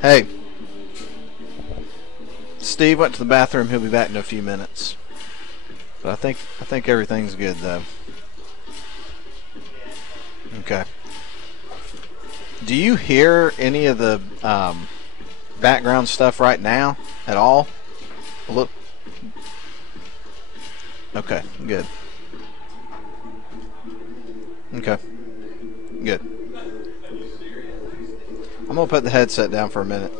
Hey, Steve went to the bathroom. He'll be back in a few minutes. But I think everything's good though. Okay. Do you hear any of the background stuff right now at all? Look. Okay. Good. Okay. Good. I'm gonna put the headset down for a minute.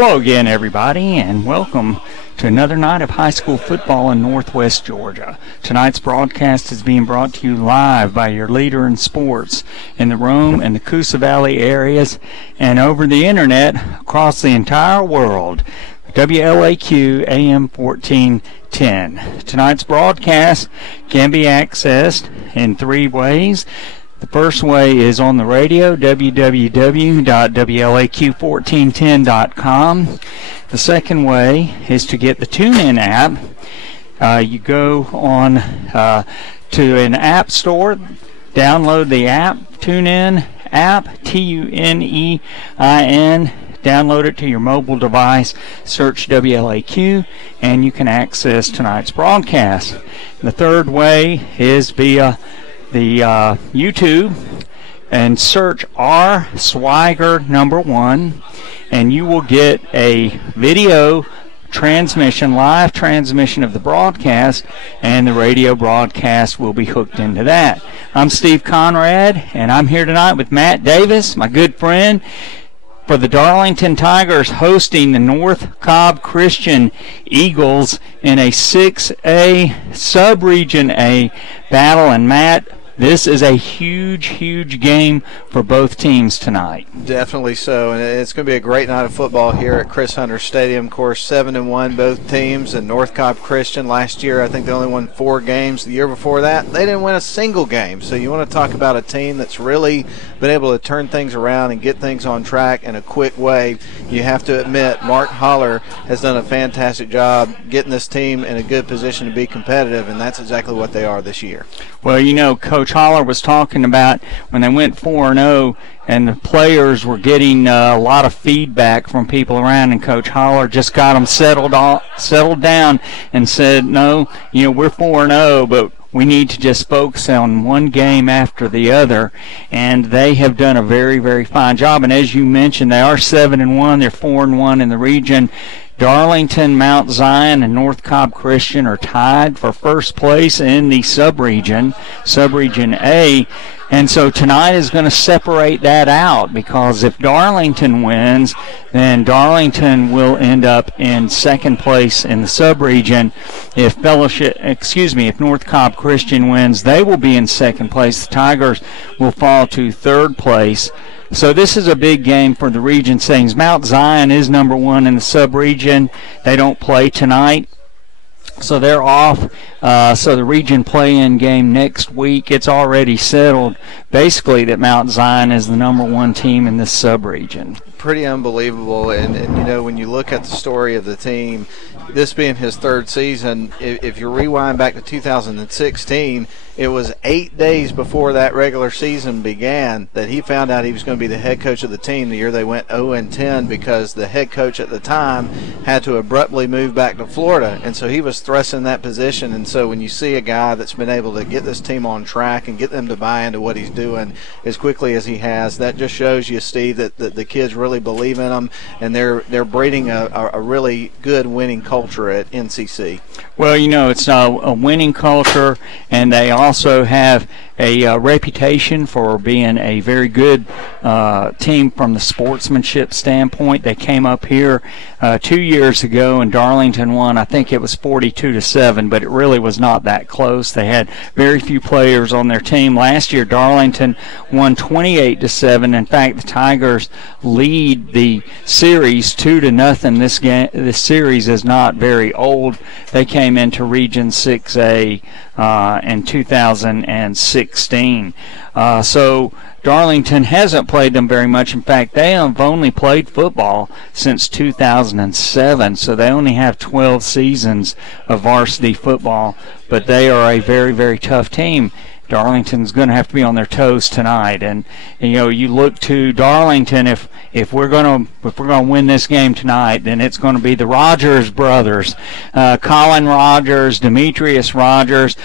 Hello again, everybody, and welcome to another night of high school football in Northwest Georgia. Tonight's broadcast is being brought to you live by your leader in sports in the Rome and the Coosa Valley areas and over the internet across the entire world. WLAQ AM 1410. Tonight's broadcast can be accessed in three ways. The first way is on the radio, www.wlaq1410.com. The second way is to get the TuneIn app. You go on to an app store, download the app, TuneIn app, TuneIn, download it to your mobile device, search WLAQ, and you can access tonight's broadcast. The third way is via the YouTube, and search R Swiger #1, and you will get a video transmission, live transmission of the broadcast, and the radio broadcast will be hooked into that. I'm Steve Conrad, and I'm here tonight with Matt Davis, my good friend, for the Darlington Tigers hosting the North Cobb Christian Eagles in a 6A Sub-Region A battle. And Matt, this is a huge, huge game for both teams tonight. Definitely so, and it's going to be a great night of football here at Chris Hunter Stadium. Of course, 7-1 both teams, and North Cobb Christian last year, I think they only won 4 games. The year before that, they didn't win a single game. So you want to talk about a team that's really been able to turn things around and get things on track in a quick way. You have to admit, Mark Holler has done a fantastic job getting this team in a good position to be competitive, and that's exactly what they are this year. Well, you know, Coach Holler was talking about when they went 4-0 and the players were getting a lot of feedback from people around, and Coach Holler just got them settled down and said, no, you know, we're 4-0, but we need to just focus on one game after the other, and they have done a very, very fine job. And as you mentioned, they are 7-1. They're 4-1 in the region. Darlington, Mount Zion, and North Cobb Christian are tied for first place in the sub-region, Sub-Region A. And so tonight is going to separate that out, because if Darlington wins, then Darlington will end up in second place in the sub-region. If North Cobb Christian wins, they will be in second place. The Tigers will fall to third place. So this is a big game for the region settings. Mount Zion is #1 in the sub-region. They don't play tonight, so they're off. So the region play-in game next week, it's already settled basically that Mount Zion is the #1 team in this sub-region. Pretty unbelievable, and you know, when you look at the story of the team, this being his third season, if you rewind back to 2016, it was 8 days before that regular season began that he found out he was going to be the head coach of the team. The year they went 0-10 because the head coach at the time had to abruptly move back to Florida, and so he was thrust in that position. And so when you see a guy that's been able to get this team on track and get them to buy into what he's doing as quickly as he has, that just shows you, Steve, that the kids really believe in him, and they're breeding a really good winning culture at NCC. Well, you know, it's a winning culture, and they also have a reputation for being a very good team from the sportsmanship standpoint. They came up here 2 years ago, and Darlington won. I think it was 42-7, but it really was not that close. They had very few players on their team. Last year, Darlington won 28-7. In fact, the Tigers lead the series 2-0. This series is not very old. They came into Region 6A in 2016. So Darlington hasn't played them very much. In fact, they have only played football since 2007, so they only have 12 seasons of varsity football, but they are a very, very tough team. Darlington's going to have to be on their toes tonight, and you know, you look to Darlington. If we're going to win this game tonight, then it's going to be the Rogers brothers, Colin Rogers, Demetrius Rogers.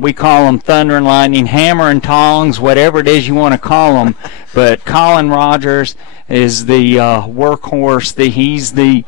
We call them Thunder and Lightning, Hammer and Tongs, whatever it is you want to call them. But Colin Rogers is the workhorse. He's the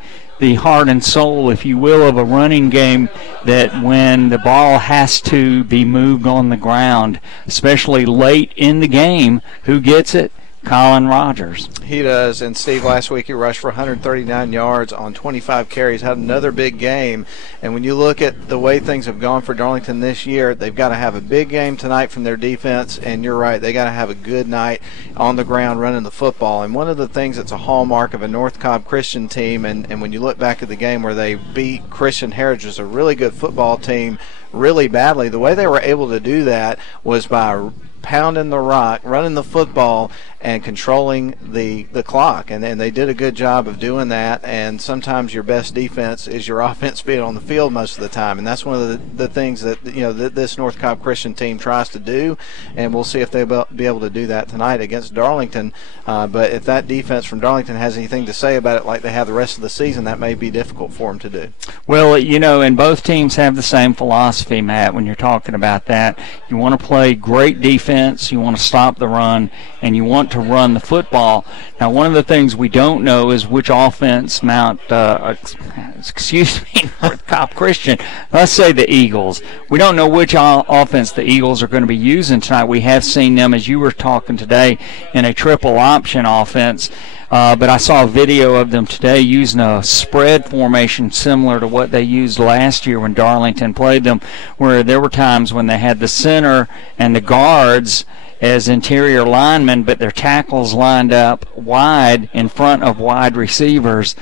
heart and soul, if you will, of a running game, that when the ball has to be moved on the ground, especially late in the game, who gets it? Colin Rogers. He does, and Steve, last week he rushed for 139 yards on 25 carries, had another big game. And when you look at the way things have gone for Darlington this year, they've got to have a big game tonight from their defense, and you're right, they got to have a good night on the ground running the football. And one of the things that's a hallmark of a North Cobb Christian team, and when you look back at the game where they beat Christian Heritage, a really good football team, really badly, the way they were able to do that was by pounding the rock, running the football, and controlling the clock. And they did a good job of doing that. And sometimes your best defense is your offense being on the field most of the time. And that's one of the things that this North Cobb Christian team tries to do. And we'll see if they'll be able to do that tonight against Darlington. But if that defense from Darlington has anything to say about it like they have the rest of the season, that may be difficult for them to do. Well, and both teams have the same philosophy, Matt, when you're talking about that. You want to play great defense, you want to stop the run, and you want to run the football. Now, one of the things we don't know is which offense North Cobb Christian, let's say the Eagles. We don't know which offense the Eagles are going to be using tonight. We have seen them, as you were talking today, in a triple option offense. But I saw a video of them today using a spread formation similar to what they used last year when Darlington played them, where there were times when they had the center and the guards as interior linemen, but their tackles lined up wide in front of wide receivers,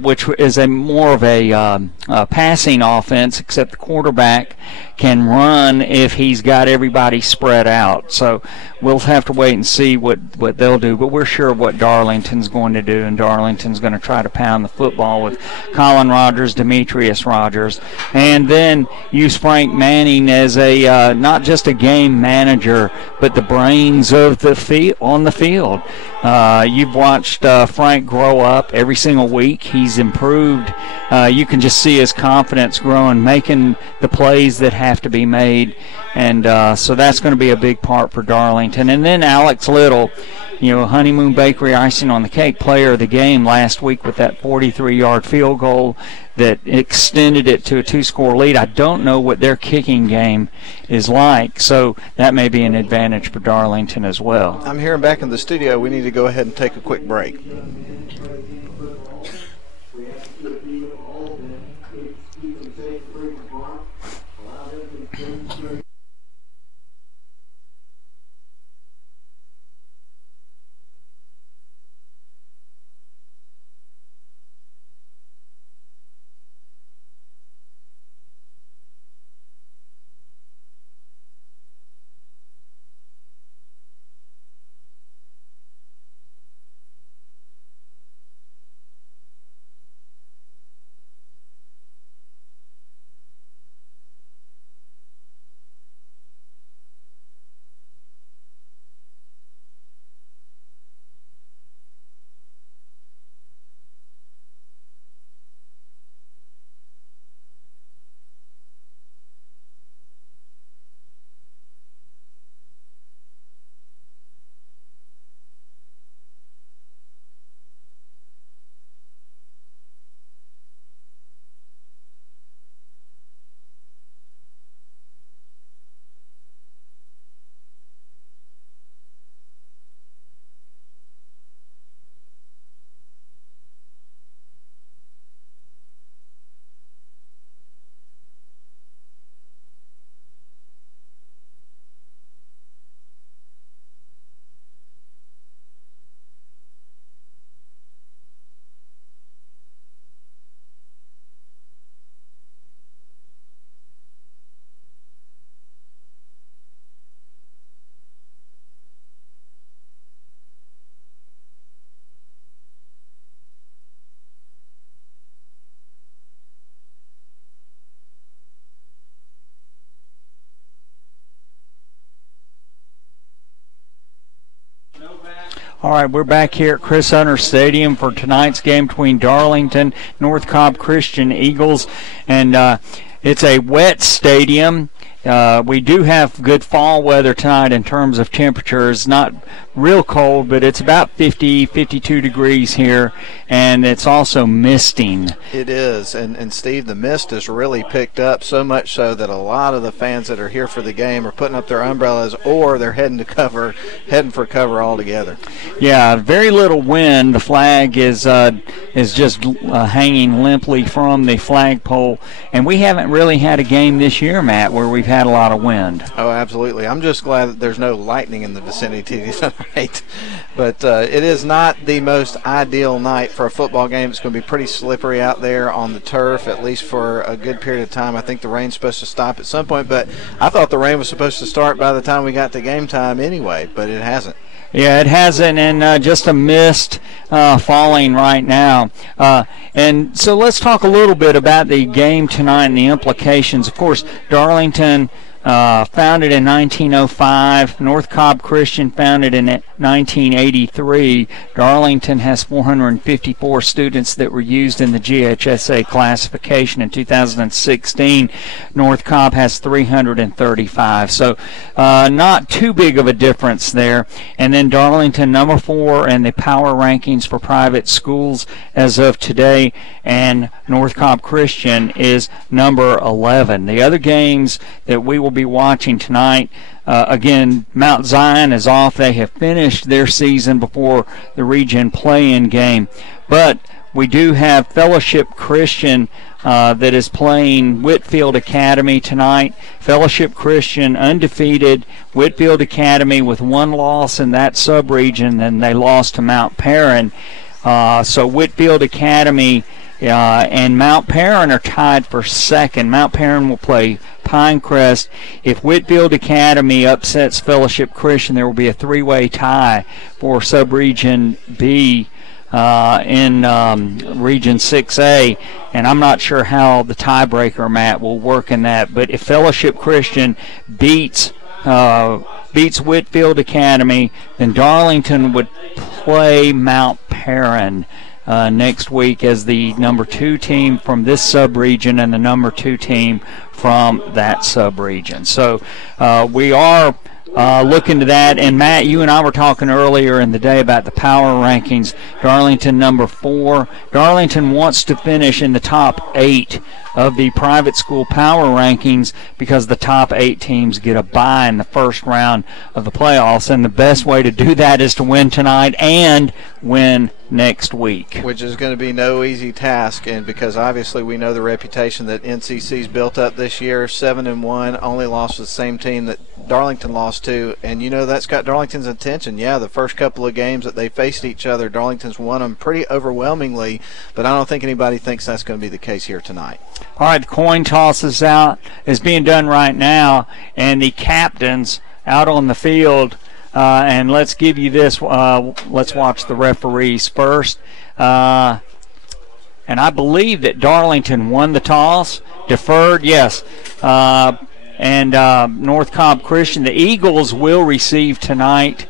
which is more of a passing offense, except the quarterback can run if he's got everybody spread out. So we'll have to wait and see what they'll do, but we're sure what Darlington's going to do, and Darlington's going to try to pound the football with Colin Rogers, Demetrius Rogers, and then use Frank Manning as a not just a game manager, but the brains of on the field. You've watched Frank grow up every single week. He's improved. You can just see his confidence growing, making the plays that have to be made. And so that's going to be a big part for Darlington. And then Alex Little, Honeymoon Bakery icing on the cake, player of the game last week with that 43-yard field goal that extended it to a 2-score lead. I don't know what their kicking game is like, so that may be an advantage for Darlington as well. I'm hearing back in the studio we need to go ahead and take a quick break. All right, we're back here at Chris Hunter Stadium for tonight's game between Darlington, North Cobb Christian Eagles, and it's a wet stadium. We do have good fall weather tonight in terms of temperatures, not real cold, but it's about 50, 52 degrees here, and it's also misting. It is, and Steve, the mist has really picked up, so much so that a lot of the fans that are here for the game are putting up their umbrellas, or they're heading for cover altogether. Yeah, very little wind. The flag is just hanging limply from the flagpole, and we haven't really had a game this year, Matt, where we've had a lot of wind. Oh, absolutely. I'm just glad that there's no lightning in the vicinity tonight. But it is not the most ideal night for a football game. It's going to be pretty slippery out there on the turf, at least for a good period of time. I think the rain's supposed to stop at some point, but I thought the rain was supposed to start by the time we got to game time anyway, but it hasn't. Yeah, it hasn't, and just a mist falling right now. And so let's talk a little bit about the game tonight and the implications. Of course, Darlington founded in 1905. North Cobb Christian founded in 1983. Darlington has 454 students that were used in the GHSA classification in 2016. North Cobb has 335. So not too big of a difference there. And then Darlington, number 4 in the power rankings for private schools as of today. And North Cobb Christian is number 11. The other games that we will be watching tonight, again, Mount Zion is off. They have finished their season before the region play-in game. But we do have Fellowship Christian that is playing Whitfield Academy tonight. Fellowship Christian undefeated. Whitfield Academy with 1 loss in that sub-region, and they lost to Mount Perrin. So Whitfield Academy and Mount Perrin are tied for second. Mount Perrin will play Pinecrest. If Whitfield Academy upsets Fellowship Christian, there will be a 3-way tie for Sub-Region B in Region 6A, and I'm not sure how the tiebreaker, Matt, will work in that. But if Fellowship Christian beats Whitfield Academy, then Darlington would play Mount Perrin next week as the number 2 team from this sub-region and the number 2 team from that sub-region. So we are looking to that. And Matt, you and I were talking earlier in the day about the power rankings. Darlington number 4. Darlington wants to finish in the top 8 of the private school power rankings because the top 8 teams get a bye in the first round of the playoffs, and the best way to do that is to win tonight and win next week, which is going to be no easy task. And because obviously we know the reputation that NCC's built up this year, 7-1, only lost to the same team that Darlington lost to, and you know that's got Darlington's attention. Yeah, the first couple of games that they faced each other, Darlington's won them pretty overwhelmingly, but I don't think anybody thinks that's going to be the case here tonight. All right, the coin toss is being done right now, and the captains out on the field. And let's give you this. Let's watch the referees first. And I believe that Darlington won the toss, deferred, yes. And North Cobb Christian, the Eagles will receive tonight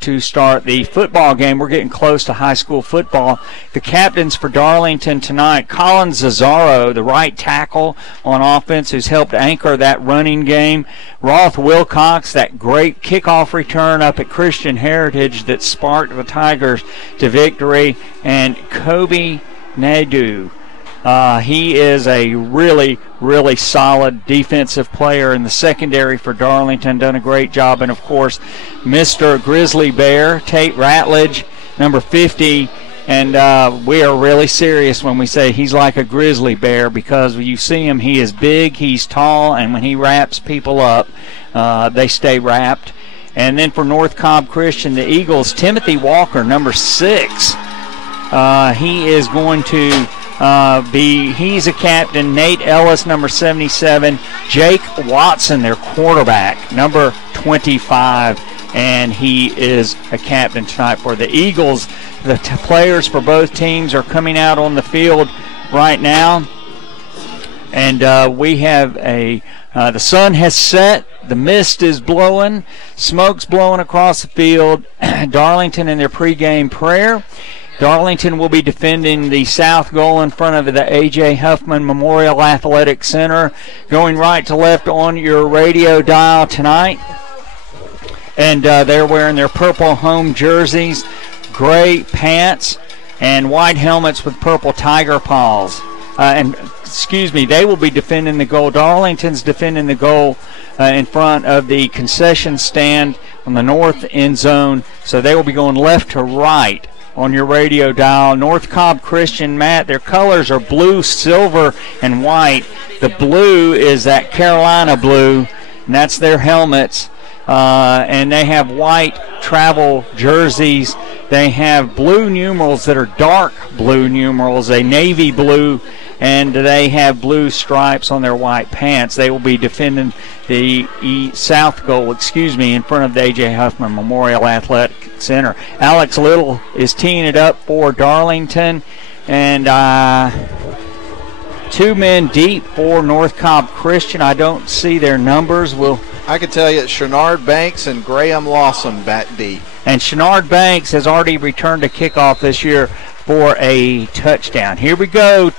to start the football game. We're getting close to high school football. The captains for Darlington tonight, Colin Zazzaro, the right tackle on offense, who's helped anchor that running game. Roth Wilcox, that great kickoff return up at Christian Heritage that sparked the Tigers to victory. And Kobe Nadu. He is a really, really solid defensive player in the secondary for Darlington, done a great job. And, of course, Mr. Grizzly Bear, Tate Ratledge, number 50. And we are really serious when we say he's like a grizzly bear, because when you see him, he is big, he's tall, and when he wraps people up, they stay wrapped. And then for North Cobb Christian, the Eagles, Timothy Walker, number 6. He is going to he's a captain. Nate Ellis, number 77. Jake Watson, their quarterback, number 25, and he is a captain tonight for the Eagles. The players for both teams are coming out on the field right now, and we have the sun has set, the mist is blowing, smoke's blowing across the field. Darlington in their pregame prayer. Darlington will be defending the south goal in front of the A.J. Huffman Memorial Athletic Center. Going right to left on your radio dial tonight. And they're wearing their purple home jerseys, gray pants, and white helmets with purple tiger paws. They will be defending the goal. Darlington's defending the goal in front of the concession stand on the north end zone. So they will be going left to right on your radio dial. North Cobb Christian, Matt, their colors are blue, silver, and white. The blue is that Carolina blue, and that's their helmets. And they have white travel jerseys. They have blue numerals that are dark blue numerals, a navy blue, and they have blue stripes on their white pants. They will be defending the south goal, in front of the A.J. Huffman Memorial Athletic Center. Alex Little is teeing it up for Darlington, and 2 men deep for North Cobb Christian. I don't see their numbers. I can tell you it's Shenard Banks and Graham Lawson back deep. And Shenard Banks has already returned a kickoff this year for a touchdown. Here we go.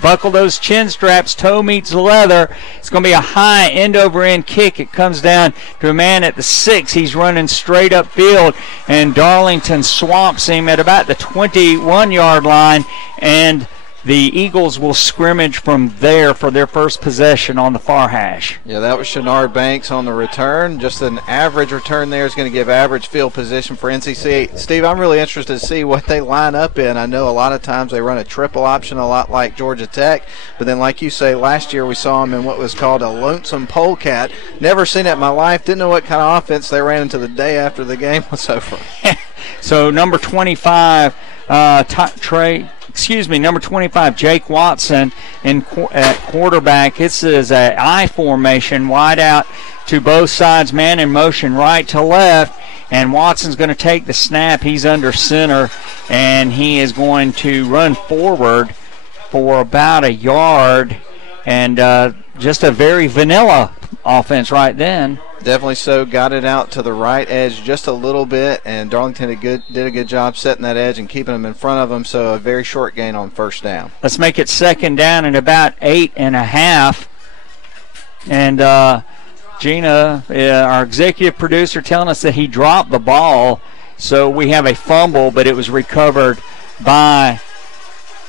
Buckle those chin straps. Toe meets leather. It's going to be a high end-over-end kick. It comes down to a man at the 6. He's running straight up field, and Darlington swamps him at about the 21-yard line, and the Eagles will scrimmage from there for their first possession on the far hash. Yeah, that was Shenard Banks on the return. Just an average return there is going to give average field position for NCC. Steve, I'm really interested to see what they line up in. I know a lot of times they run a triple option, a lot like Georgia Tech. But then, like you say, last year we saw them in what was called a lonesome polecat. Never seen it in my life. Didn't know what kind of offense they ran until the day after the game was over. So number 25, number 25, Jake Watson at quarterback. This is an I formation, wide out to both sides, man in motion right to left, and Watson's going to take the snap. He's under center, and he is going to run forward for about a yard, and just a very vanilla offense right then. Definitely so. Got it out to the right edge just a little bit, and Darlington did a good job setting that edge and keeping them in front of them, so a very short gain on first down. Let's make it second down and about 8.5. And Gina, our executive producer, telling us that he dropped the ball, so we have a fumble, but it was recovered by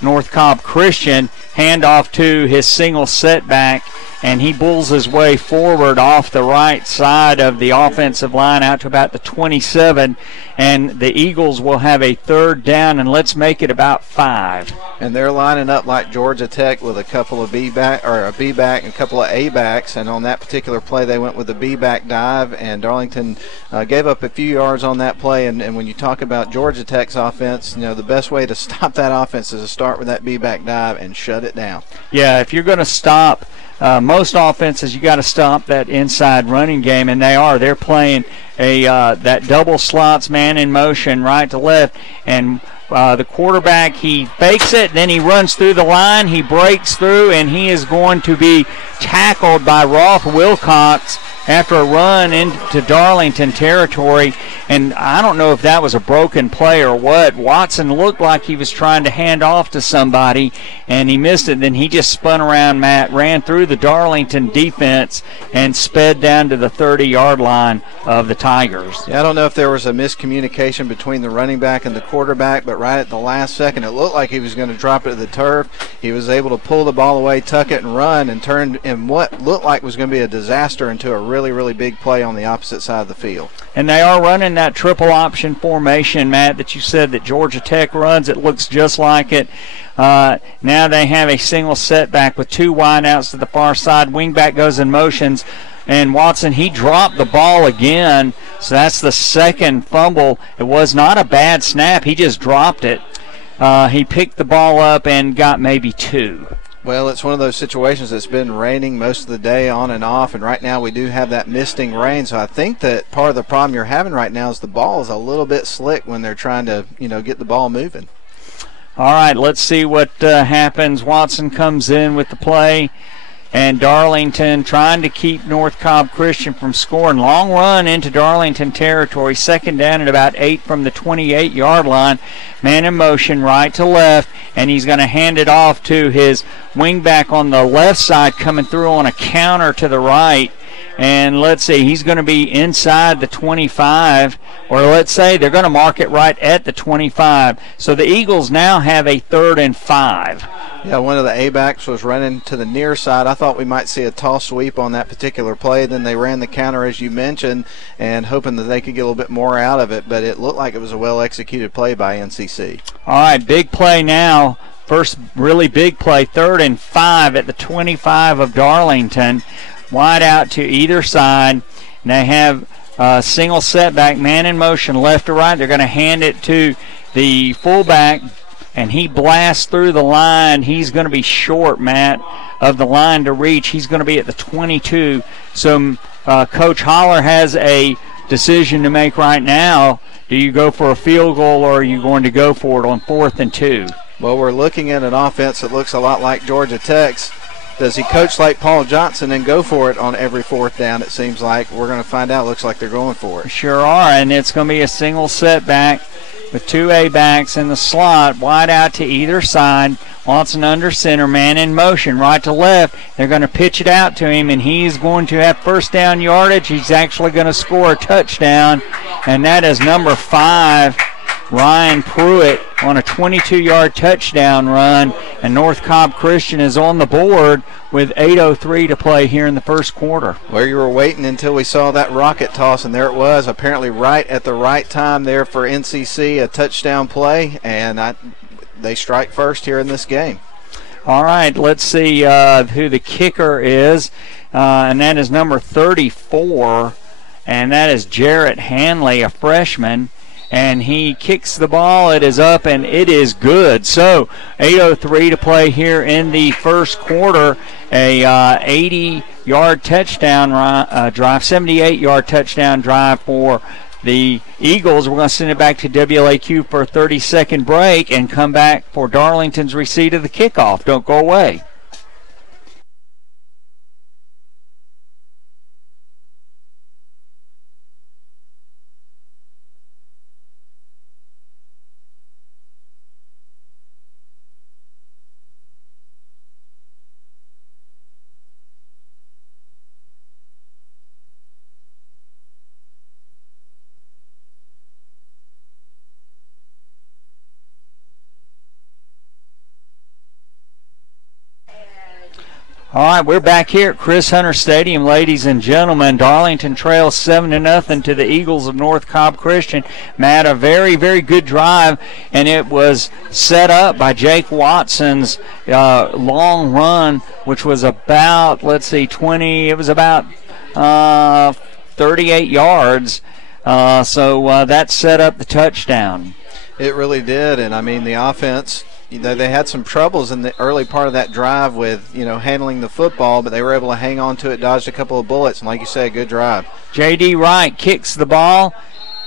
North Cobb Christian. Handoff to his single setback, and he bulls his way forward off the right side of the offensive line out to about the 27, and the Eagles will have a third down, and let's make it about 5. And they're lining up like Georgia Tech with a couple of B-back and a couple of A-backs, and on that particular play they went with the B-back dive, and Darlington gave up a few yards on that play, and when you talk about Georgia Tech's offense, the best way to stop that offense is to start with that B-back dive and shut it down. Yeah, if you're going to stop most offenses, you got to stop that inside running game, and they're playing that double slots, man in motion, right to left, and the quarterback, he fakes it, then he runs through the line, he breaks through, and he is going to be tackled by Rolf Wilcox after a run into Darlington territory, and I don't know if that was a broken play or what. Watson looked like he was trying to hand off to somebody, and he missed it. Then he just spun around, Matt, ran through the Darlington defense, and sped down to the 30-yard line of the Tigers. Yeah, I don't know if there was a miscommunication between the running back and the quarterback, but right at the last second, it looked like he was going to drop it to the turf. He was able to pull the ball away, tuck it, and run, and turned in what looked like was going to be a disaster into a really, really big play on the opposite side of the field. And they are running that triple option formation, Matt, that you said that Georgia Tech runs. It looks just like it. Now they have a single setback with 2 wideouts to the far side. Wingback goes in motions, and Watson, he dropped the ball again, so that's the second fumble. It was not a bad snap. He just dropped it. He picked the ball up and got maybe 2. Well, it's one of those situations that's been raining most of the day on and off, and right now we do have that misting rain, so I think that part of the problem you're having right now is the ball is a little bit slick when they're trying to, get the ball moving. All right, let's see what happens. Watson comes in with the play, and Darlington trying to keep North Cobb Christian from scoring. Long run into Darlington territory, second down at about 8 from the 28-yard line. Man in motion, right to left, and he's going to hand it off to his wingback on the left side, coming through on a counter to the right. And let's see, he's going to be inside the 25, or let's say they're going to mark it right at the 25. So the Eagles now have a 3rd and 5. Yeah, one of the A-backs was running to the near side. I thought we might see a toss sweep on that particular play. Then they ran the counter, as you mentioned, and hoping that they could get a little bit more out of it. But it looked like it was a well-executed play by NCC. All right, big play now. First really big play, 3rd and 5 at the 25 of Darlington. Wide out to either side. And they have a single setback, man in motion, left to right. They're going to hand it to the fullback, and he blasts through the line. He's going to be short, Matt, of the line to reach. He's going to be at the 22. So Coach Holler has a decision to make right now. Do you go for a field goal, or are you going to go for it on 4th and 2? Well, we're looking at an offense that looks a lot like Georgia Tech's. Does he coach like Paul Johnson and go for it on every 4th down? It seems like we're going to find out. Looks like they're going for it. Sure are, and it's going to be a single setback with 2 A-backs in the slot, wide out to either side. Watson under center, man in motion, right to left. They're going to pitch it out to him, and he's going to have 1st down yardage. He's actually going to score a touchdown, and that is number 5, Ryan Pruitt, on a 22-yard touchdown run, and North Cobb Christian is on the board with 8:03 to play here in the first quarter. Well, you were waiting until we saw that rocket toss, and there it was, apparently right at the right time there for NCC, a touchdown play, and they strike first here in this game. All right, let's see who the kicker is, and that is number 34, and that is Jarrett Hanley, a freshman. And he kicks the ball. It is up, and it is good. So 8:03 to play here in the first quarter. A 80-yard touchdown drive, 78-yard touchdown drive for the Eagles. We're going to send it back to WLAQ for a 30-second break and come back for Darlington's receipt of the kickoff. Don't go away. All right, we're back here at Chris Hunter Stadium, ladies and gentlemen. Darlington trails 7-0 to the Eagles of North Cobb Christian. Matt, a very, very good drive, and it was set up by Jake Watson's long run, which was about, let's see, 38 yards. So that set up the touchdown. It really did, and I mean the offense, they had some troubles in the early part of that drive with, handling the football, but they were able to hang on to it, dodged a couple of bullets, and like you said, a good drive. J.D. Wright kicks the ball,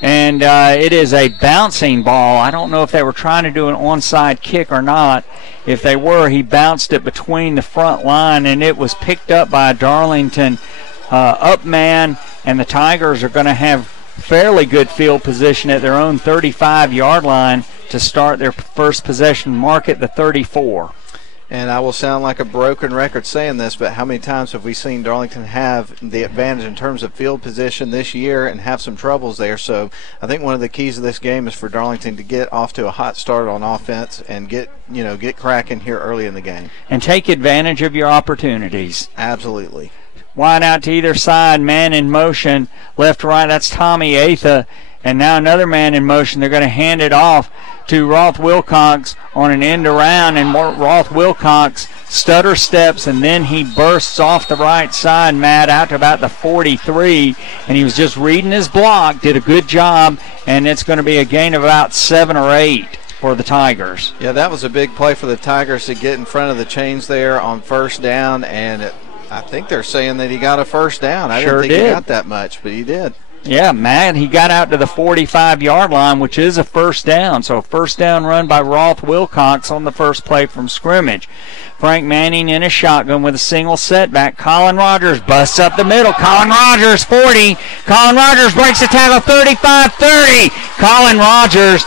and it is a bouncing ball. I don't know if they were trying to do an onside kick or not. If they were, he bounced it between the front line, and it was picked up by a Darlington up man, and the Tigers are going to have fairly good field position at their own 35-yard line to start their first possession, mark at the 34. And I will sound like a broken record saying this, but how many times have we seen Darlington have the advantage in terms of field position this year and have some troubles there? So I think one of the keys of this game is for Darlington to get off to a hot start on offense and get cracking here early in the game. And take advantage of your opportunities. Absolutely. Wide out to either side, man in motion, left to right, that's Tommy Atha. And now another man in motion. They're going to hand it off to Roth Wilcox on an end around, and Roth Wilcox stutter steps, and then he bursts off the right side, Matt, out to about the 43, and he was just reading his block, did a good job, and it's going to be a gain of about 7 or 8 for the Tigers. Yeah, that was a big play for the Tigers to get in front of the chains there on first down, and I think they're saying that he got a first down. I didn't think he got that much, but he did. Yeah, Matt, he got out to the 45-yard line, which is a first down. So a first down run by Roth Wilcox on the first play from scrimmage. Frank Manning in a shotgun with a single setback. Colin Rogers busts up the middle. Colin Rogers, 40. Colin Rogers breaks the tackle, 35-30. Colin Rogers.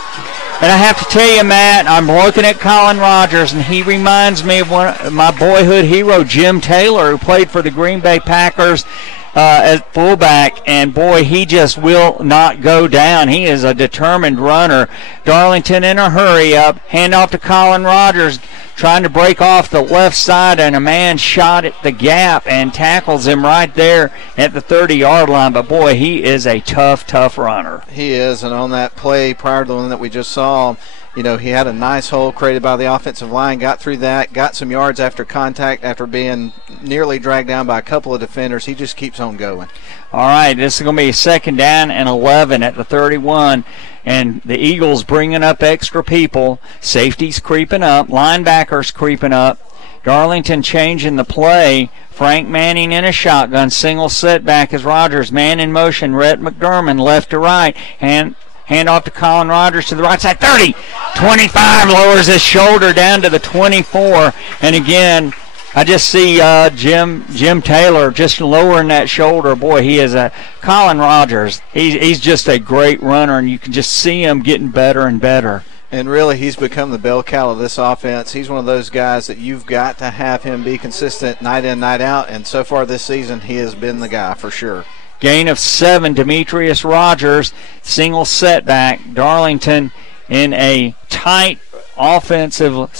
And I have to tell you, Matt, I'm looking at Colin Rogers, and he reminds me of my boyhood hero, Jim Taylor, who played for the Green Bay Packers. at fullback, and boy, he just will not go down. He is a determined runner. Darlington in a hurry up, hand off to Colin Rogers, trying to break off the left side, and a man shot at the gap and tackles him right there at the 30-yard line. But boy, he is a tough runner. He is, and on that play prior to the one that we just saw, you know, he had a nice hole created by the offensive line, got through that, got some yards after contact after being nearly dragged down by a couple of defenders. He just keeps on going. All right, this is going to be 2nd down and 11 at the 31, and the Eagles bringing up extra people. Safeties creeping up, linebackers creeping up. Darlington changing the play. Frank Manning in a shotgun, single setback as Rogers, man in motion. Rhett McDermott left to right, and hand off to Colin Rogers to the right side. 30, 25, lowers his shoulder down to the 24. And again, I just see Jim Taylor just lowering that shoulder. Boy, he is a Colin Rogers. He's just a great runner, and you can just see him getting better and better. And really, he's become the bell cow of this offense. He's one of those guys that you've got to have him be consistent night in, night out. And so far this season, he has been the guy for sure. Gain of 7, Demetrius Rogers, single setback. Darlington in a tight offensive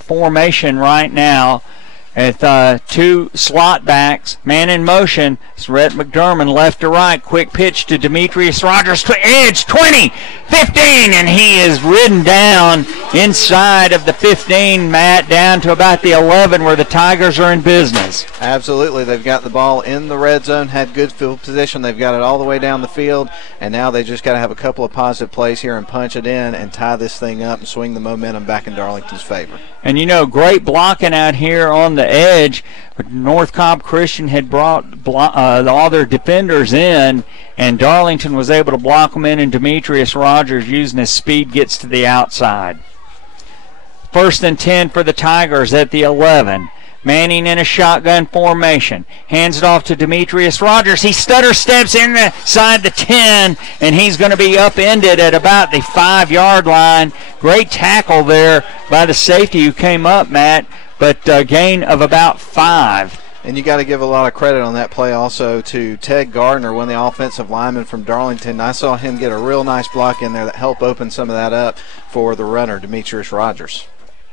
formation right now at 2 slot backs, man in motion. It's Rhett McDermott left to right, quick pitch to Demetrius Rogers to edge, 20, 15, and he is ridden down inside of the 15, Matt, down to about the 11 where the Tigers are in business. Absolutely. They've got the ball in the red zone, had good field position. They've got it all the way down the field, and now they just got to have a couple of positive plays here and punch it in and tie this thing up and swing the momentum back in Darlington's favor. And, you know, great blocking out here on the edge. North Cobb Christian had brought all their defenders in, and Darlington was able to block them in, and Demetrius Rogers, using his speed, gets to the outside. 1st and 10 for the Tigers at the 11. Manning in a shotgun formation. Hands it off to Demetrius Rogers. He stutter steps inside the 10, and he's going to be upended at about the 5-yard line. Great tackle there by the safety who came up, Matt, but a gain of about 5. And you got to give a lot of credit on that play also to Ted Gardner, one of the offensive linemen from Darlington. I saw him get a real nice block in there that helped open some of that up for the runner, Demetrius Rogers.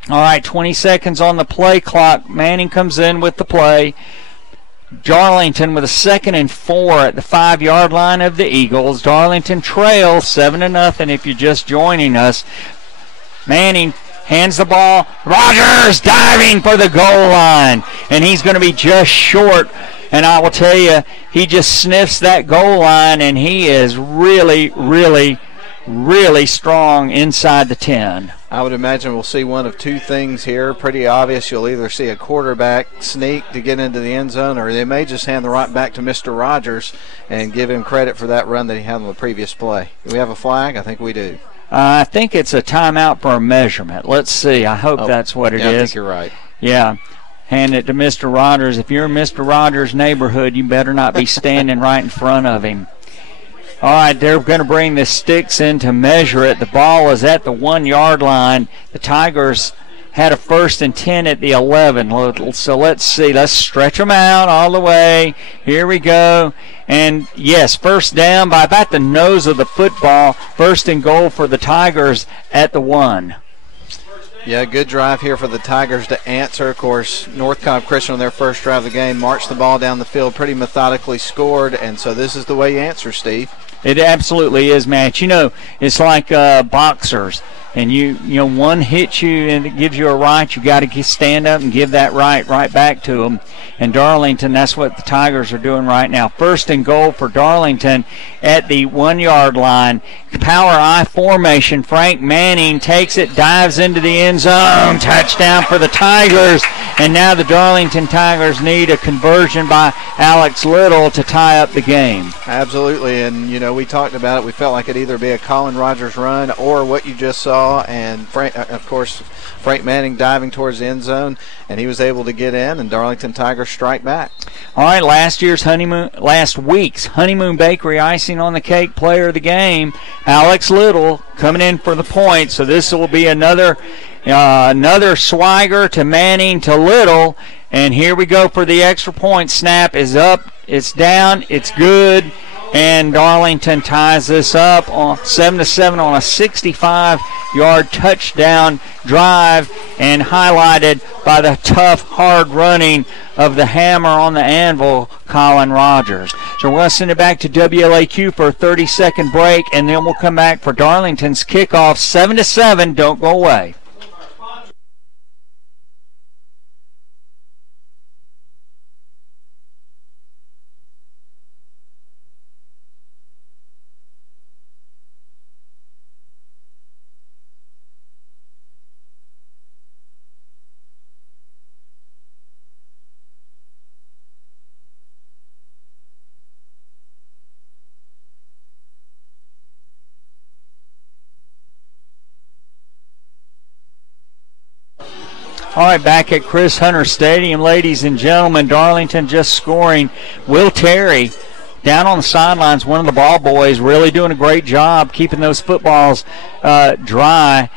All right, 20 seconds on the play clock. Manning comes in with the play. Darlington with a 2nd and 4 at the 5-yard line of the Eagles. Darlington trails 7-0 if you're just joining us. Manning hands the ball. Rogers diving for the goal line, and he's going to be just short. And I will tell you, he just sniffs that goal line, and he is really strong inside the 10. I would imagine we'll see one of two things here. Pretty obvious. You'll either see a quarterback sneak to get into the end zone, or they may just hand the rock back to Mr. Rogers and give him credit for that run that he had on the previous play. Do we have a flag? I think we do. I think it's a timeout for a measurement. Let's see. I hope that's what it is. I think you're right. Yeah. Hand it to Mr. Rogers. If you're in Mr. Rogers' neighborhood, you better not be standing right in front of him. All right, they're going to bring the sticks in to measure it. The ball is at the 1-yard line. The Tigers had a 1st and 10 at the 11. So let's see. Let's stretch them out all the way. Here we go. And, yes, 1st down by about the nose of the football. 1st and goal for the Tigers at the 1. Yeah, good drive here for the Tigers to answer. Of course, North Cobb Christian on their first drive of the game marched the ball down the field, pretty methodically scored, and so this is the way you answer, Steve. It absolutely is, Matt. You know, it's like boxers. And you know, one hits you and it gives you a right. You got to stand up and give that right back to them. And Darlington, that's what the Tigers are doing right now. 1st and goal for Darlington at the 1-yard line. Power I formation. Frank Manning takes it, dives into the end zone. Touchdown for the Tigers. And now the Darlington Tigers need a conversion by Alex Little to tie up the game. Absolutely. And, you know, we talked about it. We felt like it'd either be a Colin Rogers run or what you just saw. And, of course, Frank Manning diving towards the end zone, and he was able to get in, and Darlington Tigers strike back. All right, last week's Honeymoon Bakery icing on the cake player of the game, Alex Little, coming in for the point. So this will be another swagger to Manning to Little. And here we go for the extra point. Snap is up, It's down. It's good. And Darlington ties this up on 7-7 on a 65-yard touchdown drive, and highlighted by the tough, hard running of the hammer on the anvil, Colin Rogers. So we're going to send it back to WLAQ for a 30-second break, and then we'll come back for Darlington's kickoff. 7-7. Don't go away. All right, back at Chris Hunter Stadium, ladies and gentlemen, Darlington just scoring. Will Terry down on the sidelines, one of the ball boys, really doing a great job keeping those footballs dry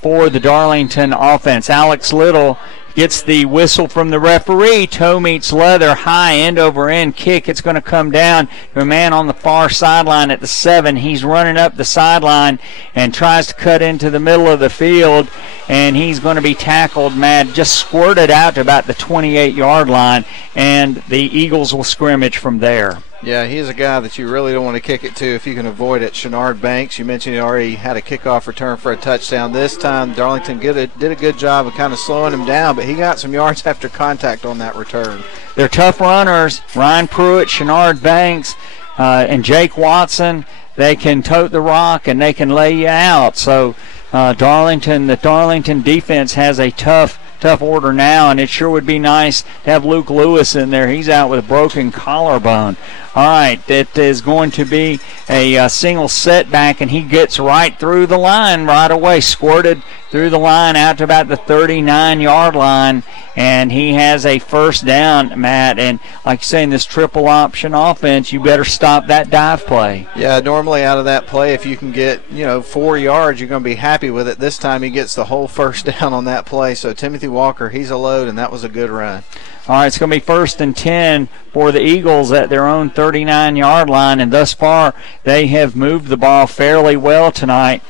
for the Darlington offense. Alex Little gets the whistle from the referee. Toe meets leather, high end over end kick. It's going to come down to a man on the far sideline at the 7. He's running up the sideline and tries to cut into the middle of the field, and he's going to be tackled, Matt, just squirted out to about the 28-yard line, and the Eagles will scrimmage from there. Yeah, he's a guy that you really don't want to kick it to if you can avoid it. Shenard Banks, you mentioned he already had a kickoff return for a touchdown. This time, Darlington did a good job of kind of slowing him down, but he got some yards after contact on that return. They're tough runners. Ryan Pruitt, Shenard Banks, and Jake Watson, they can tote the rock and they can lay you out. So the Darlington defense has a tough order now, and it sure would be nice to have Luke Lewis in there. He's out with a broken collarbone. All right, it is going to be a single setback, and he gets right through the line right away, squirted through the line out to about the 39-yard line, and he has a first down, Matt. And like you say, in this triple option offense, you better stop that dive play. Yeah, normally out of that play, if you can get 4 yards, you're going to be happy with it. This time he gets the whole first down on that play. So Timothy Walker, he's a load, and that was a good run. All right, it's going to be 1st and 10 for the Eagles at their own 39-yard line, and thus far they have moved the ball fairly well tonight.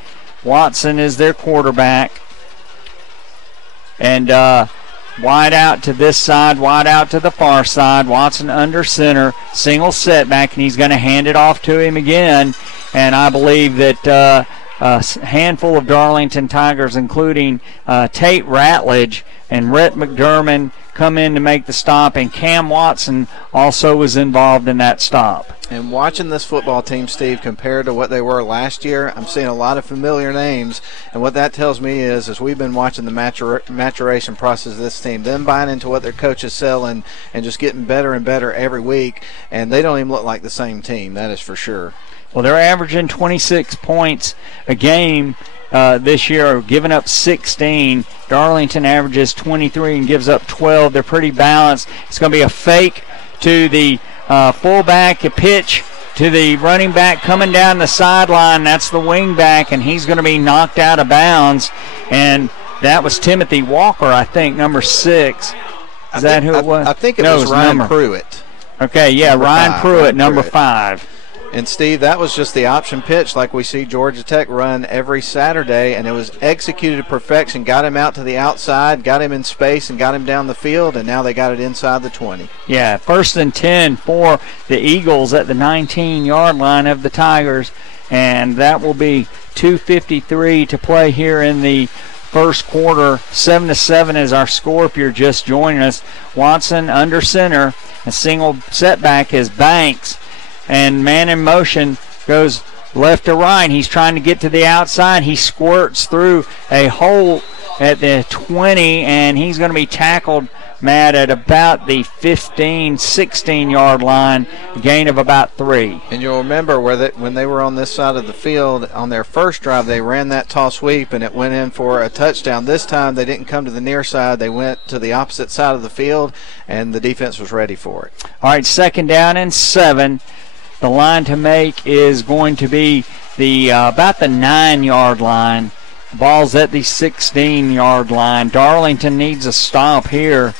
Watson is their quarterback. And wide out to this side, wide out to the far side. Watson under center, single setback, and he's going to hand it off to him again. And I believe that a handful of Darlington Tigers, including Tate Ratledge and Rhett McDermott, come in to make the stop, and Cam Watson also was involved in that stop. And watching this football team, Steve, compared to what they were last year, I'm seeing a lot of familiar names, and what that tells me is, as we've been watching the maturation process of this team, them buying into what their coach is selling and just getting better and better every week, and they don't even look like the same team, that is for sure. Well, they're averaging 26 points a game this year, giving up 16. Darlington averages 23 and gives up 12. They're pretty balanced. It's going to be a fake to the fullback, a pitch to the running back coming down the sideline. That's the wing back, and he's going to be knocked out of bounds. And that was Timothy Walker, I think, number 6. Is that who it was? I think it was Ryan Pruitt. Okay, yeah, Ryan Pruitt, number 5. And, Steve, that was just the option pitch like we see Georgia Tech run every Saturday, and it was executed to perfection, got him out to the outside, got him in space, and got him down the field, and now they got it inside the 20. Yeah, 1st and 10 for the Eagles at the 19-yard line of the Tigers, and that will be 2:53 to play here in the first quarter. 7-7 is our score if you're just joining us. Watson under center. A single setback is Banks. And man in motion goes left to right. He's trying to get to the outside. He squirts through a hole at the 20, and he's going to be tackled, Matt, at about the 15, 16-yard line, a gain of about 3. And you'll remember when they were on this side of the field, on their first drive, they ran that tall sweep, and it went in for a touchdown. This time they didn't come to the near side. They went to the opposite side of the field, and the defense was ready for it. All right, 2nd down and 7. The line to make is going to be the about the 9-yard line. The ball's at the 16-yard line. Darlington needs a stop here.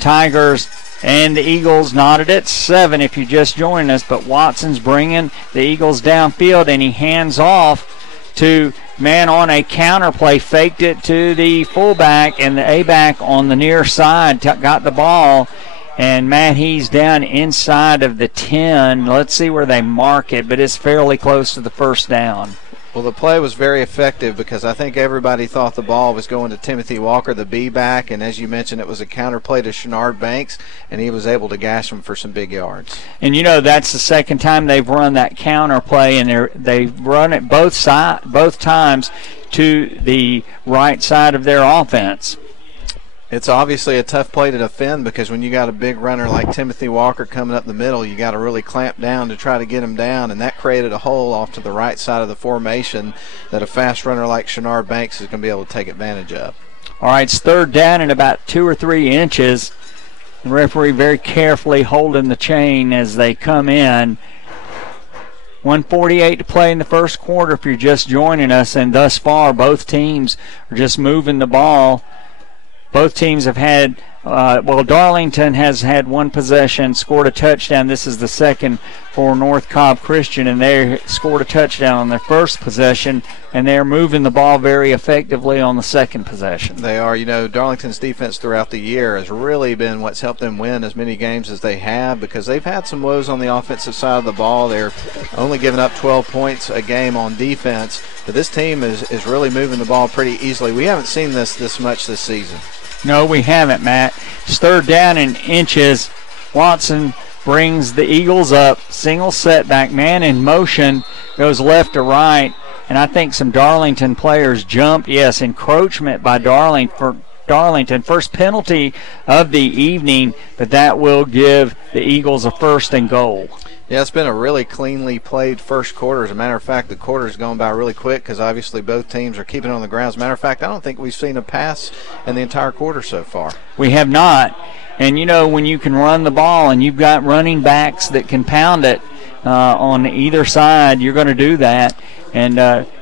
Tigers And the Eagles knotted at 7 if you're just joining us. But Watson's bringing the Eagles downfield, and he hands off to man on a counter play, faked it to the fullback, and the A-back on the near side got the ball. And Matt, he's down inside of the 10. Let's see where they mark it, but it's fairly close to the first down. Well, the play was very effective because I think everybody thought the ball was going to Timothy Walker, the B-back, and as you mentioned, it was a counter play to Shenard Banks, and he was able to gash him for some big yards. And that's the second time they've run that counter play, and they've run it both times to the right side of their offense. It's obviously a tough play to defend because when you got a big runner like Timothy Walker coming up the middle, you got to really clamp down to try to get him down, and that created a hole off to the right side of the formation that a fast runner like Shenard Banks is going to be able to take advantage of. All right, it's third down and about 2 or 3 inches. The referee very carefully holding the chain as they come in. 1:48 to play in the first quarter if you're just joining us, and thus far both teams are just moving the ball. Both teams have had, Darlington has had one possession, scored a touchdown. This is the second for North Cobb Christian, and they scored a touchdown on their first possession, and they're moving the ball very effectively on the second possession. They are. Darlington's defense throughout the year has really been what's helped them win as many games as they have because they've had some woes on the offensive side of the ball. They're only giving up 12 points a game on defense, but this team is really moving the ball pretty easily. We haven't seen this much this season. No, we haven't, Matt. It's third down and inches. Watson brings the Eagles up. Single setback, man in motion, goes left to right. And I think some Darlington players jumped. Yes, encroachment by Darlington. First penalty of the evening, but that will give the Eagles a first and goal. Yeah, it's been a really cleanly played first quarter. As a matter of fact, the quarter's gone by really quick because obviously both teams are keeping it on the ground. As a matter of fact, I don't think we've seen a pass in the entire quarter so far. We have not. And, when you can run the ball and you've got running backs that can pound it on either side, you're going to do that. And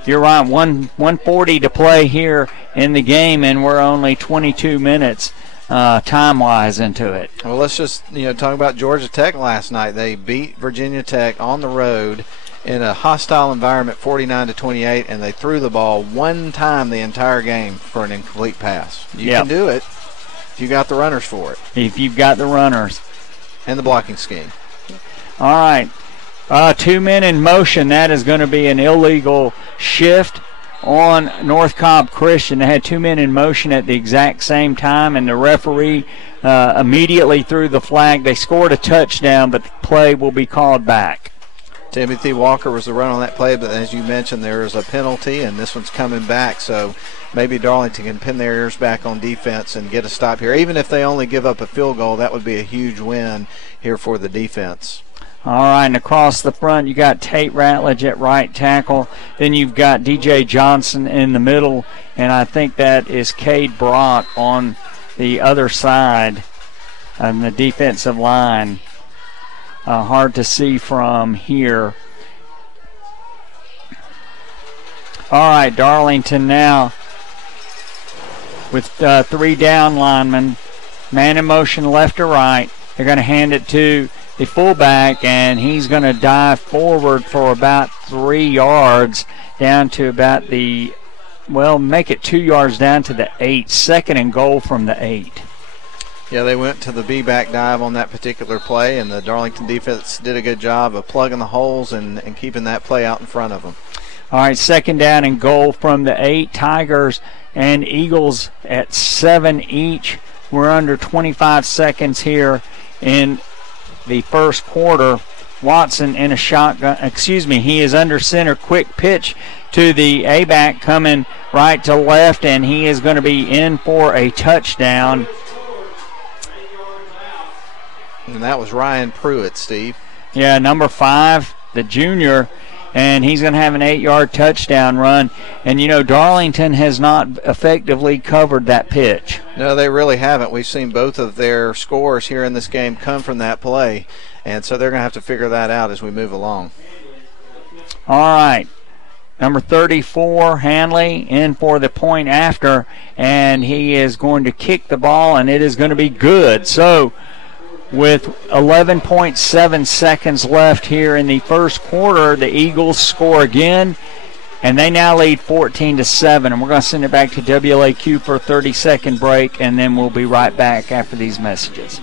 you're right, 1:40 to play here in the game, and we're only 22 minutes time-wise into it. Well, let's just talk about Georgia Tech last night. They beat Virginia Tech on the road in a hostile environment, 49-28, and they threw the ball one time the entire game for an incomplete pass. You can do it if you got the runners for it. If you've got the runners. And the blocking scheme. All right. 2 men in motion. That is going to be an illegal shift on North Cobb Christian. They had 2 men in motion at the exact same time, and the referee immediately threw the flag. They scored a touchdown, but the play will be called back. Timothy Walker was the run on that play, but as you mentioned, there is a penalty, and this one's coming back, so maybe Darlington can pin their ears back on defense and get a stop here. Even if they only give up a field goal, that would be a huge win here for the defense. All right, and across the front, you got Tate Ratledge at right tackle. Then you've got DJ Johnson in the middle, and I think that is Cade Brock on the other side on the defensive line. Hard to see from here. All right, Darlington now with 3 down linemen. Man in motion left to right. They're going to hand it to the fullback, and he's going to dive forward for about 3 yards down to about make it 2 yards down to the 8. Second and goal from the 8. Yeah, they went to the B-back dive on that particular play, and the Darlington defense did a good job of plugging the holes and keeping that play out in front of them. All right, second down and goal from the 8. Tigers and Eagles at 7 each. We're under 25 seconds here in the first quarter. Watson in a shotgun, he is under center. Quick pitch to the A-back coming right to left, and he is going to be in for a touchdown. And that was Ryan Pruitt, Steve. Yeah, number 5, the junior, and he's going to have an 8-yard touchdown run. And, Darlington has not effectively covered that pitch. No, they really haven't. We've seen both of their scores here in this game come from that play, and so they're going to have to figure that out as we move along. All right. Number 34, Hanley, in for the point after, and he is going to kick the ball, and it is going to be good. So with 11.7 seconds left here in the first quarter. The Eagles score again, and they now lead 14-7. And we're going to send it back to WLAQ for a 30-second break, and then we'll be right back after these messages.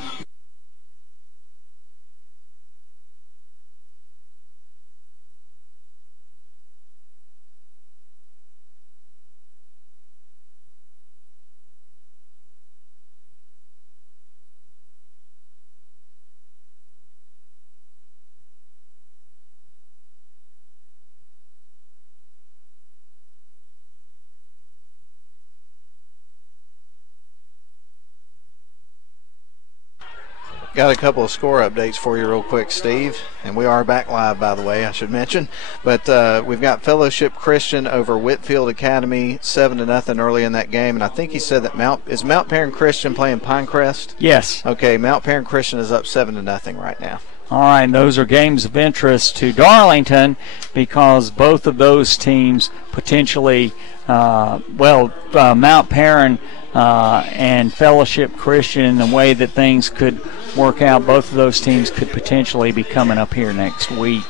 Got a couple of score updates for you real quick, Steve. And we are back live, by the way, I should mention. But we've got Fellowship Christian over Whitfield Academy, 7-0 early in that game. And I think he said that Mount Perrin Christian playing Pinecrest? Yes. Okay, Mount Perrin Christian is up 7-0 right now. All right, and those are games of interest to Darlington because both of those teams potentially, Mount Perrin and Fellowship Christian, the way that things could work out, both of those teams could potentially be coming up here next week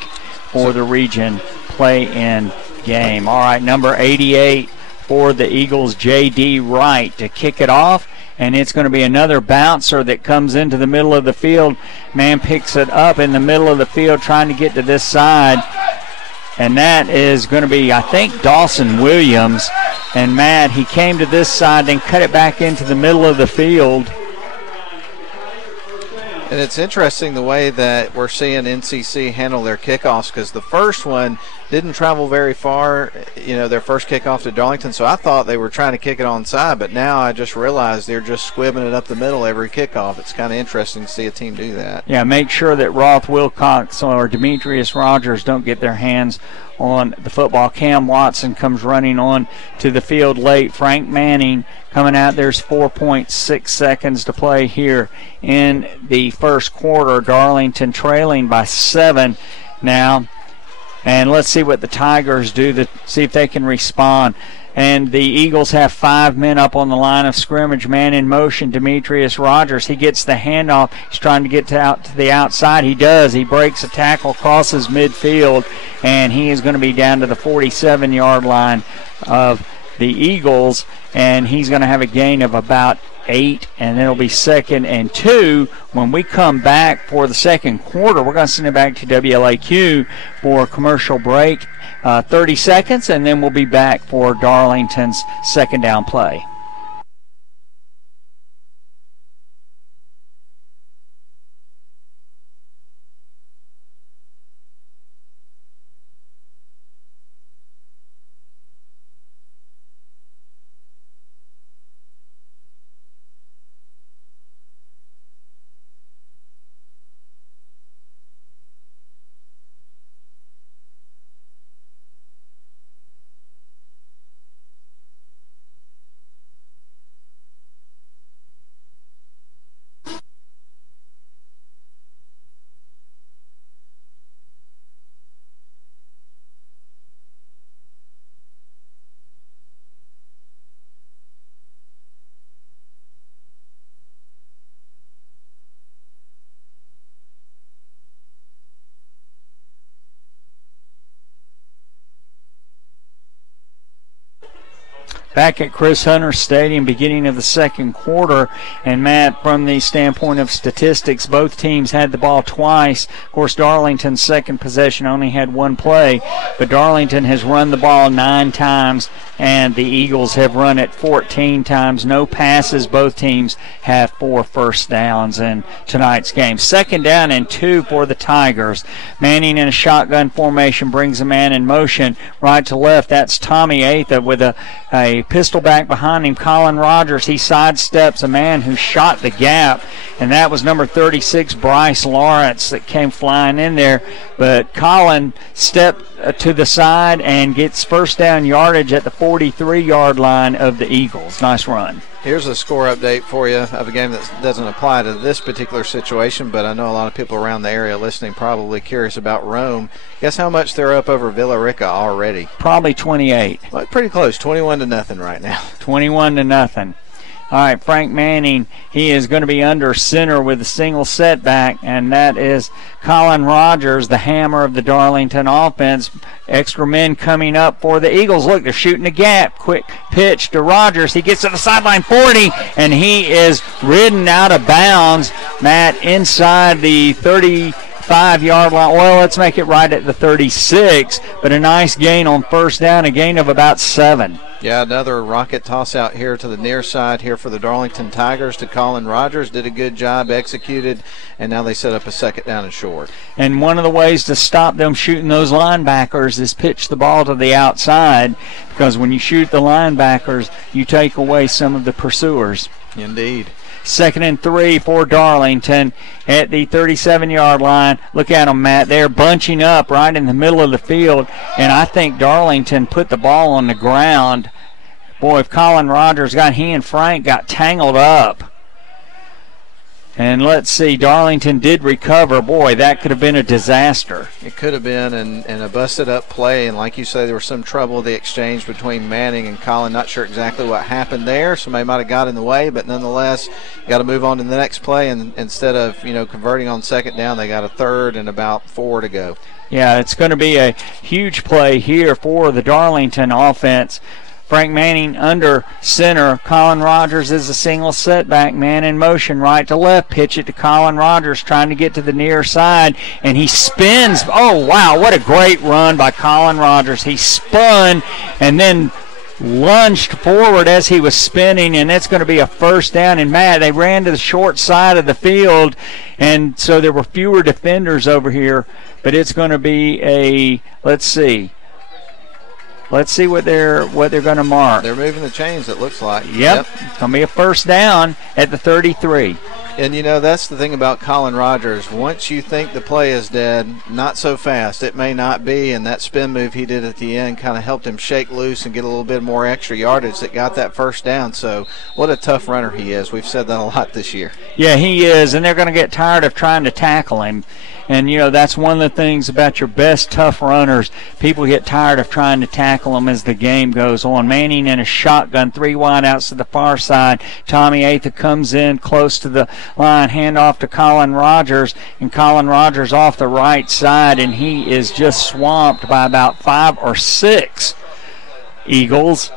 for the region play-in game. All right, number 88 for the Eagles, J.D. Wright to kick it off. And it's going to be another bouncer that comes into the middle of the field. Man picks it up in the middle of the field trying to get to this side. And that is going to be, I think, Dawson Williams. And Matt, he came to this side and cut it back into the middle of the field. And it's interesting the way that we're seeing NCC handle their kickoffs, because the first one didn't travel very far, their first kickoff to Darlington, so I thought they were trying to kick it onside, but now I just realized they're just squibbing it up the middle every kickoff. It's kind of interesting to see a team do that. Yeah, make sure that Roth Wilcox or Demetrius Rogers don't get their hands on the football. Cam Watson comes running on to the field late. Frank Manning coming out. There's 4.6 seconds to play here in the first quarter. Darlington trailing by 7 now. And let's see what the Tigers do to see if they can respond. And the Eagles have 5 men up on the line of scrimmage. Man in motion, Demetrius Rogers. He gets the handoff. He's trying to get out to the outside. He does. He breaks a tackle, crosses midfield, and he is going to be down to the 47-yard line of the Eagles. And he's going to have a gain of about 8, and it'll be 2nd and 2. When we come back for the second quarter, we're going to send it back to WLAQ for a commercial break, 30 seconds, and then we'll be back for Darlington's second down play. Back at Chris Hunter Stadium, beginning of the second quarter. And Matt, from the standpoint of statistics, both teams had the ball twice. Of course, Darlington's second possession only had 1 play, but Darlington has run the ball 9 times, and the Eagles have run it 14 times. No passes. Both teams have 4 first downs in tonight's game. 2nd down and 2 for the Tigers. Manning in a shotgun formation brings a man in motion right to left. That's Tommy Atha with a pistol back behind him. Colin Rogers, he sidesteps a man who shot the gap, and that was number 36, Bryce Lawrence, that came flying in there. But Colin stepped to the side and gets first down yardage at the 43-yard line of the Eagles. Nice run. Here's a score update for you of a game that doesn't apply to this particular situation, but I know a lot of people around the area listening probably curious about Rome. Guess how much they're up over Villarica already? Probably 28. Well, pretty close, 21-0 right now. 21-0. All right, Frank Manning, he is going to be under center with a single setback, and that is Colin Rogers, the hammer of the Darlington offense. Extra men coming up for the Eagles. Look, they're shooting a gap. Quick pitch to Rogers. He gets to the sideline 40, and he is ridden out of bounds, Matt, inside the 35-yard line. Well, let's make it right at the 36, but a nice gain on first down, a gain of about 7. Yeah, another rocket toss out here to the near side here for the Darlington Tigers to Colin Rogers. Did a good job, executed, and now they set up a second down and short. And one of the ways to stop them shooting those linebackers is pitch the ball to the outside, because when you shoot the linebackers, you take away some of the pursuers. Indeed. 2nd and 3 for Darlington at the 37-yard line. Look at them, Matt. They're bunching up right in the middle of the field, and I think Darlington put the ball on the ground. Boy, if Colin Rogers he and Frank got tangled up. And let's see, Darlington did recover. Boy, that could have been a disaster. It could have been, and a busted-up play. And like you say, there was some trouble with the exchange between Manning and Colin. Not sure exactly what happened there. Somebody might have got in the way, but nonetheless, got to move on to the next play. And instead of, converting on second down, they got a third and about 4 to go. Yeah, it's going to be a huge play here for the Darlington offense. Frank Manning under center. Colin Rogers is a single setback. Man in motion, right to left. Pitch it to Colin Rogers, trying to get to the near side, and he spins. Oh, wow, what a great run by Colin Rogers. He spun and then lunged forward as he was spinning, and it's going to be a first down. And, Matt, they ran to the short side of the field, and so there were fewer defenders over here, but it's going to be a, let's see what they're going to mark. They're moving the chains, it looks like. Yep. It's going to be a first down at the 33. And, that's the thing about Colin Rogers. Once you think the play is dead, not so fast. It may not be, and that spin move he did at the end kind of helped him shake loose and get a little bit more extra yardage that got that first down. So what a tough runner he is. We've said that a lot this year. Yeah, he is, and they're going to get tired of trying to tackle him. And, that's one of the things about your best tough runners. People get tired of trying to tackle them as the game goes on. Manning in a shotgun, 3 wideouts to the far side. Tommy Atha comes in close to the line, handoff to Colin Rogers, and Colin Rogers off the right side, and he is just swamped by about 5 or 6 Eagles.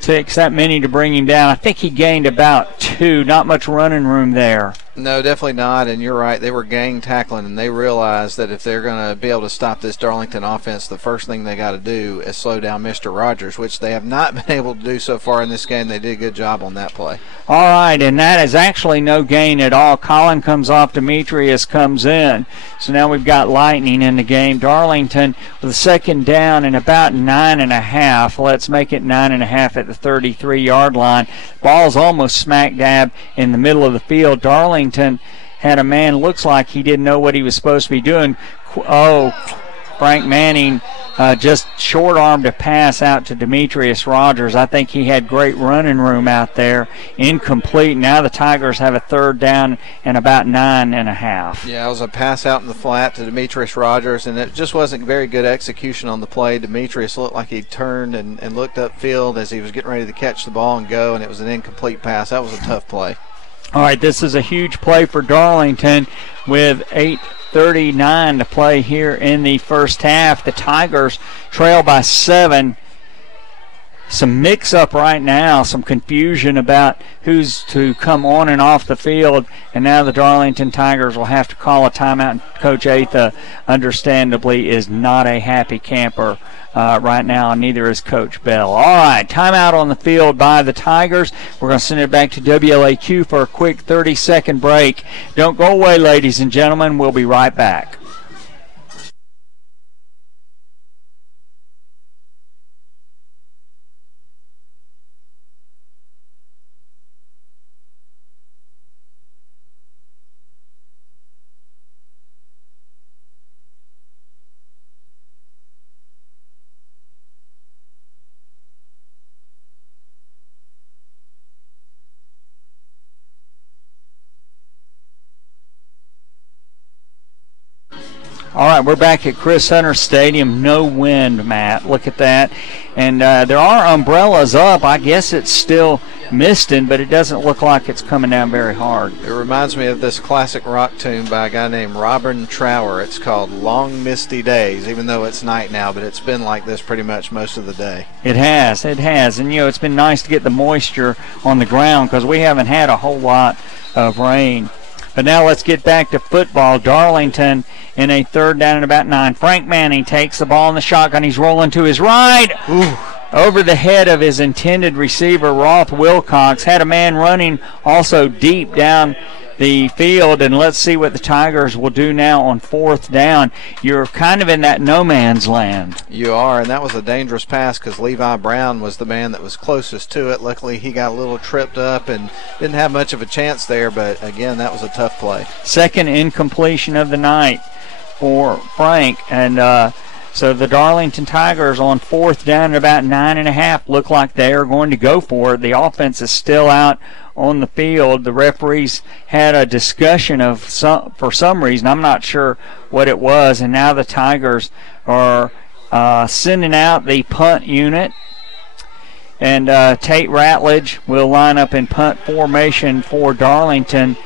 Takes that many to bring him down. I think he gained about 2. Not much running room there. No, definitely not, and you're right. They were gang tackling, and they realized that if they're going to be able to stop this Darlington offense, the first thing they got to do is slow down Mr. Rogers, which they have not been able to do so far in this game. They did a good job on that play. All right, and that is actually no gain at all. Colin comes off, Demetrius comes in. So now we've got lightning in the game. Darlington with a second down and about 9.5. Let's make it 9.5 at the 33-yard line. Ball's almost smack dab in the middle of the field. Darlington had a man, looks like he didn't know what he was supposed to be doing. Frank Manning just short-armed a pass out to Demetrius Rogers. I think he had great running room out there. Incomplete. Now the Tigers have a third down and about 9.5. Yeah, it was a pass out in the flat to Demetrius Rogers, and it just wasn't very good execution on the play. Demetrius looked like he turned and looked upfield as he was getting ready to catch the ball and go, and it was an incomplete pass. That was a tough play. All right, this is a huge play for Darlington with 8:39 to play here in the first half. The Tigers trail by 7. Some mix-up right now, some confusion about who's to come on and off the field, and now the Darlington Tigers will have to call a timeout, and Coach Atha, understandably, is not a happy camper right now, and neither is Coach Bell. All right, timeout on the field by the Tigers. We're going to send it back to WLAQ for a quick 30-second break. Don't go away, ladies and gentlemen. We'll be right back. All right, we're back at Chris Hunter Stadium. No wind, Matt. Look at that. And there are umbrellas up. I guess it's still misting, but it doesn't look like it's coming down very hard. It reminds me of this classic rock tune by a guy named Robin Trower. It's called Long Misty Days, even though it's night now, but it's been like this pretty much most of the day. It has. And, it's been nice to get the moisture on the ground because we haven't had a whole lot of rain. But now let's get back to football. Darlington in a 3rd down and about 9. Frank Manning takes the ball in the shotgun. He's rolling to his right. Ooh. Over the head of his intended receiver, Roth Wilcox. Had a man running also deep down the field, and let's see what the Tigers will do now on 4th down. You're kind of in that no man's land. You are, and that was a dangerous pass because Levi Brown was the man that was closest to it. Luckily, he got a little tripped up and didn't have much of a chance there, but again, that was a tough play. Second incompletion of the night for Frank, and so the Darlington Tigers on 4th down at about 9.5 look like they are going to go for it. The offense is still out on the field. The referees had a discussion for some reason. I'm not sure what it was, and now the Tigers are sending out the punt unit. And Tate Ratledge will line up in punt formation for Darlington.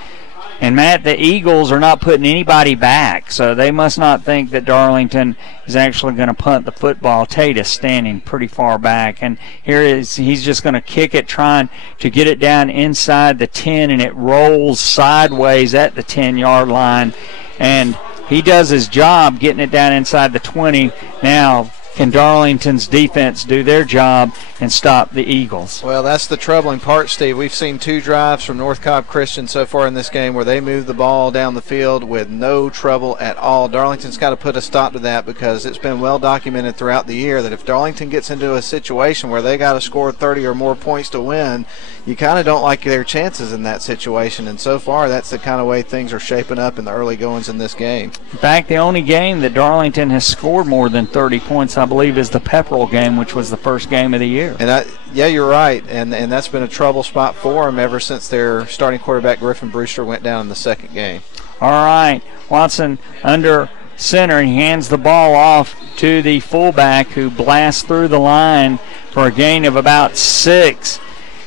And, Matt, the Eagles are not putting anybody back, so they must not think that Darlington is actually going to punt the football. Tate is standing pretty far back, and he's just going to kick it, trying to get it down inside the 10, and it rolls sideways at the 10-yard line. And he does his job getting it down inside the 20. Now, can Darlington's defense do their job and stop the Eagles? Well, that's the troubling part, Steve. We've seen 2 drives from North Cobb Christian so far in this game where they move the ball down the field with no trouble at all. Darlington's got to put a stop to that because it's been well documented throughout the year that if Darlington gets into a situation where they got to score 30 or more points to win, you kind of don't like their chances in that situation. And so far, that's the kind of way things are shaping up in the early goings in this game. In fact, the only game that Darlington has scored more than 30 points, I believe, is the Pepperell game, which was the first game of the year. And yeah, you're right, and that's been a trouble spot for them ever since their starting quarterback Griffin Brewster went down in the second game. All right, Watson under center, and he hands the ball off to the fullback who blasts through the line for a gain of about 6,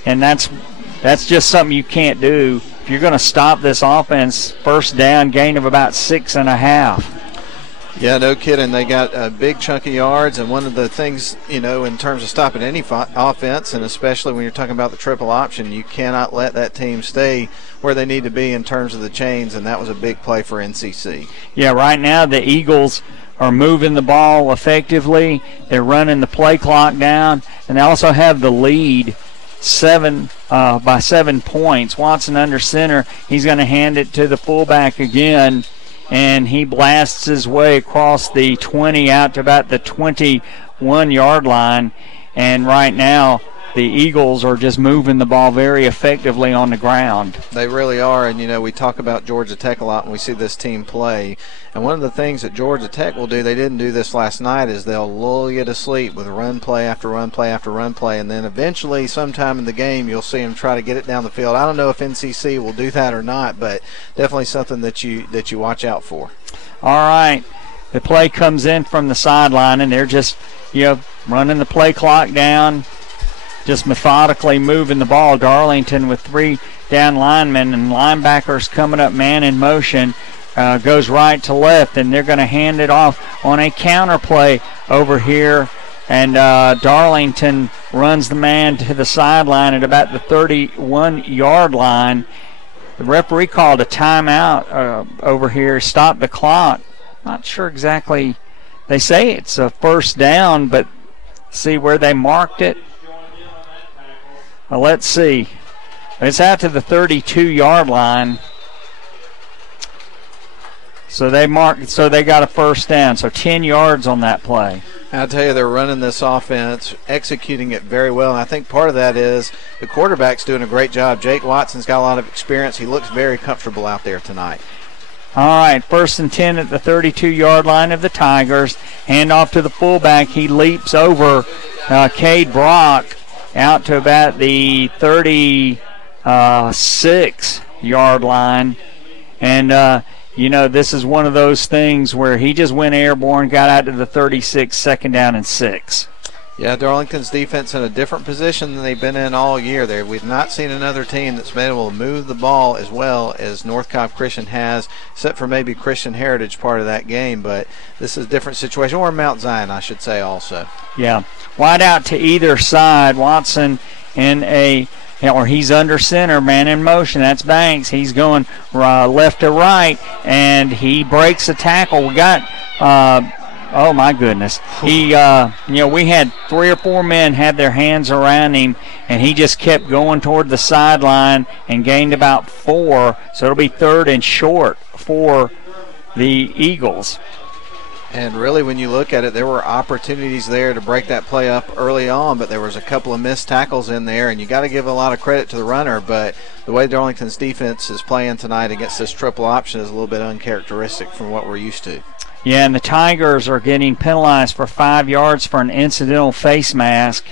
and that's just something you can't do. If you're going to stop this offense, first down, gain of about 6.5. Yeah, no kidding. They got a big chunk of yards, and one of the things, in terms of stopping any offense, and especially when you're talking about the triple option, you cannot let that team stay where they need to be in terms of the chains, and that was a big play for NCC. Yeah, right now the Eagles are moving the ball effectively. They're running the play clock down, and they also have the lead by 7 points. Watson under center. He's going to hand it to the fullback again, and he blasts his way across the 20 out to about the 21-yard line. And right now the Eagles are just moving the ball very effectively on the ground. They really are, and we talk about Georgia Tech a lot when we see this team play. And one of the things that Georgia Tech will do, they didn't do this last night, is they'll lull you to sleep with run play after run play after run play, and then eventually sometime in the game you'll see them try to get it down the field. I don't know if NCC will do that or not, but definitely something that you watch out for. All right, the play comes in from the sideline, and they're just running the play clock down, just methodically moving the ball. Darlington with 3 down linemen and linebackers coming up man in motion, goes right to left, and they're going to hand it off on a counter play over here, and Darlington runs the man to the sideline at about the 31-yard line. The referee called a timeout over here, stopped the clock. Not sure exactly. They say it's a first down, but see where they marked it. Well, let's see. It's out to the 32-yard line. So they got a first down. So 10 yards on that play. I'll tell you, they're running this offense, executing it very well. And I think part of that is the quarterback's doing a great job. Jake Watson's got a lot of experience. He looks very comfortable out there tonight. All right, 1st and 10 at the 32-yard line of the Tigers. Hand off to the fullback. He leaps over Cade Brock out to about the 36-yard line. And, this is one of those things where he just went airborne, got out to the 36, 2nd down and 6. Yeah, Darlington's defense in a different position than they've been in all year. We've not seen another team that's been able to move the ball as well as North Cobb Christian has, except for maybe Christian Heritage part of that game. But this is a different situation, or Mount Zion, I should say, also. Yeah, wide out to either side. Watson he's under center, man in motion. That's Banks. He's going left to right, and he breaks a tackle. We got. Oh, my goodness. We had 3 or 4 men have their hands around him, and he just kept going toward the sideline and gained about 4. So it'll be 3rd and short for the Eagles. And really, when you look at it, there were opportunities there to break that play up early on, but there was a couple of missed tackles in there, and you got to give a lot of credit to the runner. But the way Darlington's defense is playing tonight against this triple option is a little bit uncharacteristic from what we're used to. Yeah, and the Tigers are getting penalized for 5 yards for an incidental face mask.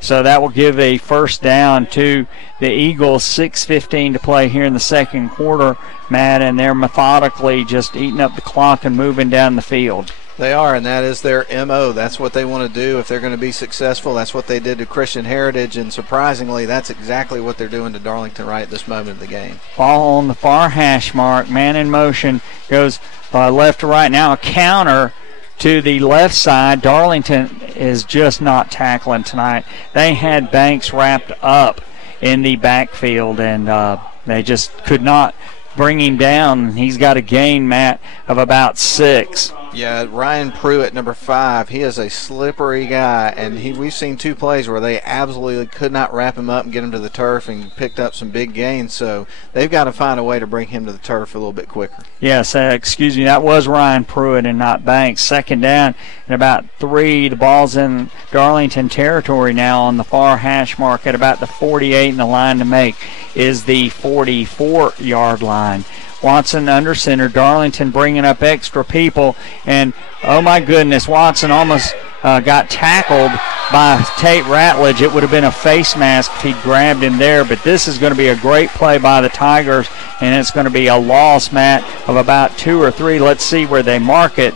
So that will give a first down to the Eagles. 6:15 to play here in the second quarter, Matt, and they're methodically just eating up the clock and moving down the field. They are, and that is their MO. That's what they want to do if they're going to be successful. That's what they did to Christian Heritage, and surprisingly, that's exactly what they're doing to Darlington right at this moment of the game. Ball on the far hash mark, man in motion, goes left to right. Now a counter to the left side. Darlington is just not tackling tonight. They had Banks wrapped up in the backfield, and they just could not bring him down. He's got a gain, Matt, of about 6. Yeah, Ryan Pruitt, number 5, he is a slippery guy, and we've seen 2 plays where they absolutely could not wrap him up and get him to the turf, and picked up some big gains. So they've got to find a way to bring him to the turf a little bit quicker. Yes, excuse me, that was Ryan Pruitt and not Banks. Second down and about 3. The ball's in Darlington territory now on the far hash mark at about the 48, and the line to make is the 44-yard line. Watson under center. Darlington bringing up extra people, and oh my goodness, Watson almost got tackled by Tate Ratledge. It would have been a face mask if he'd grabbed him there, but this is going to be a great play by the Tigers, and it's going to be a loss, Matt, of about 2 or 3. Let's see where they mark it.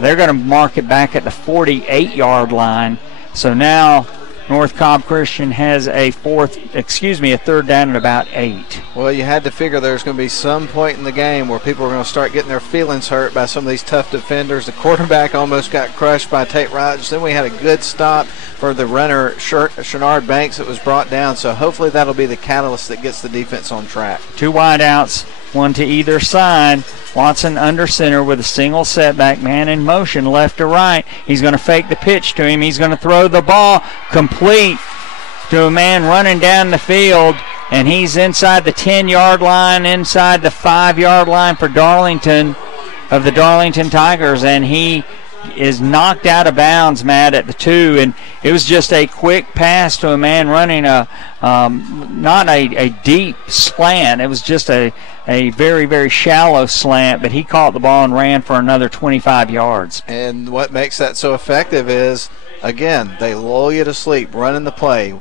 They're going to mark it back at the 48-yard line. So now North Cobb Christian has a third down at about 8. Well, you had to figure there's going to be some point in the game where people are going to start getting their feelings hurt by some of these tough defenders. The quarterback almost got crushed by Tate Rogers. Then we had a good stop for the runner, Shenard Banks, that was brought down. So hopefully that'll be the catalyst that gets the defense on track. 2 wideouts, 1 to either side. Watson under center with a single setback, man in motion left to right. He's going to fake the pitch to him. He's going to throw the ball complete to a man running down the field, and he's inside the 10-yard line, inside the 5-yard line for Darlington, of the Darlington Tigers, and he is knocked out of bounds, Matt, at the 2, and it was just a quick pass to a man running not a deep slant. It was just a very, very shallow slant, but he caught the ball and ran for another 25 yards. And what makes that so effective is, again, they lull you to sleep, running the play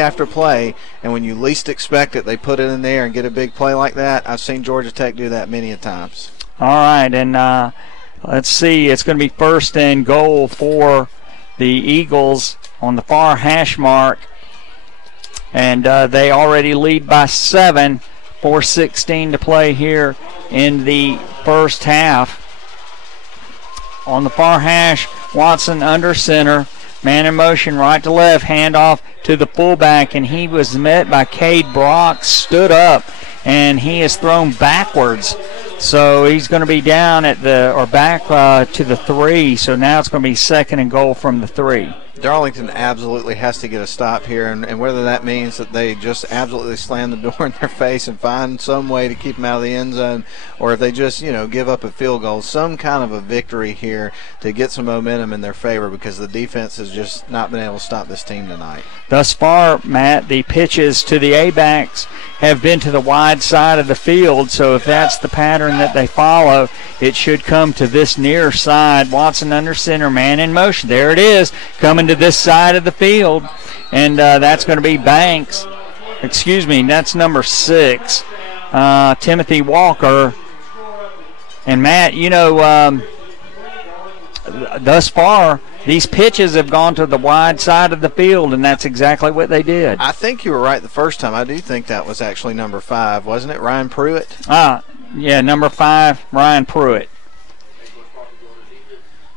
after play, and when you least expect it, they put it in there and get a big play like that. I've seen Georgia Tech do that many a times. All right, and let's see. It's going to be 1st and goal for the Eagles on the far hash mark, and they already lead by 7. 4:16 to play here in the first half. On the far hash, Watson under center, man in motion right to left, handoff to the fullback, and he was met by Cade Brock, stood up, and he is thrown backwards. So he's going to be down at back to the 3. So now it's going to be 2nd and goal from the 3. Darlington absolutely has to get a stop here, and whether that means that they just absolutely slam the door in their face and find some way to keep them out of the end zone, or if they just, give up a field goal, some kind of a victory here to get some momentum in their favor, because the defense has just not been able to stop this team tonight. Thus far, Matt, the pitches to the A-backs have been to the wide side of the field, so if that's the pattern that they follow, it should come to this near side. Watson under center, man in motion. There it is, coming to this side of the field, and that's going to be Banks. That's number 6, Timothy Walker. And Matt, thus far, these pitches have gone to the wide side of the field, and that's exactly what they did. I think you were right the first time. I do think that was actually number 5, wasn't it, Ryan Pruitt? Yeah, number 5, Ryan Pruitt.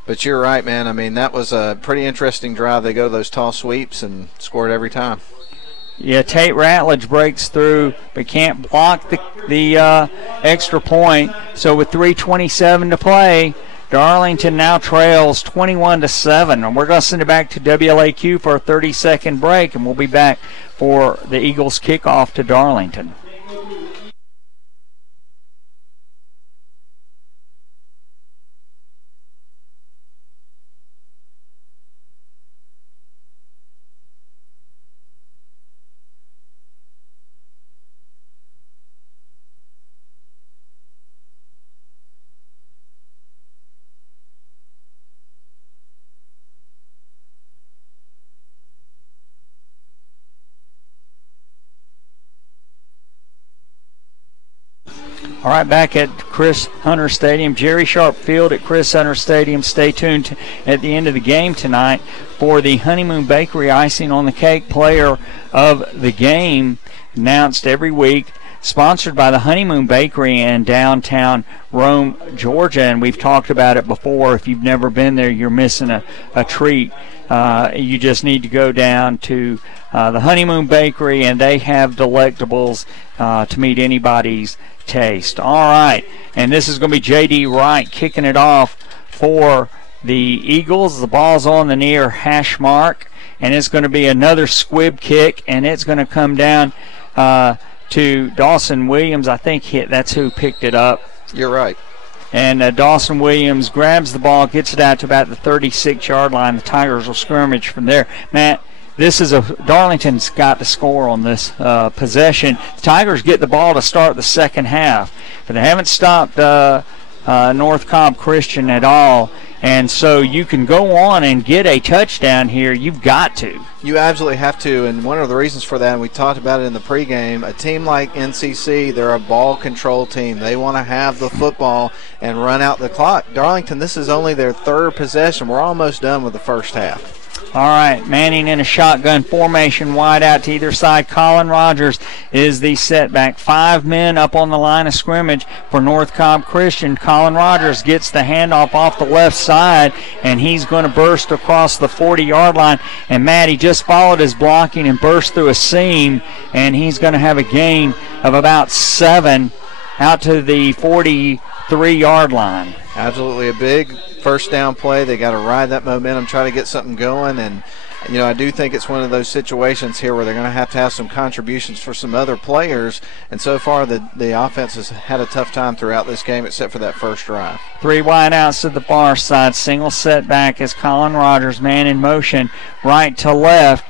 But you're right, man. I mean, that was a pretty interesting drive. They go to those tall sweeps and scored every time. Yeah, Tate Ratledge breaks through, but can't block the extra point. So with 3:27 to play, Darlington now trails 21-7. And we're going to send it back to WLAQ for a 30-second break, and we'll be back for the Eagles' kickoff to Darlington. All right, back at Chris Hunter Stadium, Jerry Sharp Field at Chris Hunter Stadium. Stay tuned at the end of the game tonight for the Honeymoon Bakery Icing on the Cake Player of the Game, announced every week, sponsored by the Honeymoon Bakery in downtown Rome, Georgia. And we've talked about it before. If you've never been there, you're missing a treat. You just need to go down to the Honeymoon Bakery, and they have delectables to meet anybody's taste. All right, and this is going to be J.D. Wright kicking it off for the Eagles. The ball's on the near hash mark, and it's going to be another squib kick, and it's going to come down to Dawson Williams. I think that's who picked it up. You're right. And Dawson Williams grabs the ball, gets it out to about the 36-yard line. The Tigers will scrimmage from there. Matt, Darlington's got to score on this possession. The Tigers get the ball to start the second half, but they haven't stopped North Cobb Christian at all. And so you can go on and get a touchdown here. You've got to. You absolutely have to, and one of the reasons for that, and we talked about it in the pregame, a team like NCC, they're a ball control team. They want to have the football and run out the clock. Darlington, this is only their third possession. We're almost done with the first half. All right, Manning in a shotgun formation, wide out to either side. Colin Rogers is the setback. 5 men up on the line of scrimmage for North Cobb Christian. Colin Rogers gets the handoff off the left side, and he's going to burst across the 40-yard line. And Matt, he just followed his blocking and burst through a seam, and he's going to have a gain of about 7 out to the 43-yard line. Absolutely a big first down play. They got to ride that momentum, try to get something going. And, you know, I do think it's one of those situations here where they're going to have some contributions for some other players. And so far the offense has had a tough time throughout this game except for that first drive. 3 wide outs to the far side. Single setback as Colin Rogers, man in motion, right to left.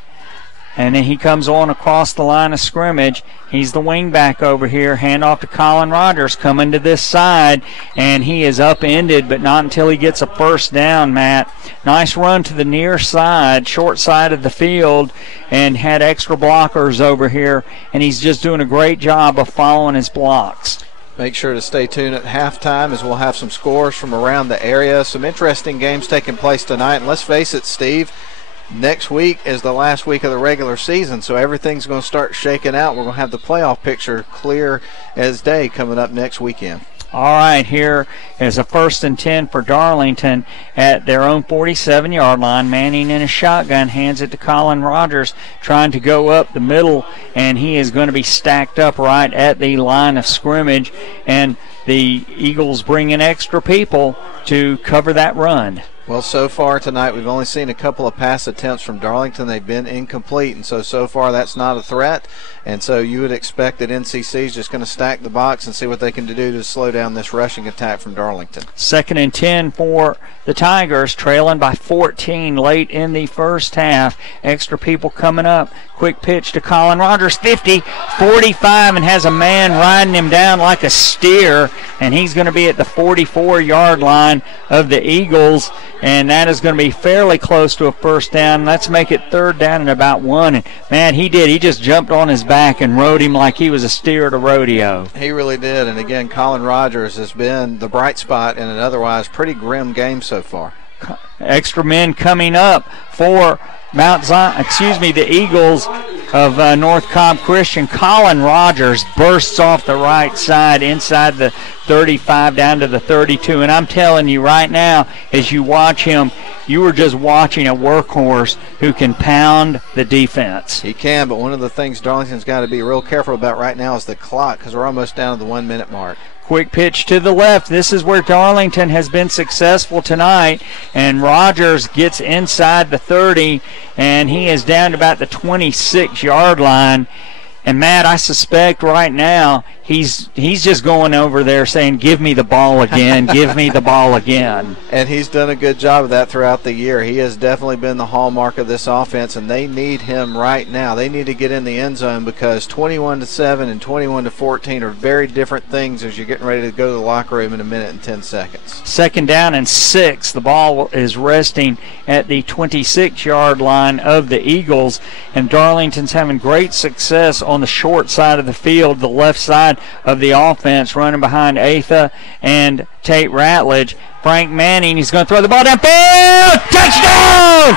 And then he comes on across the line of scrimmage. He's the wingback over here. Handoff to Colin Rogers coming to this side. And he is upended, but not until he gets a first down, Matt. Nice run to the near side, short side of the field, and had extra blockers over here. And he's just doing a great job of following his blocks. Make sure to stay tuned at halftime as we'll have some scores from around the area. Some interesting games taking place tonight. And let's face it, Steve, next week is the last week of the regular season, so everything's going to start shaking out. We're going to have the playoff picture clear as day coming up next weekend. All right, here is a 1st and 10 for Darlington at their own 47-yard line. Manning in a shotgun hands it to Colin Rogers, trying to go up the middle, and he is going to be stacked up right at the line of scrimmage, and the Eagles bring in extra people to cover that run. Well, so far tonight we've only seen a couple of pass attempts from Darlington. They've been incomplete, and so far that's not a threat. And so you would expect that NCC is just going to stack the box and see what they can do to slow down this rushing attack from Darlington. 2nd and 10 for the Tigers, trailing by 14 late in the first half. Extra people coming up. Quick pitch to Colin Rogers, 50, 45, and has a man riding him down like a steer, and he's going to be at the 44-yard line of the Eagles, and that is going to be fairly close to a first down. Let's make it 3rd down and about 1. And, man, he did. He just jumped on his back and rode him like he was a steer at a rodeo. He really did, and again, Colin Rogers has been the bright spot in an otherwise pretty grim game so far. Extra men coming up for the Eagles of North Cobb Christian. Colin Rogers bursts off the right side inside the 35 down to the 32. And I'm telling you right now, as you watch him, you are just watching a workhorse who can pound the defense. He can, but one of the things Darlington's got to be real careful about right now is the clock, because we're almost down to the 1 minute mark. Quick pitch to the left. This is where Darlington has been successful tonight. And Rogers gets inside the 30, and he is down to about the 26-yard line. And, Matt, I suspect right now he's just going over there saying, give me the ball again, give me the ball again. And he's done a good job of that throughout the year. He has definitely been the hallmark of this offense, and they need him right now. They need to get in the end zone, because 21-7 and 21-14 are very different things as you're getting ready to go to the locker room in 1 minute and 10 seconds. 2nd down and 6. The ball is resting at the 26-yard line of the Eagles, and Darlington's having great success on the short side of the field, the left side of the offense, running behind Atha and Tate Ratledge. Frank Manning, he's going to throw the ball downfield. Touchdown!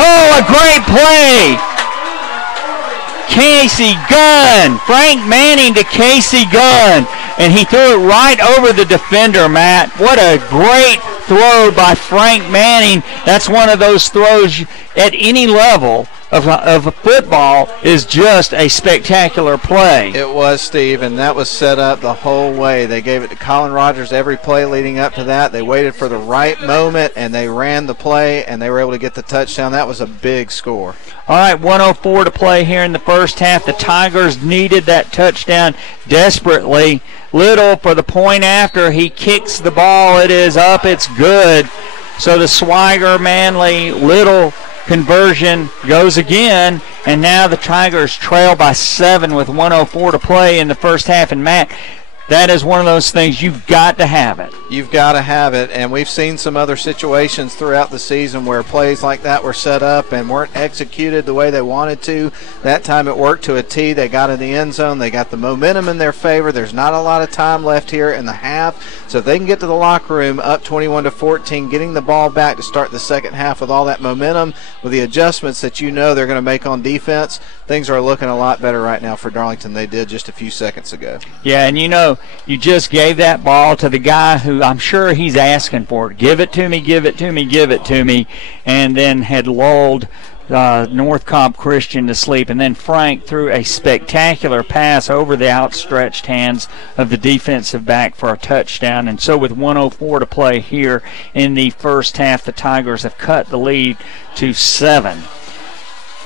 Oh, a great play. Casey Gunn. Frank Manning to Casey Gunn. And he threw it right over the defender, Matt. What a great throw by Frank Manning. That's one of those throws at any level of football is just a spectacular play. It was, Steve, and that was set up the whole way. They gave it to Colin Rogers every play leading up to that. They waited for the right moment, and they ran the play, and they were able to get the touchdown. That was a big score. All right, 1:04 to play here in the first half. The Tigers needed that touchdown desperately. Little for the point after. He kicks the ball. It is up. It's good. So the Swiger, Manley, Little conversion goes again, and now the Tigers trail by 7 with 1:04 to play in the first half. And Matt, that is one of those things, you've got to have it. You've got to have it, and we've seen some other situations throughout the season where plays like that were set up and weren't executed the way they wanted to. That time it worked to a T. They got in the end zone. They got the momentum in their favor. There's not a lot of time left here in the half, so if they can get to the locker room up 21-14, getting the ball back to start the second half with all that momentum, with the adjustments that you know they're going to make on defense, things are looking a lot better right now for Darlington than they did just a few seconds ago. Yeah, and you know, you just gave that ball to the guy who I'm sure he's asking for it. Give it to me, give it to me, give it to me, and then had lulled North Cobb Christian to sleep. And then Frank threw a spectacular pass over the outstretched hands of the defensive back for a touchdown. And so with 1:04 to play here in the first half, the Tigers have cut the lead to 7.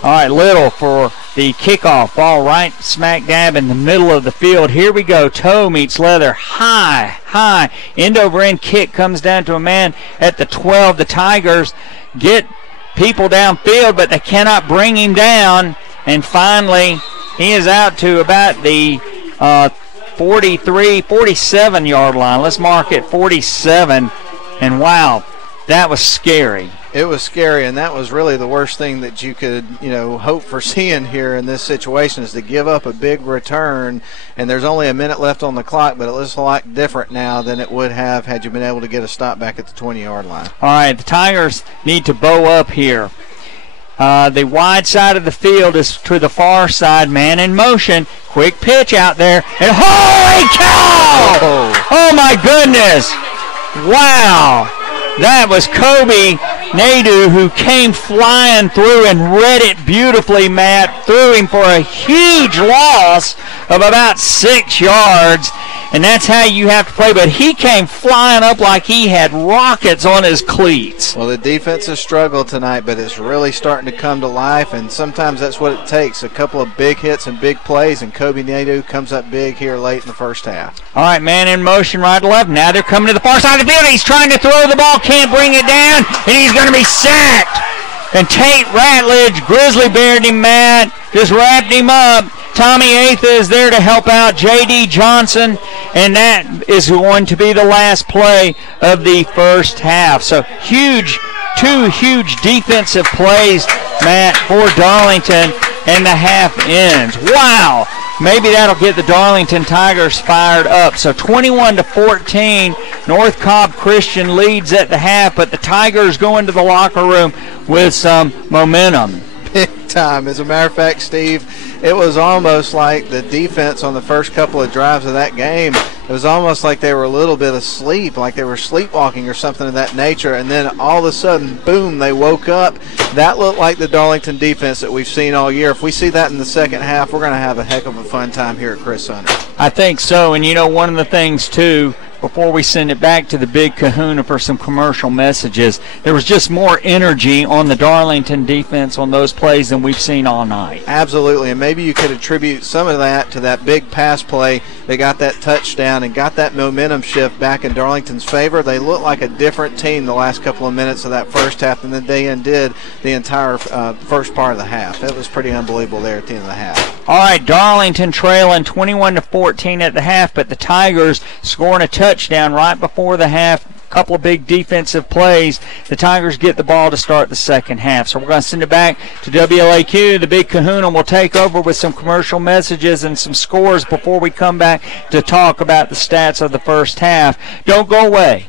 All right, Little for the kickoff. Ball right smack dab in the middle of the field. Here we go. Toe meets leather. High. End over end kick comes down to a man at the 12. The Tigers get people downfield, but they cannot bring him down. And finally, he is out to about the 47-yard line. Let's mark it 47. And wow, that was scary. It was scary, and that was really the worst thing that you could, hope for seeing here in this situation, is to give up a big return, and there's only a minute left on the clock, but it looks a lot different now than it would have had you been able to get a stop back at the 20-yard line. All right, the Tigers need to bow up here. The wide side of the field is to the far side, man in motion. Quick pitch out there, and holy cow! Oh my goodness! Wow! That was Kobe Nadu, who came flying through and read it beautifully, Matt. Threw him for a huge loss of about 6 yards. And that's how you have to play. But he came flying up like he had rockets on his cleats. Well, the defense has struggled tonight, but it's really starting to come to life. And sometimes that's what it takes, a couple of big hits and big plays. And Kobe Nadu comes up big here late in the first half. All right, man in motion right to left. Now they're coming to the far side of the field. He's trying to throw the ball, can't bring it down, and he's going to be sacked. And Tate Ratledge, grizzly beared him, Matt, just wrapped him up. Tommy Atha is there to help out J.D. Johnson, and that is going to be the last play of the first half. So two huge defensive plays, Matt, for Darlington, and the half ends. Wow! maybe that'll get the Darlington Tigers fired up. So 21-14, North Cobb Christian leads at the half, but the Tigers go into the locker room with some momentum. Big time. As a matter of fact, Steve, it was almost like the defense on the first couple of drives of that game, it was almost like they were a little bit asleep, like they were sleepwalking or something of that nature, and then all of a sudden, boom, they woke up. That looked like the Darlington defense that we've seen all year. If we see that in the second half, we're going to have a heck of a fun time here at Chris Hunter. I think so, and one of the things, too, before we send it back to the big kahuna for some commercial messages, there was just more energy on the Darlington defense on those plays than we've seen all night. Absolutely, and maybe you could attribute some of that to that big pass play. They got that touchdown and got that momentum shift back in Darlington's favor. They looked like a different team the last couple of minutes of that first half than they did the entire first part of the half. It was pretty unbelievable there at the end of the half. All right, Darlington trailing 21-14 at the half, but the Tigers scoring a touchdown right before the half. Couple of big defensive plays. The Tigers get the ball to start the second half. So we're going to send it back to WLAQ. The big kahuna will take over with some commercial messages and some scores before we come back to talk about the stats of the first half. Don't go away.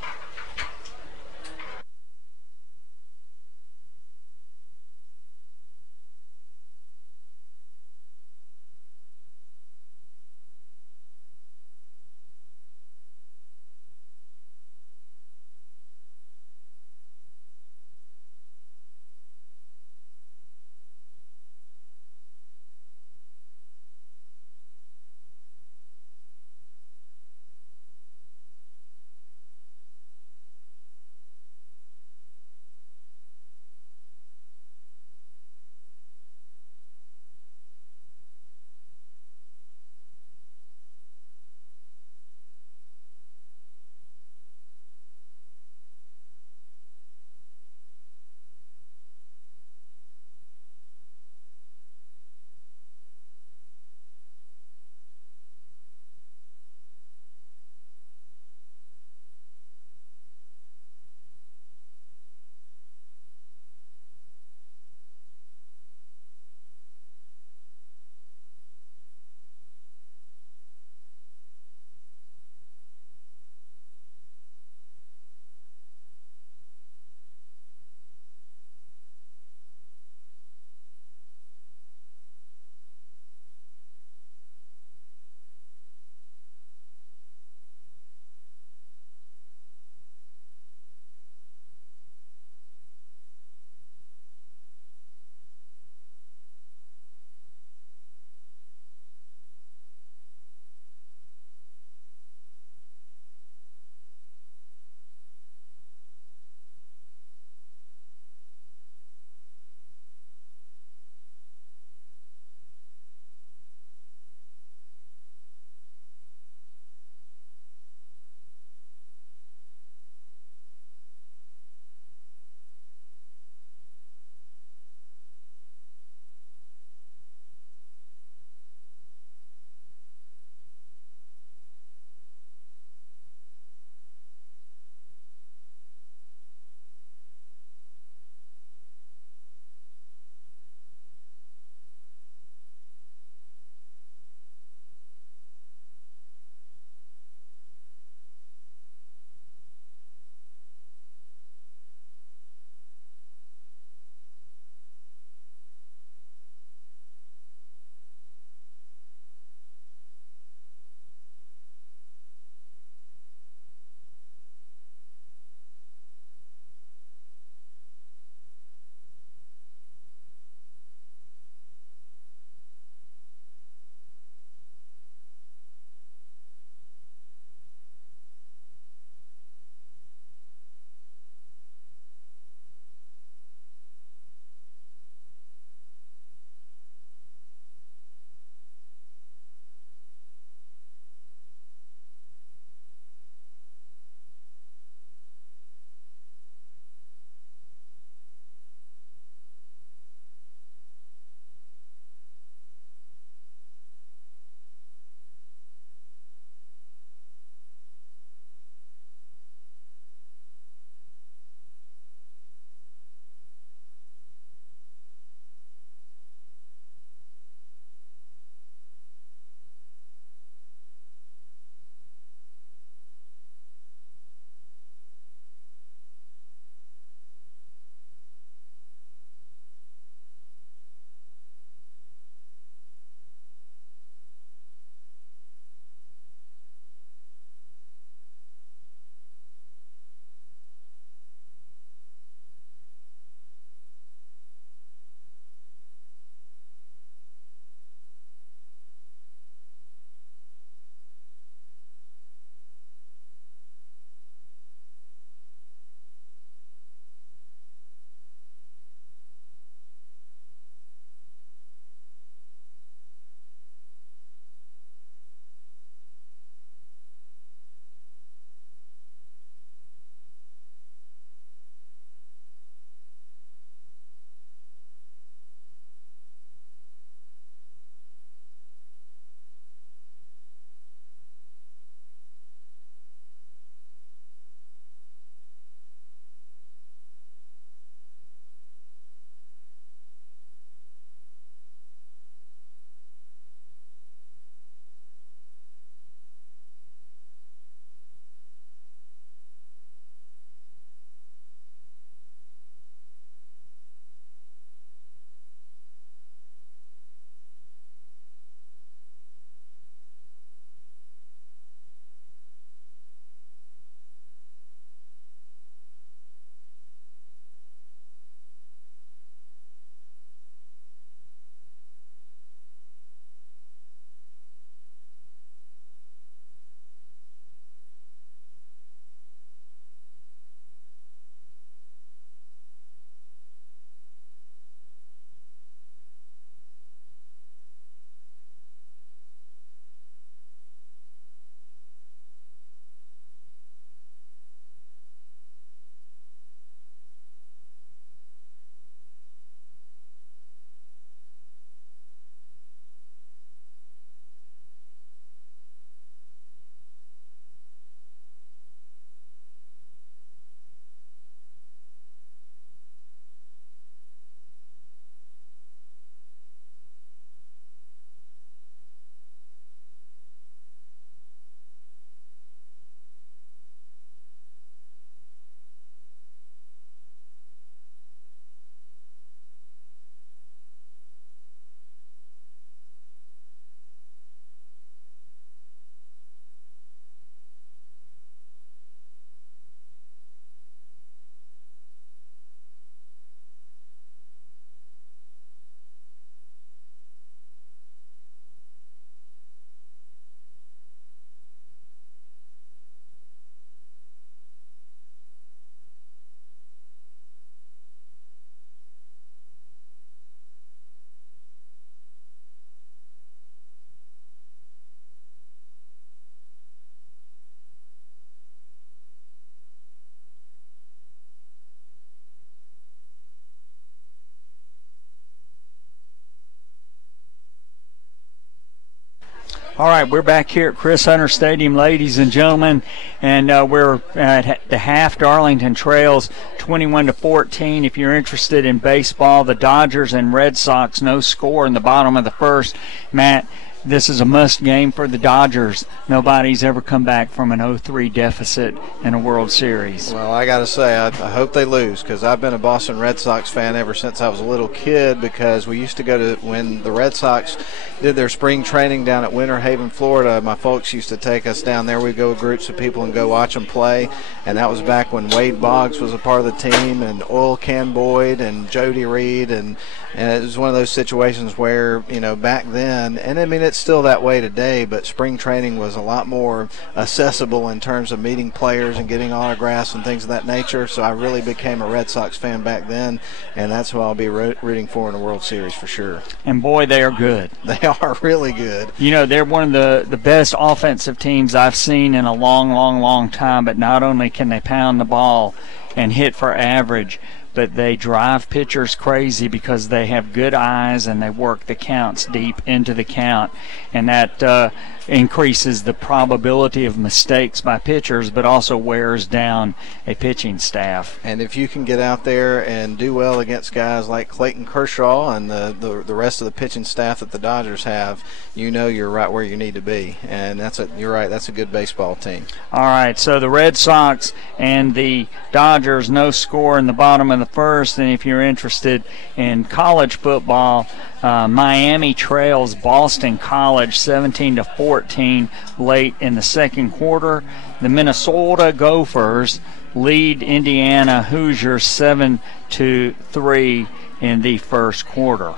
All right, we're back here at Chris Hunter Stadium, ladies and gentlemen, and we're at the half. Darlington trails 21-14. If you're interested in baseball, the Dodgers and Red Sox, no score in the bottom of the first. Matt, this is a must game for the Dodgers. Nobody's ever come back from an 0-3 deficit in a World Series. Well, I got to say, I hope they lose, because I've been a Boston Red Sox fan ever since I was a little kid, because we used to go to, when the Red Sox did their spring training down at Winter Haven, Florida, my folks used to take us down there. We'd go with groups of people and go watch them play, and that was back when Wade Boggs was a part of the team, and Oil Can Boyd and Jody Reed, and it was one of those situations where, you know, back then, and I mean it's still that way today, but spring training was a lot more accessible in terms of meeting players and getting autographs and things of that nature. So I really became a Red Sox fan back then, and that's who I'll be rooting for in the World Series for sure. And boy, they are good. They are really good. You know, they're one of the best offensive teams I've seen in a long time, but not only can they pound the ball and hit for average, but they drive pitchers crazy because they have good eyes and they work the counts deep into the count, and that increases the probability of mistakes by pitchers, but also wears down a pitching staff. And if you can get out there and do well against guys like Clayton Kershaw and the rest of the pitching staff that the Dodgers have, you know you're right where you need to be. And you're right, that's a good baseball team. All right, so the Red Sox and the Dodgers, no score in the bottom of the first. And if you're interested in college football, Miami trails Boston College 17-14 late in the second quarter. The Minnesota Gophers lead Indiana Hoosiers 7-3 in the first quarter.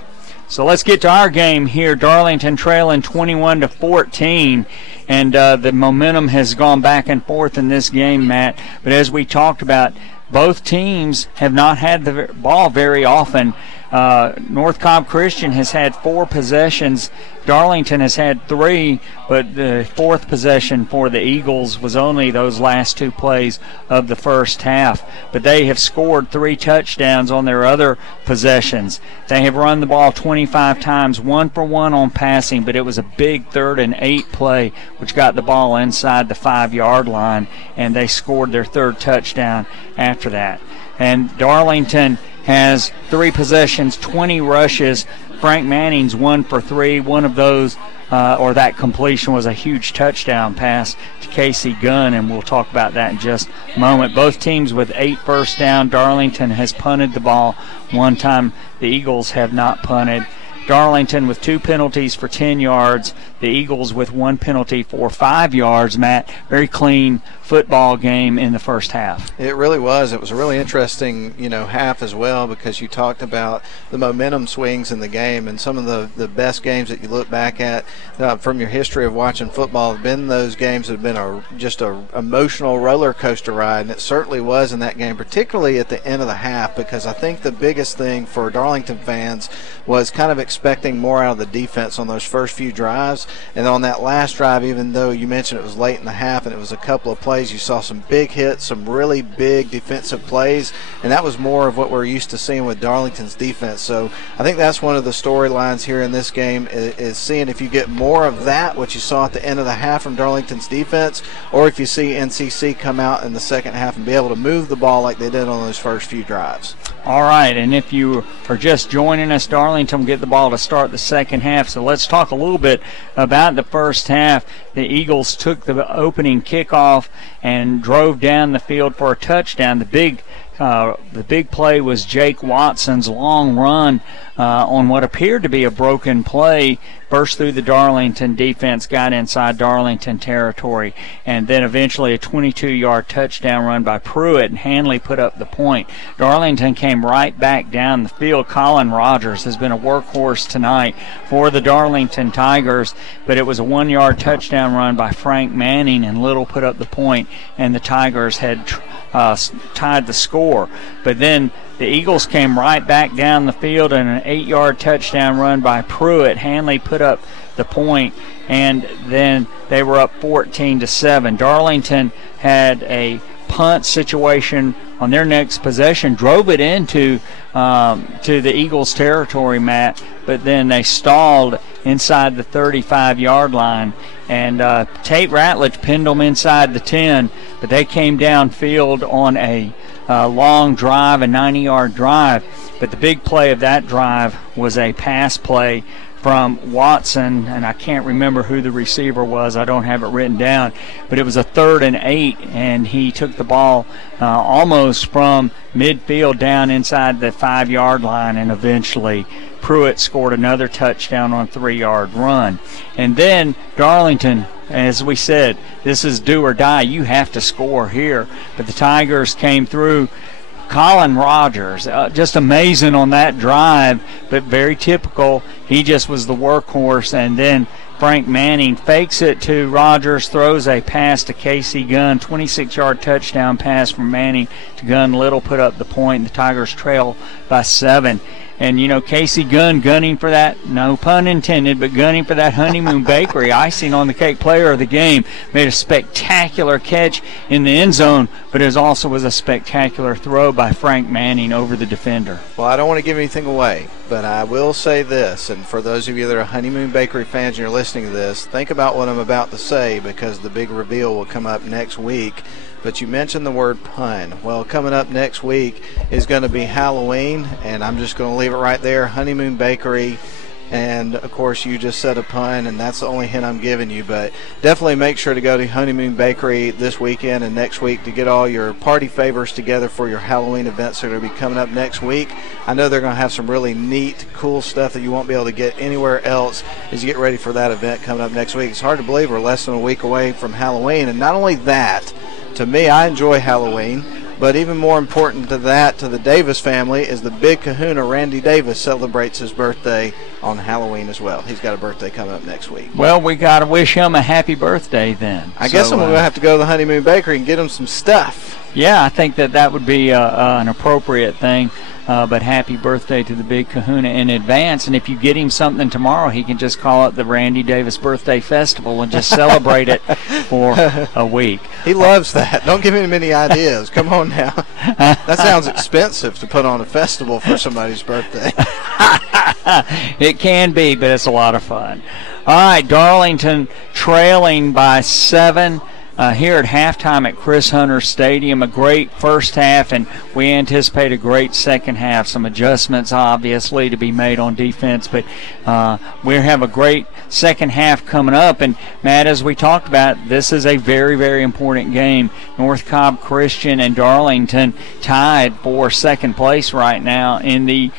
So let's get to our game here. Darlington trailing 21-14, and the momentum has gone back and forth in this game, Matt. But as we talked about, both teams have not had the ball very often. North Cobb Christian has had 4 possessions. Darlington has had 3, but the 4th possession for the Eagles was only those last 2 plays of the first half. But they have scored 3 touchdowns on their other possessions. They have run the ball 25 times, 1 for 1 on passing, but it was a big 3rd and 8 play, which got the ball inside the 5-yard line, and they scored their 3rd touchdown after that. And Darlington has 3 possessions, 20 rushes. Frank Manning's 1 for 3. One of those, or that completion, was a huge touchdown pass to Casey Gunn, and we'll talk about that in just a moment. Both teams with 8 first down. Darlington has punted the ball 1 time. The Eagles have not punted. Darlington with 2 penalties for 10 yards. The Eagles with 1 penalty for 5 yards, Matt. Very clean football game in the first half. It really was. It was a really interesting, half as well, because you talked about the momentum swings in the game, and some of the best games that you look back at from your history of watching football have been those games that have been just an emotional roller coaster ride, and it certainly was in that game, particularly at the end of the half, because I think the biggest thing for Darlington fans was kind of expecting more out of the defense on those first few drives, and on that last drive, even though you mentioned it was late in the half and it was a couple of plays, you saw some big hits, some really big defensive plays, and that was more of what we're used to seeing with Darlington's defense. So I think that's one of the storylines here in this game, is seeing if you get more of that, what you saw at the end of the half from Darlington's defense, or if you see NCC come out in the second half and be able to move the ball like they did on those first few drives. All right, and if you are just joining us, Darlington will get the ball to start the second half. So let's talk a little bit about the first half. The Eagles took the opening kickoff and drove down the field for a touchdown. The big play was Jake Watson's long run on what appeared to be a broken play, burst through the Darlington defense, got inside Darlington territory, and then eventually a 22-yard touchdown run by Pruitt, and Hanley put up the point. Darlington came right back down the field. Colin Rogers has been a workhorse tonight for the Darlington Tigers, but it was a 1-yard touchdown run by Frank Manning, and Little put up the point, and the Tigers had tied the score. But then the Eagles came right back down the field, and an 8-yard touchdown run by Pruitt. Hanley put up the point, and then they were up 14-7. Darlington had a punt situation on their next possession, drove it into to the Eagles' territory, Matt, but then they stalled inside the 35-yard line. And Tate Ratledge pinned them inside the 10, but they came downfield on a long drive, a 90-yard drive. But the big play of that drive was a pass play from Watson, and I can't remember who the receiver was. I don't have it written down, but it was a 3rd and 8, and he took the ball almost from midfield down inside the 5-yard line, and eventually Pruitt scored another touchdown on a 3-yard run. And then Darlington, as we said, this is do or die. You have to score here. But the Tigers came through. Colin Rogers, just amazing on that drive, but very typical. He just was the workhorse, and then Frank Manning fakes it to Rogers, throws a pass to Casey Gunn, 26-yard touchdown pass from Manning to Gunn. Little put up the point. The Tigers trail by 7. And, you know, Casey Gunn gunning for that, no pun intended, but gunning for that Honeymoon Bakery icing on the cake player of the game. Made a spectacular catch in the end zone, but it also was a spectacular throw by Frank Manning over the defender. Well, I don't want to give anything away, but I will say this, and for those of you that are Honeymoon Bakery fans and you're listening to this, think about what I'm about to say, because the big reveal will come up next week. But you mentioned the word pun. Well, coming up next week is going to be Halloween, and I'm just going to leave it right there. Honeymoon Bakery, and of course you just said a pun, and that's the only hint I'm giving you. But definitely make sure to go to Honeymoon Bakery this weekend and next week to get all your party favors together for your Halloween events that are going to be coming up next week. I know they're going to have some really neat, cool stuff that you won't be able to get anywhere else as you get ready for that event coming up next week. It's hard to believe we're less than a week away from Halloween, and not only that, to me, I enjoy Halloween, but even more important to that, to the Davis family, is the big kahuna, Randy Davis, celebrates his birthday on Halloween as well. He's got a birthday coming up next week. Well, we got to wish him a happy birthday then. I guess I'm going to have to go to the Honeymoon Bakery and get him some stuff. Yeah, I think that would be an appropriate thing. But happy birthday to the big kahuna in advance. And if you get him something tomorrow, he can just call it the Randy Davis Birthday Festival and just celebrate it for a week. He loves that. Don't give him any ideas. Come on now. That sounds expensive to put on a festival for somebody's birthday. It can be, but it's a lot of fun. All right, Darlington trailing by 7. Here at halftime at Chris Hunter Stadium. A great first half, and we anticipate a great second half. Some adjustments, obviously, to be made on defense, but we have a great second half coming up. And, Matt, as we talked about, this is a very, very important game. North Cobb Christian and Darlington tied for second place right now in the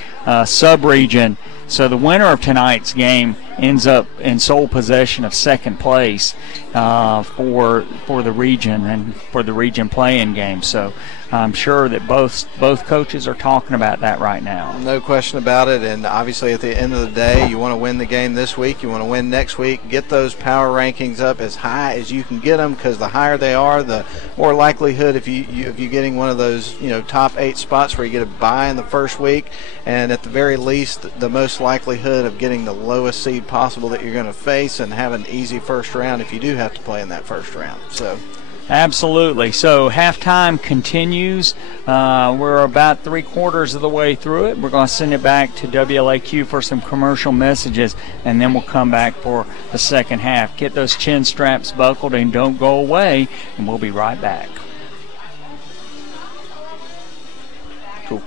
sub-region. So the winner of tonight's game ends up in sole possession of second place for the region and for the region play-in game. So I'm sure that both coaches are talking about that right now. No question about it, and obviously at the end of the day, you want to win the game this week, you want to win next week, get those power rankings up as high as you can get them, because the higher they are, the more likelihood if you're getting one of those top 8 spots where you get a bye in the first week, and at the very least the most likelihood of getting the lowest seed possible that you're going to face and have an easy first round if you do have to play in that first round. So absolutely. So halftime continues. We're about 3/4 of the way through it. We're going to send it back to WLAQ for some commercial messages, and then we'll come back for the second half. Get those chin straps buckled and don't go away, and we'll be right back. Cool.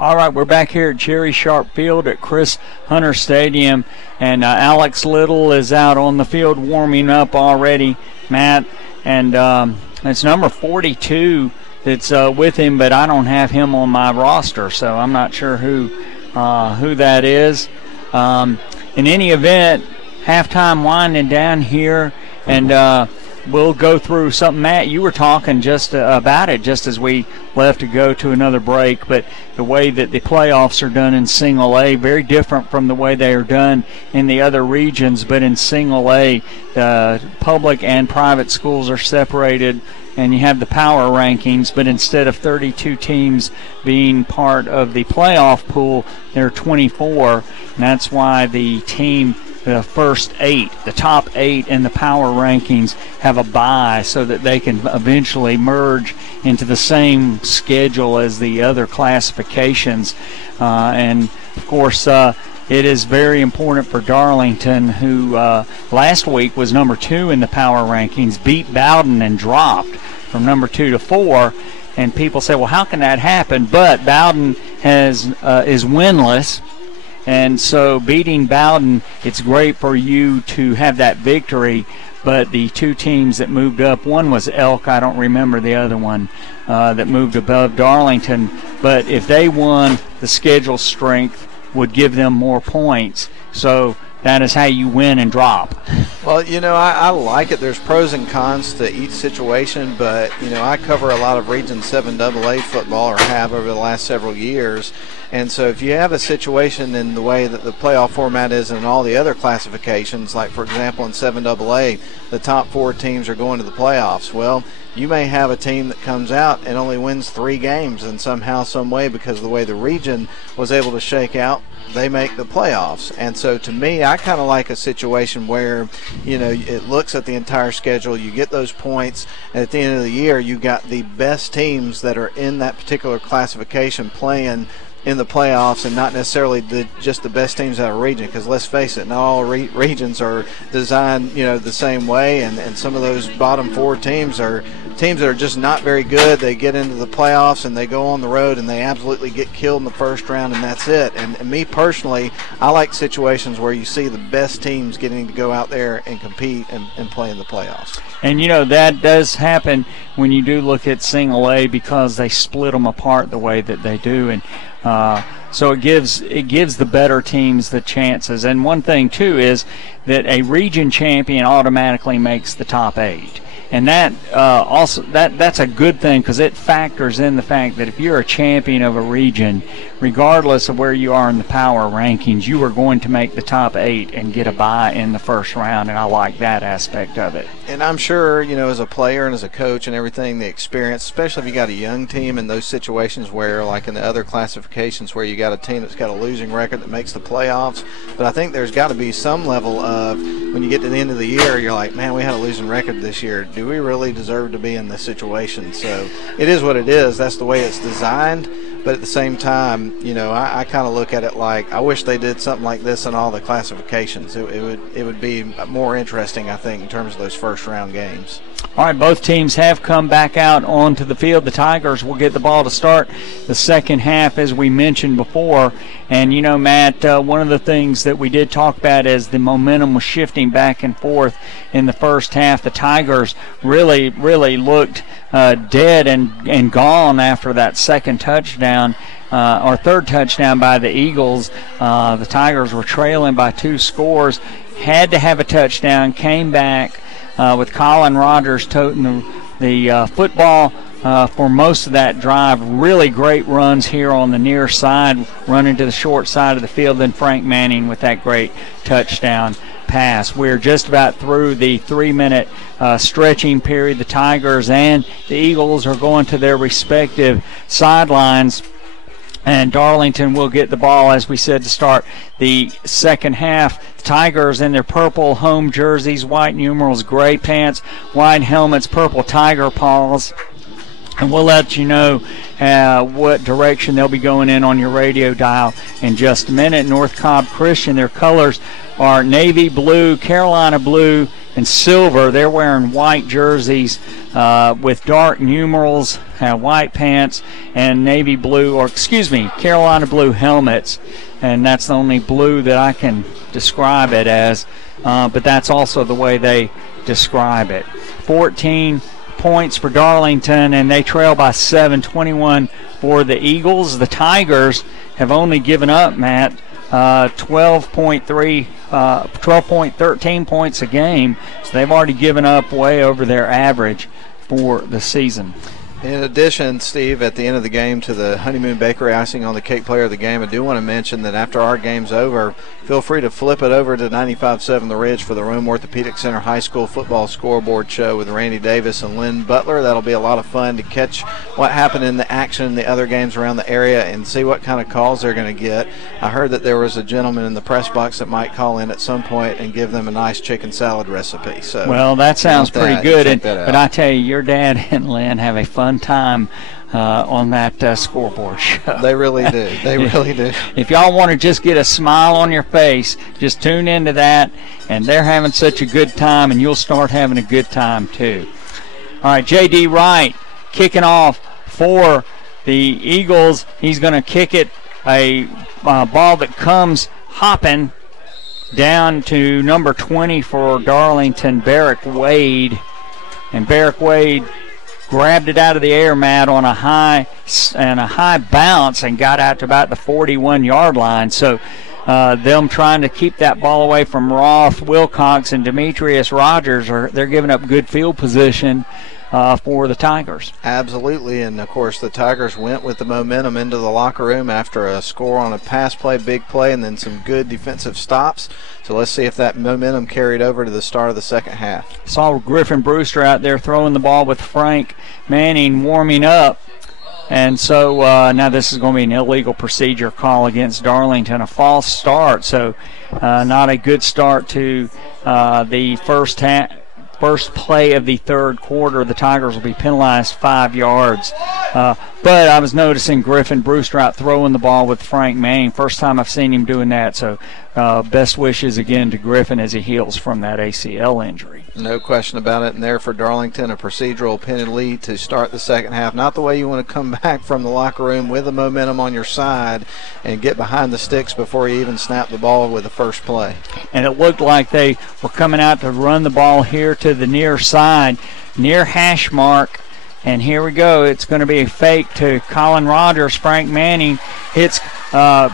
All right, we're back here at Jerry Sharp Field at Chris Hunter Stadium, and Alex Little is out on the field warming up already, Matt, and it's number 42 that's with him, but I don't have him on my roster, so I'm not sure who that is. In any event, halftime winding down here, and we'll go through something. Matt, you were talking just about it just as we left to go to another break, but the way that the playoffs are done in Single A, very different from the way they are done in the other regions, but in Single A, the public and private schools are separated, and you have the power rankings, but instead of 32 teams being part of the playoff pool, there are 24, and that's why the first 8, the top 8 in the power rankings have a bye so that they can eventually merge into the same schedule as the other classifications. And, of course, it is very important for Darlington, who last week was number 2 in the power rankings, beat Bowden and dropped from number 2 to 4. And people say, well, how can that happen? But Bowden is winless. And so beating Bowden, it's great for you to have that victory. But the 2 teams that moved up, one was Elk, I don't remember the other one, that moved above Darlington. But if they won, the schedule strength would give them more points. So that is how you win and drop. Well, I like it. There's pros and cons to each situation, but, I cover a lot of Region 7 AA football, or have over the last several years. And so if you have a situation in the way that the playoff format is in all the other classifications, like, for example, in 7AA, the top 4 teams are going to the playoffs. Well, you may have a team that comes out and only wins 3 games, and somehow, some way, because of the way the region was able to shake out, they make the playoffs. And so to me, I kind of like a situation where, it looks at the entire schedule, you get those points, and at the end of the year, you got the best teams that are in that particular classification playing in the playoffs, and not necessarily just the best teams out of region, because let's face it, not all regions are designed the same way, and some of those bottom 4 teams are teams that are just not very good. They get into the playoffs and they go on the road and they absolutely get killed in the first round, and that's it. And me personally, I like situations where you see the best teams getting to go out there and compete and play in the playoffs. And, that does happen when you do look at Single A, because they split them apart the way that they do. And so it gives the better teams the chances. And one thing, too, is that a region champion automatically makes the top 8. And that that's a good thing, because it factors in the fact that if you're a champion of a region, regardless of where you are in the power rankings, you are going to make the top 8 and get a bye in the first round, and I like that aspect of it. And I'm sure, as a player and as a coach and everything, the experience, especially if you got a young team in those situations where, like in the other classifications, where you got a team that's got a losing record that makes the playoffs. But I think there's got to be some level of, when you get to the end of the year, you're like, man, we had a losing record this year. Do we really deserve to be in this situation? So it is what it is. That's the way it's designed. But at the same time, I kind of look at it like, I wish they did something like this in all the classifications. It would be more interesting, I think, in terms of those first round games. All right, both teams have come back out onto the field. The Tigers will get the ball to start the second half, as we mentioned before. And, Matt, one of the things that we did talk about is the momentum was shifting back and forth in the first half. The Tigers really looked dead and gone after that second touchdown. Or third touchdown by the Eagles. The Tigers were trailing by 2 scores, had to have a touchdown, came back with Colin Rogers toting the football for most of that drive. Really great runs here on the near side, running to the short side of the field. Then Frank Manning with that great touchdown pass. We're just about through the 3-minute stretching period. The Tigers and the Eagles are going to their respective sidelines. And Darlington will get the ball, as we said, to start the second half. The Tigers in their purple home jerseys, white numerals, gray pants, white helmets, purple tiger paws. And we'll let you know what direction they'll be going in on your radio dial in just a minute. North Cobb Christian, their colors are navy blue, Carolina blue, in silver. They're wearing white jerseys with dark numerals, white pants, and Carolina blue helmets. And that's the only blue that I can describe it as, but that's also the way they describe it. 14 points for Darlington, and they trail by 7, 21 for the Eagles. The Tigers have only given up, Matt, 12.13 points a game, so they've already given up way over their average for the season. In addition, Steve, at the end of the game to the Honeymoon Bakery icing on the cake player of the game, I do want to mention that after our game's over, feel free to flip it over to 95.7 The Ridge for the Rome Orthopedic Center High School Football Scoreboard Show with Randy Davis and Lynn Butler. That'll be a lot of fun to catch what happened in the action in the other games around the area and see what kind of calls they're going to get. I heard that there was a gentleman in the press box that might call in at some point and give them a nice chicken salad recipe. So, well, that sounds pretty good. But I tell you, your dad and Lynn have a fun time on that scoreboard show. They really do. They really do. If y'all want to just get a smile on your face, just tune into that, and they're having such a good time, and you'll start having a good time too. All right, J.D. Wright kicking off for the Eagles. He's going to kick it, a ball that comes hopping down to number 20 for Darlington, Barrick Wade. And Barrick Wade grabbed it out of the air, Matt, on a high bounce and got out to about the 41-yard line. So them trying to keep that ball away from Roth, Wilcox, and Demetrius Rogers, they're giving up good field position for the Tigers. Absolutely, and of course the Tigers went with the momentum into the locker room after a score on a pass play, big play, and then some good defensive stops. So let's see if that momentum carried over to the start of the second half. Saw Griffin Brewster out there throwing the ball with Frank Manning warming up. And so now this is going to be an illegal procedure call against Darlington, a false start. So not a good start to the first play of the third quarter. The Tigers will be penalized 5 yards. But I was noticing Griffin Brewster out throwing the ball with Frank Manning. First time I've seen him doing that. So best wishes again to Griffin as he heals from that ACL injury. No question about it. And there for Darlington, a procedural penalty to start the second half. Not the way you want to come back from the locker room with the momentum on your side and get behind the sticks before you even snap the ball with the first play. And it looked like they were coming out to run the ball here to the near side, near hash mark. And here we go. It's going to be a fake to Colin Rogers. Frank Manning hits Cam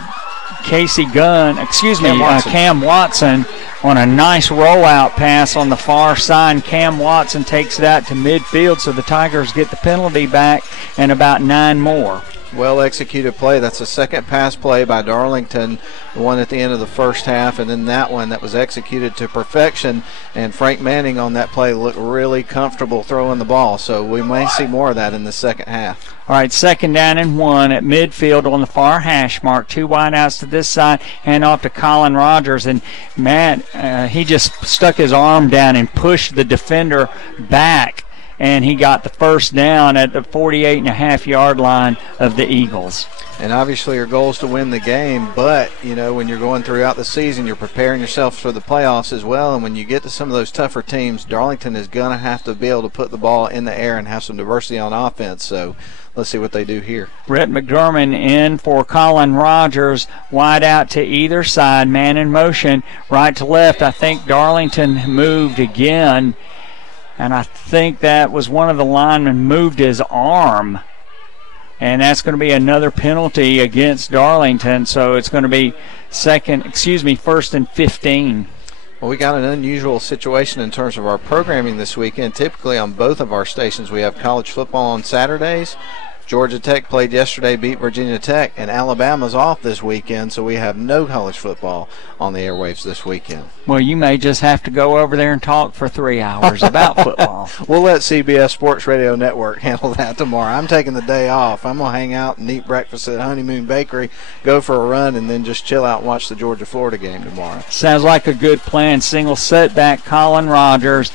Watson on a nice rollout pass on the far side. Cam Watson takes it out to midfield, so the Tigers get the penalty back and about 9 more. Well executed play. That's the second pass play by Darlington, the one at the end of the first half, and then that one that was executed to perfection. And Frank Manning on that play looked really comfortable throwing the ball, so we may see more of that in the second half. All right, 2nd down and 1 at midfield on the far hash mark. 2 wideouts to this side, hand off to Colin Rogers. And Matt, he just stuck his arm down and pushed the defender back, and he got the first down at the 48.5-yard line of the Eagles. And obviously your goal is to win the game, but, you know, when you're going throughout the season, you're preparing yourself for the playoffs as well. And when you get to some of those tougher teams, Darlington is going to have to be able to put the ball in the air and have some diversity on offense. So let's see what they do here. Brett McDermott in for Colin Rogers, wide out to either side, man in motion, right to left. I think Darlington moved again, and I think that was one of the linemen moved his arm. And that's going to be another penalty against Darlington. So it's going to be 1st and 15. Well, we got an unusual situation in terms of our programming this weekend. Typically on both of our stations we have college football on Saturdays. Georgia Tech played yesterday, beat Virginia Tech, and Alabama's off this weekend, so we have no college football on the airwaves this weekend. Well, you may just have to go over there and talk for 3 hours about football. We'll let CBS Sports Radio Network handle that tomorrow. I'm taking the day off. I'm going to hang out and eat breakfast at Honeymoon Bakery, go for a run, and then just chill out and watch the Georgia-Florida game tomorrow. Sounds like a good plan. Single setback, Colin Rogers.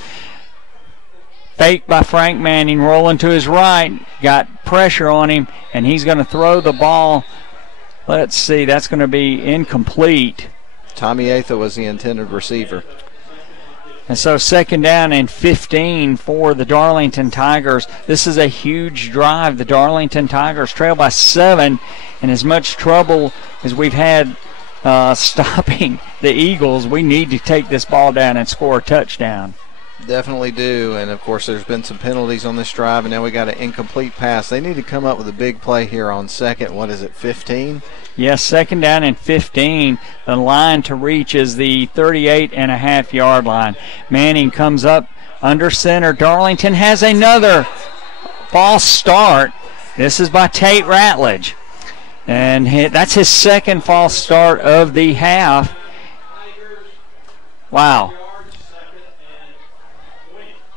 Fake by Frank Manning, rolling to his right, got pressure on him, and he's going to throw the ball. Let's see, that's going to be incomplete. Tommy Atha was the intended receiver. And so 2nd down and 15 for the Darlington Tigers. This is a huge drive. The Darlington Tigers trail by 7, and as much trouble as we've had stopping the Eagles, we need to take this ball down and score a touchdown. Definitely do, and of course there's been some penalties on this drive, and now we got an incomplete pass. They need to come up with a big play here on 15? Yes, 2nd down and 15. The line to reach is the 38.5-yard line. Manning comes up under center. Darlington has another false start. This is by Tate Ratledge, and that's his 2nd false start of the half. Wow.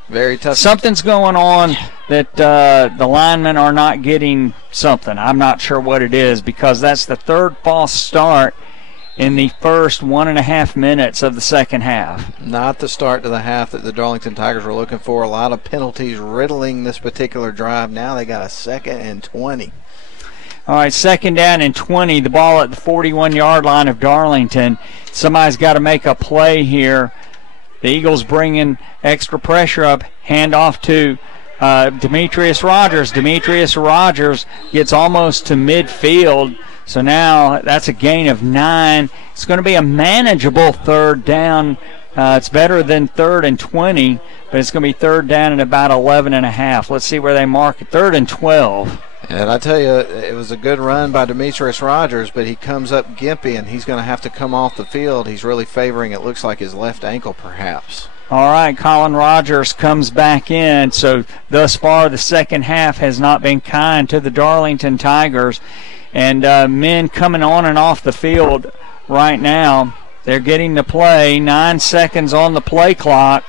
Very tough. Something's going on that the linemen are not getting something. I'm not sure what it is, because that's the 3rd false start in the first 1.5 minutes of the second half. Not the start to the half that the Darlington Tigers were looking for. A lot of penalties riddling this particular drive. Now they got a 2nd and 20. All right, 2nd down and 20. The ball at the 41-yard line of Darlington. Somebody's got to make a play here. The Eagles bringing extra pressure up. Hand off to Demetrius Rogers. Demetrius Rogers gets almost to midfield. So now that's a gain of 9. It's going to be a manageable 3rd down. It's better than 3rd and 20, but it's going to be 3rd down and about 11.5. Let's see where they mark it. 3rd and 12. And I tell you, it was a good run by Demetrius Rogers, but he comes up gimpy, and he's going to have to come off the field. He's really favoring, it looks like, his left ankle perhaps. All right, Colin Rogers comes back in. So thus far the second half has not been kind to the Darlington Tigers. And men coming on and off the field right now. They're getting the play. 9 seconds on the play clock.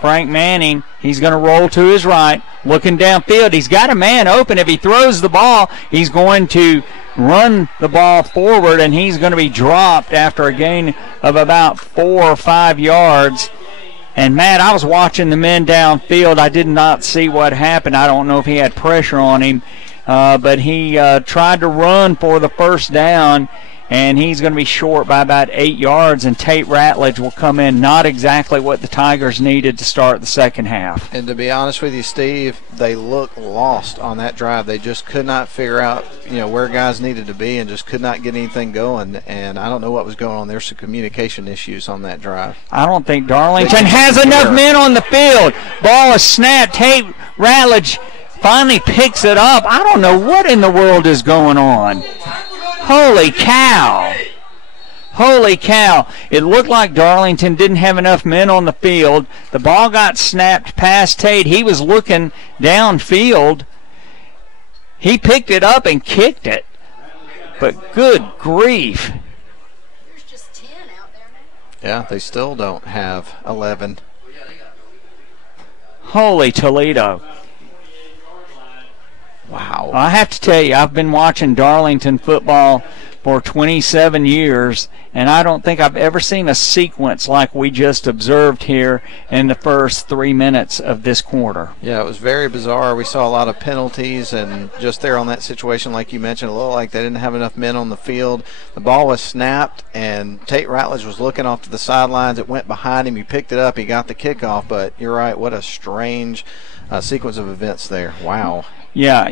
Frank Manning, he's going to roll to his right, looking downfield. He's got a man open. If he throws the ball, he's going to run the ball forward, and he's going to be dropped after a gain of about 4 or 5 yards. And, Matt, I was watching the men downfield. I did not see what happened. I don't know if he had pressure on him, but he tried to run for the first down, and he's going to be short by about 8 yards, and Tate Ratledge will come in. Not exactly what the Tigers needed to start the second half. And to be honest with you, Steve, they looked lost on that drive. They just could not figure out, where guys needed to be, and just could not get anything going. And I don't know what was going on. There's some communication issues on that drive. I don't think Darlington has enough men on the field. Ball is snapped. Tate Ratledge finally picks it up. I don't know what in the world is going on. Holy cow. Holy cow. It looked like Darlington didn't have enough men on the field. The ball got snapped past Tate. He was looking downfield. He picked it up and kicked it. But good grief. There's just 10 out there now. Yeah, they still don't have 11. Holy Toledo. Wow. I have to tell you, I've been watching Darlington football for 27 years, and I don't think I've ever seen a sequence like we just observed here in the first 3 minutes of this quarter. Yeah, it was very bizarre. We saw a lot of penalties, and just there on that situation, like you mentioned, it looked like they didn't have enough men on the field. The ball was snapped, and Tate Ratledge was looking off to the sidelines. It went behind him. He picked it up. He got the kickoff, but you're right, what a strange sequence of events there. Wow. Yeah,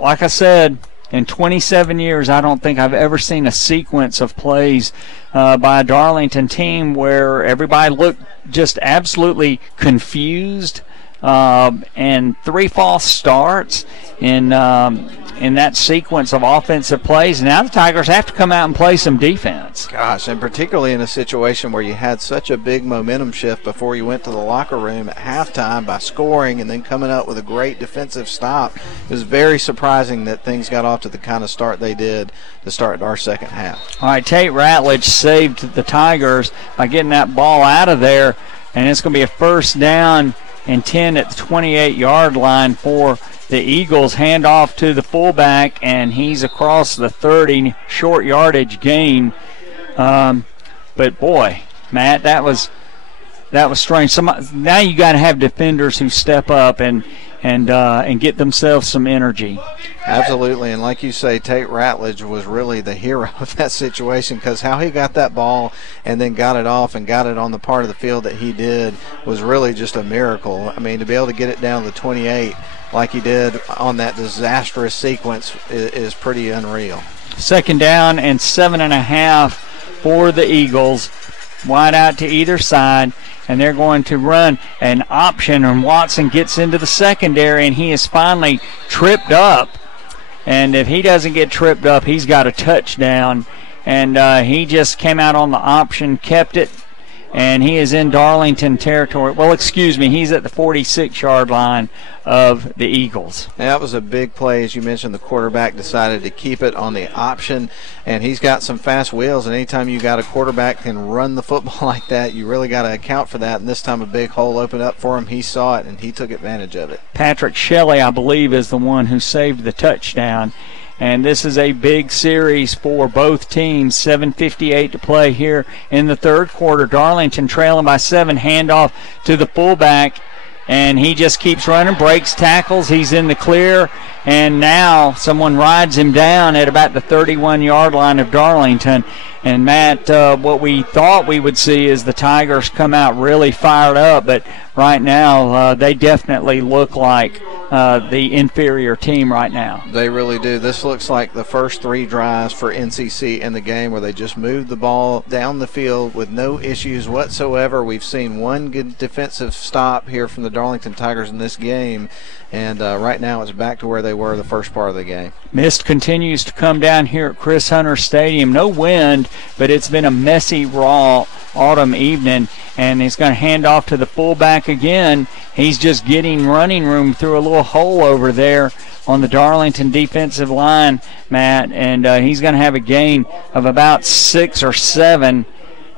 like I said, in 27 years, I don't think I've ever seen a sequence of plays by a Darlington team where everybody looked just absolutely confused, and 3 false starts in that sequence of offensive plays. Now the Tigers have to come out and play some defense. Gosh, and particularly in a situation where you had such a big momentum shift before you went to the locker room at halftime by scoring and then coming up with a great defensive stop. It was very surprising that things got off to the kind of start they did to start our second half. All right, Tate Ratledge saved the Tigers by getting that ball out of there, and it's going to be a 1st down and 10 at the 28-yard line for the Eagles. Hand off to the fullback, and he's across the 30, short yardage gain. But boy, Matt, that was strange. Now you got to have defenders who step up, and and get themselves some energy. Absolutely, and like you say, Tate Ratledge was really the hero of that situation, because how he got that ball and then got it off and got it on the part of the field that he did was really just a miracle. I mean, to be able to get it down to the 28 like he did on that disastrous sequence is pretty unreal. 2nd down and 7.5 for the Eagles. Wide out to either side, and they're going to run an option, and Watson gets into the secondary, and he is finally tripped up. And if he doesn't get tripped up, he's got a touchdown. And he just came out on the option, kept it, and he is in Darlington territory. Well, excuse me, he's at the 46-yard line of the Eagles. That was a big play. As you mentioned, the quarterback decided to keep it on the option, and he's got some fast wheels, and anytime you got a quarterback can run the football like that, you really got to account for that. And this time a big hole opened up for him. He saw it, and he took advantage of it. Patrick Shelley, I believe, is the one who saved the touchdown. And this is a big series for both teams. 7:58 to play here in the third quarter. Darlington trailing by 7. Handoff to the fullback, and he just keeps running, breaks tackles. He's in the clear, and now someone rides him down at about the 31-yard line of Darlington. And, Matt, what we thought we would see is the Tigers come out really fired up, but right now they definitely look like the inferior team right now. They really do. This looks like the first 3 drives for NCC in the game where they just moved the ball down the field with no issues whatsoever. We've seen one good defensive stop here from the Darlington Tigers in this game, and right now it's back to where they were the first part of the game. Mist continues to come down here at Chris Hunter Stadium. No wind, but it's been a messy, raw autumn evening, and he's going to hand off to the fullback again. He's just getting running room through a little hole over there on the Darlington defensive line, Matt, and he's going to have a gain of about 6 or 7.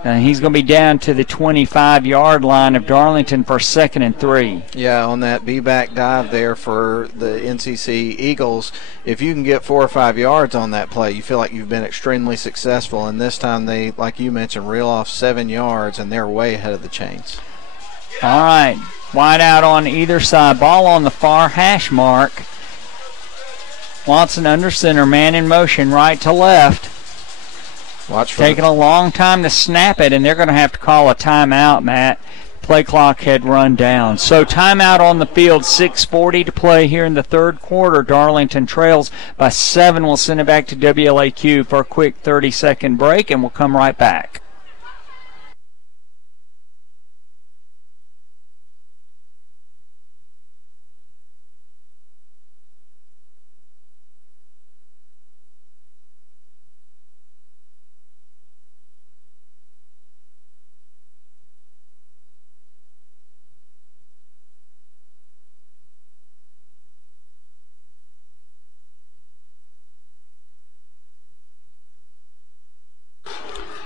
He's going to be down to the 25-yard line of Darlington for 2nd and 3. Yeah, on that be-back dive there for the NCC Eagles, if you can get 4 or 5 yards on that play, you feel like you've been extremely successful. And this time they, like you mentioned, reel off 7 yards, and they're way ahead of the chains. All right, wide out on either side. Ball on the far hash mark. Watson under center, man in motion, right to left. Taking a long time to snap it, and they're going to have to call a timeout, Matt. Play clock had run down. So timeout on the field, 6:40 to play here in the third quarter. Darlington trails by 7. We'll send it back to WLAQ for a quick 30-second break, and we'll come right back.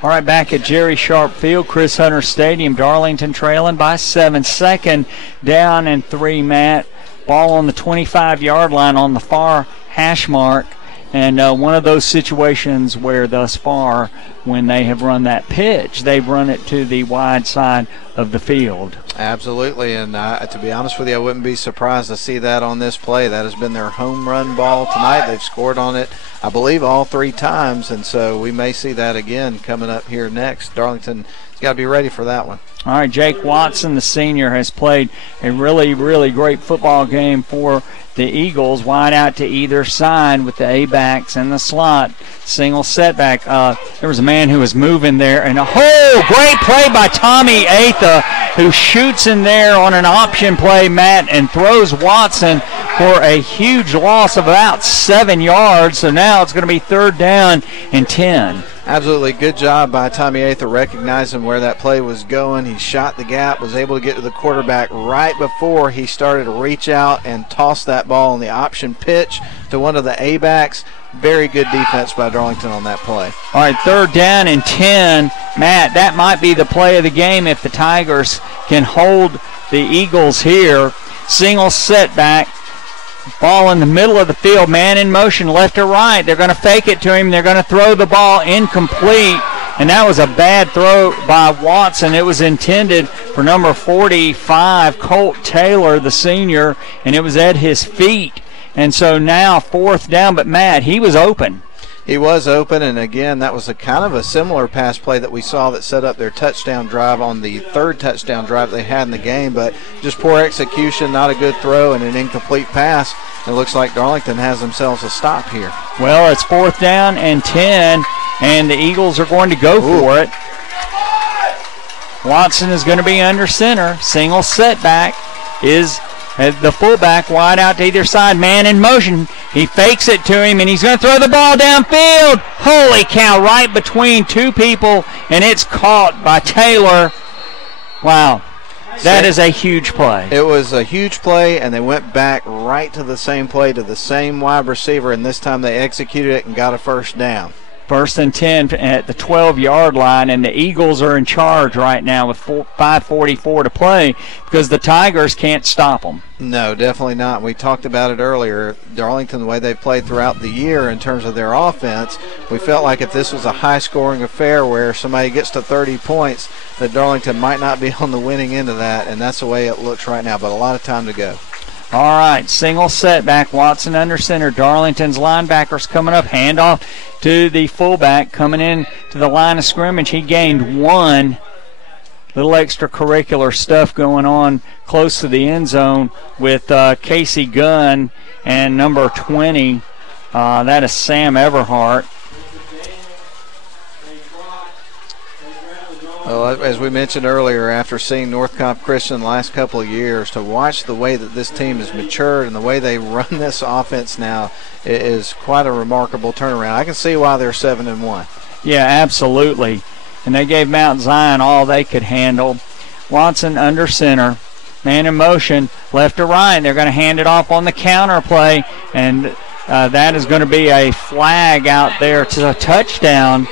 All right, back at Jerry Sharp Field, Chris Hunter Stadium, Darlington trailing by 7. 2nd down and 3, Matt. Ball on the 25-yard line on the far hash mark. And one of those situations where thus far, when they have run that pitch, they've run it to the wide side of the field. Absolutely, and to be honest with you, I wouldn't be surprised to see that on this play. That has been their home run ball tonight. They've scored on it, I believe, all 3 times, and so we may see that again coming up here next. Darlington's got to be ready for that one. All right, Jake Watson, the senior, has played a really, really great football game for the Eagles. Wide out to either side with the A-backs in the slot. Single setback. There was a man who was moving there, and great play by Tommy Atha, who shoots in there on an option play, Matt, and throws Watson for a huge loss of about 7 yards. So now it's going to be 3rd down and 10. Absolutely good job by Tommy Atha recognizing where that play was going. He shot the gap, was able to get to the quarterback right before he started to reach out and toss that ball on the option pitch to one of the A-backs. Very good defense by Darlington on that play. All right, 3rd down and 10. Matt, that might be the play of the game if the Tigers can hold the Eagles here. Single setback. Ball in the middle of the field, man in motion, left or right. They're going to fake it to him. They're going to throw the ball incomplete. And that was a bad throw by Watson. It was intended for number 45, Colt Taylor, the senior, and it was at his feet. And so now 4th down, but Matt, he was open. He was open, and again, that was a kind of a similar pass play that we saw that set up their touchdown drive on the 3rd touchdown drive they had in the game, but just poor execution, not a good throw, and an incomplete pass. It looks like Darlington has themselves a stop here. Well, it's 4th down and 10, and the Eagles are going to go for it. Watson is going to be under center. Single setback is the fullback wide out to either side. Man in motion. He fakes it to him, and he's going to throw the ball downfield. Holy cow, right between 2 people, and it's caught by Taylor. Wow. That is a huge play. It was a huge play, and they went back right to the same play to the same wide receiver, and this time they executed it and got a 1st down. 1st and 10 at the 12-yard line, and the Eagles are in charge right now with 5:44 to play because the Tigers can't stop them. No, definitely not. We talked about it earlier. Darlington, the way they played throughout the year in terms of their offense, we felt like if this was a high-scoring affair where somebody gets to 30 points, that Darlington might not be on the winning end of that, and that's the way it looks right now, but a lot of time to go. All right, single setback, Watson under center. Darlington's linebackers coming up, handoff to the fullback coming in to the line of scrimmage. He gained 1. Little extracurricular stuff going on close to the end zone with Casey Gunn and number 20. That is Sam Everhart. Well, as we mentioned earlier, after seeing North Cobb Christian the last couple of years, to watch the way that this team has matured and the way they run this offense now is quite a remarkable turnaround. I can see why they're 7-1. Yeah, absolutely. And they gave Mount Zion all they could handle. Watson under center, man in motion, left to right. They're going to hand it off on the counter play, and that is going to be a flag out there to a touchdown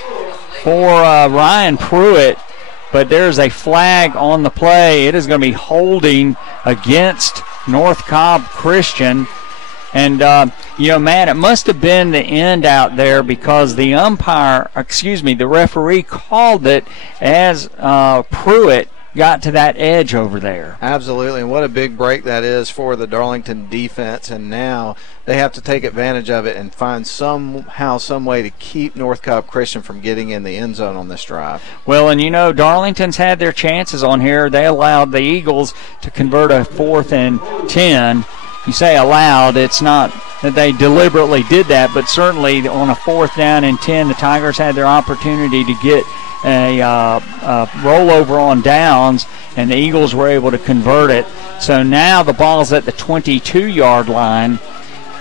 for Ryan Pruitt. But there's a flag on the play. It is going to be holding against North Cobb Christian. And, Matt, it must have been the end out there because the the referee called it as Pruitt got to that edge over there. Absolutely, and what a big break that is for the Darlington defense, and now they have to take advantage of it and find some way to keep North Cobb Christian from getting in the end zone on this drive. Well, and Darlington's had their chances on here. They allowed the Eagles to convert a 4th and 10. You say allowed, it's not that they deliberately did that, but certainly on a 4th down and 10, the Tigers had their opportunity to get a rollover on downs, and the Eagles were able to convert it. So now the ball's at the 22-yard line,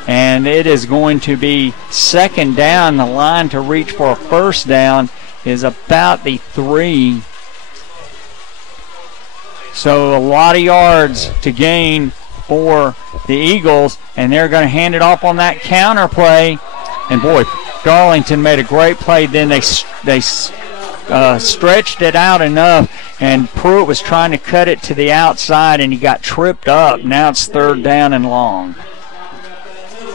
and it is going to be 2nd down. The line to reach for a 1st down is about the 3. So a lot of yards to gain for the Eagles, and they're going to hand it off on that counter play. And boy, Darlington made a great play. Then they stretched it out enough, and Pruitt was trying to cut it to the outside, and he got tripped up. Now it's 3rd down and long.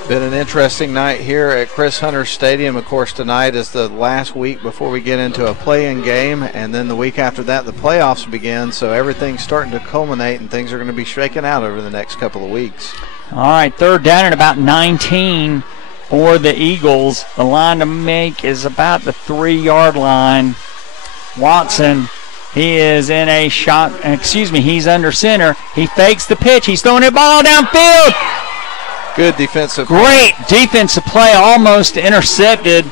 Been an interesting night here at Chris Hunter Stadium. Of course, tonight is the last week before we get into a play-in game, and then the week after that the playoffs begin, so everything's starting to culminate and things are going to be shaken out over the next couple of weeks. All right, 3rd down at about 19 for the Eagles. The line to make is about the 3-yard line. Watson, he is in a shot, he's under center. He fakes the pitch. He's throwing the ball downfield. Good defensive play. Great defensive play, almost intercepted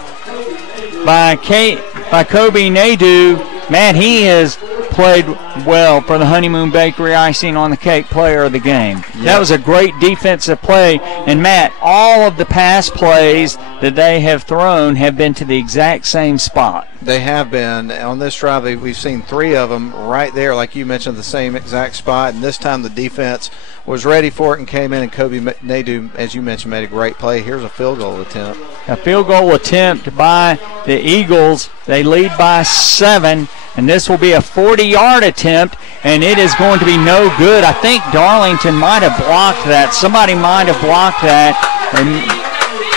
by Kobe Nadeau. Man, he has played well for the Honeymoon Bakery Icing on the Cake player of the game. Yep. That was a great defensive play. And, Matt, all of the pass plays that they have thrown have been to the exact same spot. They have been. On this drive, we've seen 3 of them right there, like you mentioned, the same exact spot. And this time the defense was ready for it and came in, and Kobe Nadeau, as you mentioned, made a great play. Here's a field goal attempt. A field goal attempt by the Eagles. They lead by 7, and this will be a 40-yard attempt, and it is going to be no good. I think Darlington might have blocked that. Somebody might have blocked that, or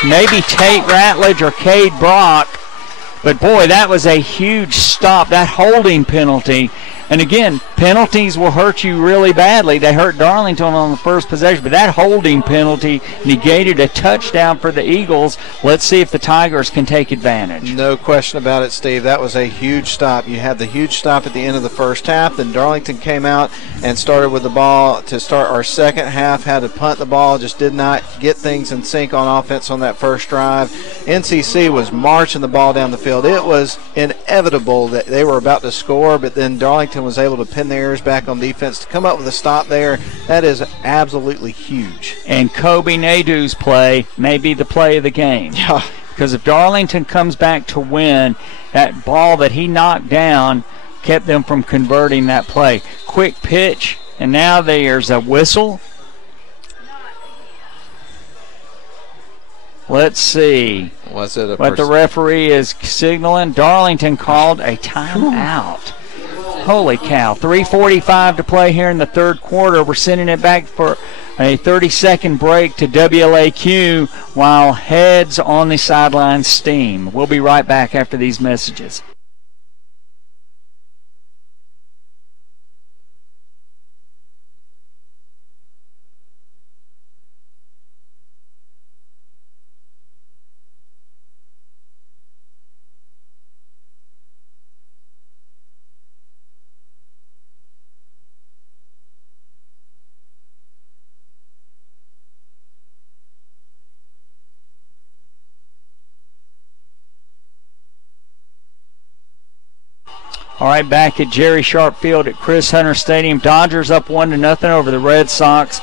maybe Tate Ratledge or Cade Brock. But, boy, that was a huge stop, that holding penalty. And, again, penalties will hurt you really badly. They hurt Darlington on the first possession, but that holding penalty negated a touchdown for the Eagles. Let's see if the Tigers can take advantage. No question about it, Steve. That was a huge stop. You had the huge stop at the end of the first half. Then Darlington came out and started with the ball to start our second half, had to punt the ball, just did not get things in sync on offense on that first drive. NCC was marching the ball down the field. It was inevitable that they were about to score, but then Darlington was able to pin their ears back on defense to come up with a stop there. That is absolutely huge. And Kobe Nadu's play may be the play of the game. Yeah. Because if Darlington comes back to win, that ball that he knocked down kept them from converting that play. Quick pitch, and now there's a whistle. Let's see what the referee is signaling. Darlington called a timeout. Holy cow. 3:45 to play here in the third quarter. We're sending it back for a 30-second break to WLAQ while heads on the sideline steam. We'll be right back after these messages. All right, back at Jerry Sharp Field at Chris Hunter Stadium. Dodgers up 1-0 over the Red Sox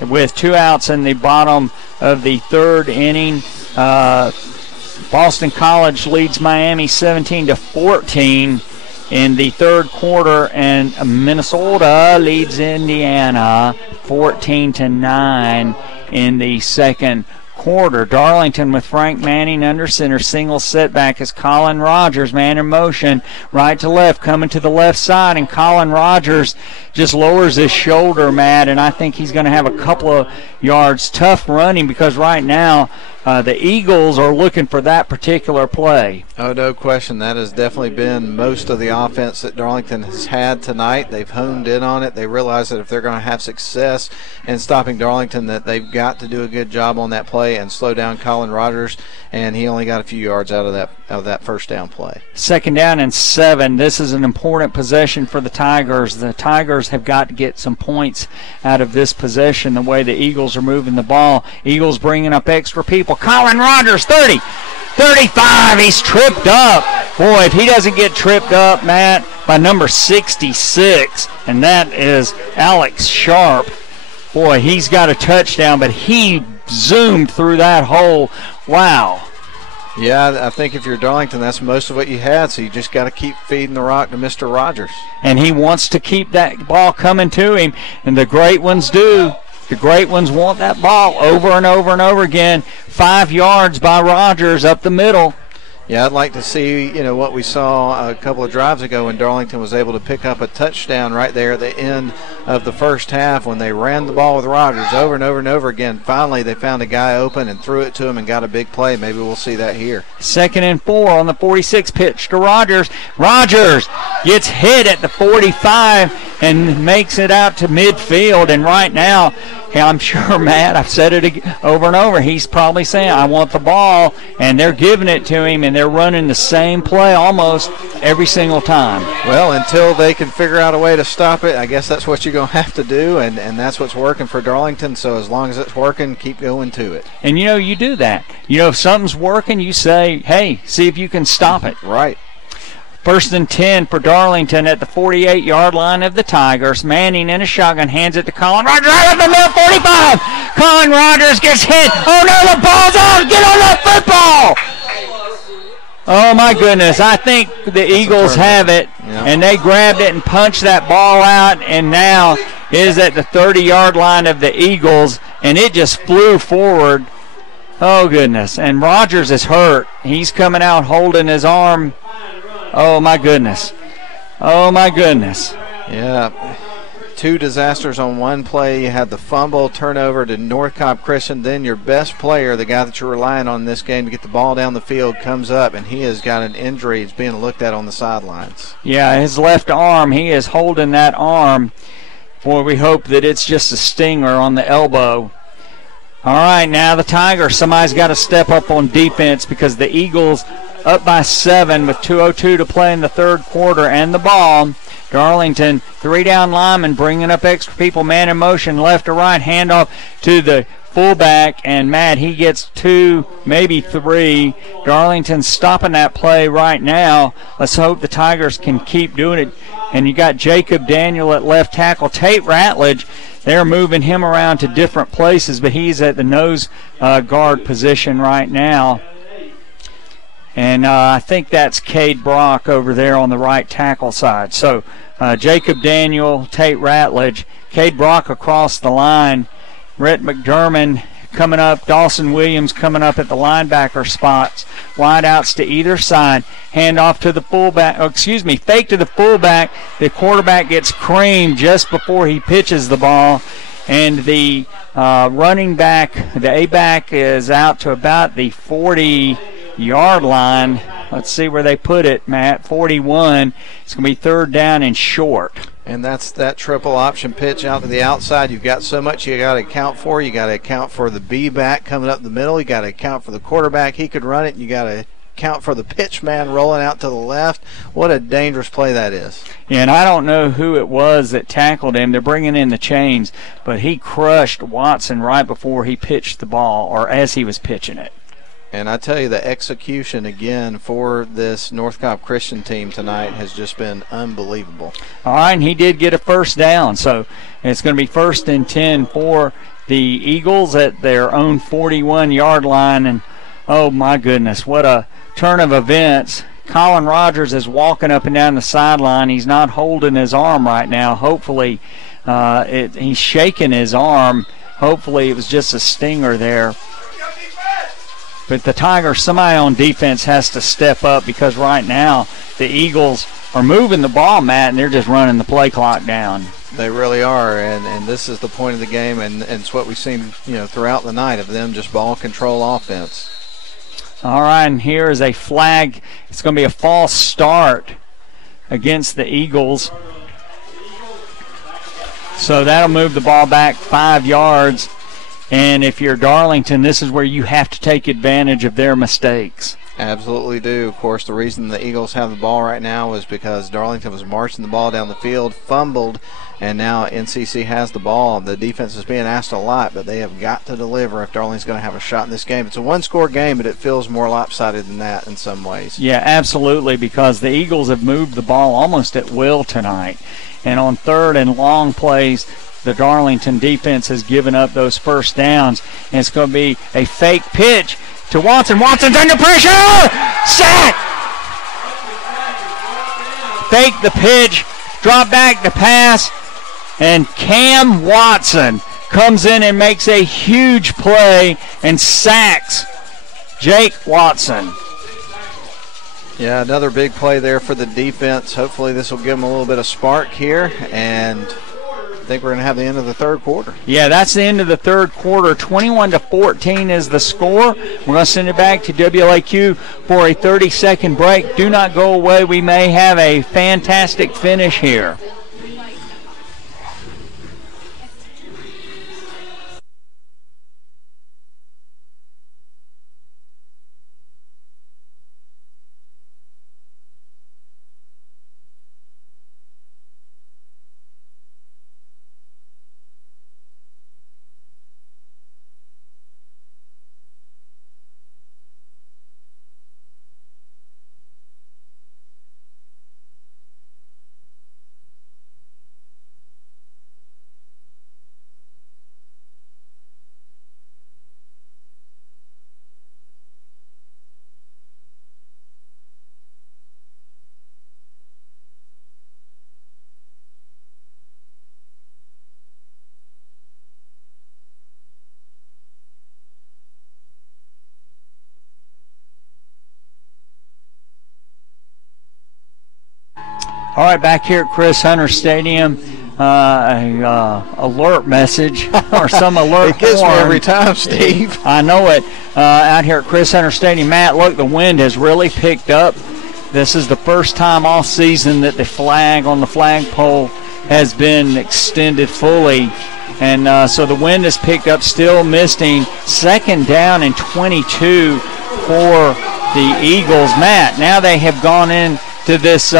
with 2 outs in the bottom of the third inning. Boston College leads Miami 17-14 in the third quarter, and Minnesota leads Indiana 14-9 in the second quarter. Darlington with Frank Manning under center. Single setback as Colin Rogers, man in motion, right to left, coming to the left side, and Colin Rogers just lowers his shoulder, Matt, and I think he's going to have a couple of yards. Tough running because right now the Eagles are looking for that particular play. Oh, no question. That has definitely been most of the offense that Darlington has had tonight. They've honed in on it. They realize that if they're going to have success in stopping Darlington, that they've got to do a good job on that play and slow down Colin Rogers, and he only got a few yards out of that first down play. 2nd down and 7. This is an important possession for the Tigers. The Tigers have got to get some points out of this possession the way the Eagles are moving the ball. Eagles bringing up extra people. Colin Rogers, 30, 35. He's tripped up. Boy, if he doesn't get tripped up, Matt, by number 66, and that is Alex Sharp, boy, he's got a touchdown, but he zoomed through that hole. Wow. Yeah, I think if you're Darlington, that's most of what you had, so you just got to keep feeding the rock to Mr. Rogers. And he wants to keep that ball coming to him, and the great ones do. The great ones want that ball over and over and over again. 5 yards by Rogers up the middle. Yeah, I'd like to see, what we saw a couple of drives ago when Darlington was able to pick up a touchdown right there at the end of the first half when they ran the ball with Rogers over and over and over again. Finally, they found a guy open and threw it to him and got a big play. Maybe we'll see that here. 2nd and 4 on the 46 pitch to Rogers. Rogers gets hit at the 45 and makes it out to midfield, and right now, I'm sure, Matt, I've said it over and over, he's probably saying, I want the ball, and they're giving it to him, and they're running the same play almost every single time. Well, until they can figure out a way to stop it, I guess that's what you're going to have to do, and that's what's working for Darlington, so as long as it's working, keep going to it. And, you do that. If something's working, you say, hey, see if you can stop it. Right. 1st and 10 for Darlington at the 48-yard line of the Tigers. Manning in a shotgun hands it to Colin Rogers right up the middle, 45. Colin Rogers gets hit. Oh, no, the ball's out. Get on that football. Oh, my goodness. I think the Eagles have it, and they grabbed it and punched that ball out, and now it is at the 30-yard line of the Eagles, and it just flew forward. Oh, goodness. And Rogers is hurt. He's coming out holding his arm. Oh, my goodness. Oh, my goodness. Yeah. two disasters on one play. You had the fumble, turnover to North Cobb Christian. Then your best player, the guy that you're relying on in this game to get the ball down the field, comes up, and he has got an injury. He's being looked at on the sidelines. Yeah, his left arm, he is holding that arm. Boy, we hope that it's just a stinger on the elbow. All right, now the Tigers, somebody's got to step up on defense because the Eagles up by 7 with 2:02 to play in the third quarter and the ball. Darlington, 3 down linemen bringing up extra people, man in motion, left to right, handoff to the fullback, and Matt, he gets 2, maybe 3. Darlington stopping that play right now. Let's hope the Tigers can keep doing it. And you got Jacob Daniel at left tackle. Tate Ratledge, they're moving him around to different places, but he's at the nose guard position right now. And I think that's Cade Brock over there on the right tackle side. So Jacob Daniel, Tate Ratledge, Cade Brock across the line, Rhett McDermott coming up, Dawson Williams coming up at the linebacker spots. Wideouts to either side. Hand off to the fullback. Fake to the fullback. The quarterback gets creamed just before he pitches the ball. And the running back, the A-back, is out to about the 40-yard line. Let's see where they put it, Matt. 41. It's going to be third down and short. And that's that triple option pitch out to the outside. You've got so much you got to account for. You got to account for the B-back coming up the middle. You got to account for the quarterback. He could run it. And you got to account for the pitch man rolling out to the left. What a dangerous play that is. Yeah, and I don't know who it was that tackled him. They're bringing in the chains, but he crushed Watson right before he pitched the ball, or as he was pitching it. And I tell you, the execution again for this North Cobb Christian team tonight has just been unbelievable. All right, and he did get a first down, so it's going to be 1st and 10 for the Eagles at their own 41-yard line. And, oh, my goodness, what a turn of events. Colin Rogers is walking up and down the sideline. He's not holding his arm right now. Hopefully he's shaking his arm. Hopefully it was just a stinger there. But the Tigers, somebody on defense has to step up because right now the Eagles are moving the ball, Matt, and they're just running the play clock down. They really are, and this is the point of the game, and it's what we've seen throughout the night of them just ball control offense. All right, and here is a flag. It's going to be a false start against the Eagles. So that'll move the ball back 5 yards. And if you're Darlington, this is where you have to take advantage of their mistakes. Absolutely do. Of course, the reason the Eagles have the ball right now is because Darlington was marching the ball down the field, fumbled, and now NCC has the ball. The defense is being asked a lot, but they have got to deliver if Darlington's going to have a shot in this game. It's a one-score game, but it feels more lopsided than that in some ways. Yeah, absolutely, because the Eagles have moved the ball almost at will tonight. And on third and long plays, the Darlington defense has given up those first downs, and it's going to be a fake pitch to Watson. Watson's under pressure! Sack! Fake the pitch, drop back the pass, and Cam Watson comes in and makes a huge play and sacks Jake Watson. Yeah, another big play there for the defense. Hopefully this will give them a little bit of spark here, and I think we're going to have the end of the third quarter. Yeah, that's the end of the third quarter. 21-14 is the score. We're going to send it back to WLAQ for a 30-second break. Do not go away. We may have a fantastic finish here. All right, back here at Chris Hunter Stadium, alert message or some alert It gets me horn. every time, Steve. I know it. Out here at Chris Hunter Stadium, Matt, look, the wind has really picked up. This is the first time all season that the flag on the flagpole has been extended fully. And so the wind has picked up, still misting. Second down and 22 for the Eagles. Matt, now they have gone in to this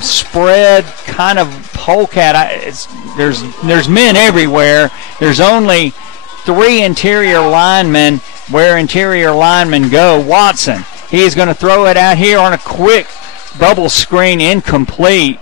spread kind of polecat. There's men everywhere. There's only 3 interior linemen where interior linemen go. Watson, he is going to throw it out here on a quick bubble screen, incomplete.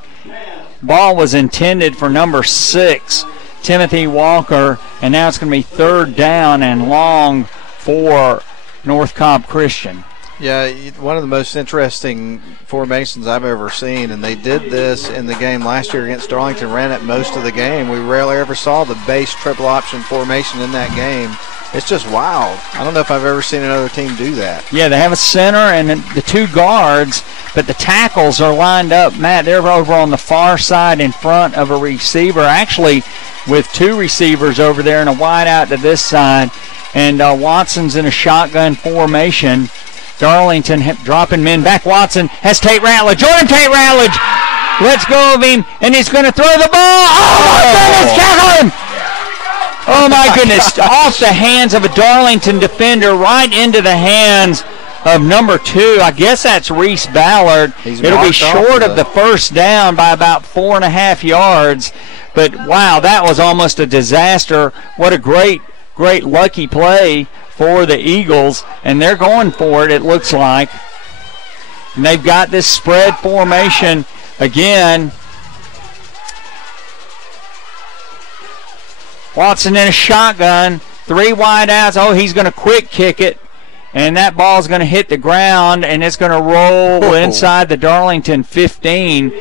Ball was intended for number 6, Timothy Walker, and now it's going to be third down and long for North Cobb Christian. Yeah, one of the most interesting formations I've ever seen, and they did this in the game last year against Darlington, ran it most of the game. We rarely ever saw the base triple option formation in that game. It's just wild. I don't know if I've ever seen another team do that. Yeah, they have a center and the 2 guards, but the tackles are lined up. Matt, they're over on the far side in front of a receiver, actually with 2 receivers over there and a wide out to this side. And Watson's in a shotgun formation. Darlington dropping men back. Watson has Tate Ratledge. Jordan Tate Ratledge lets go of him, and he's going to throw the ball. Oh, my goodness, tackle him! Oh, my goodness, off the hands of a Darlington defender, right into the hands of number 2. I guess that's Reese Ballard. It'll be short of the first down by about 4.5 yards. But, wow, that was almost a disaster. What a great lucky play for the Eagles, and they're going for it looks like. And they've got this spread formation again. Watson in a shotgun, 3 wide outs. Oh, he's going to quick kick it, and that ball's going to hit the ground, and it's going to roll inside the Darlington 15.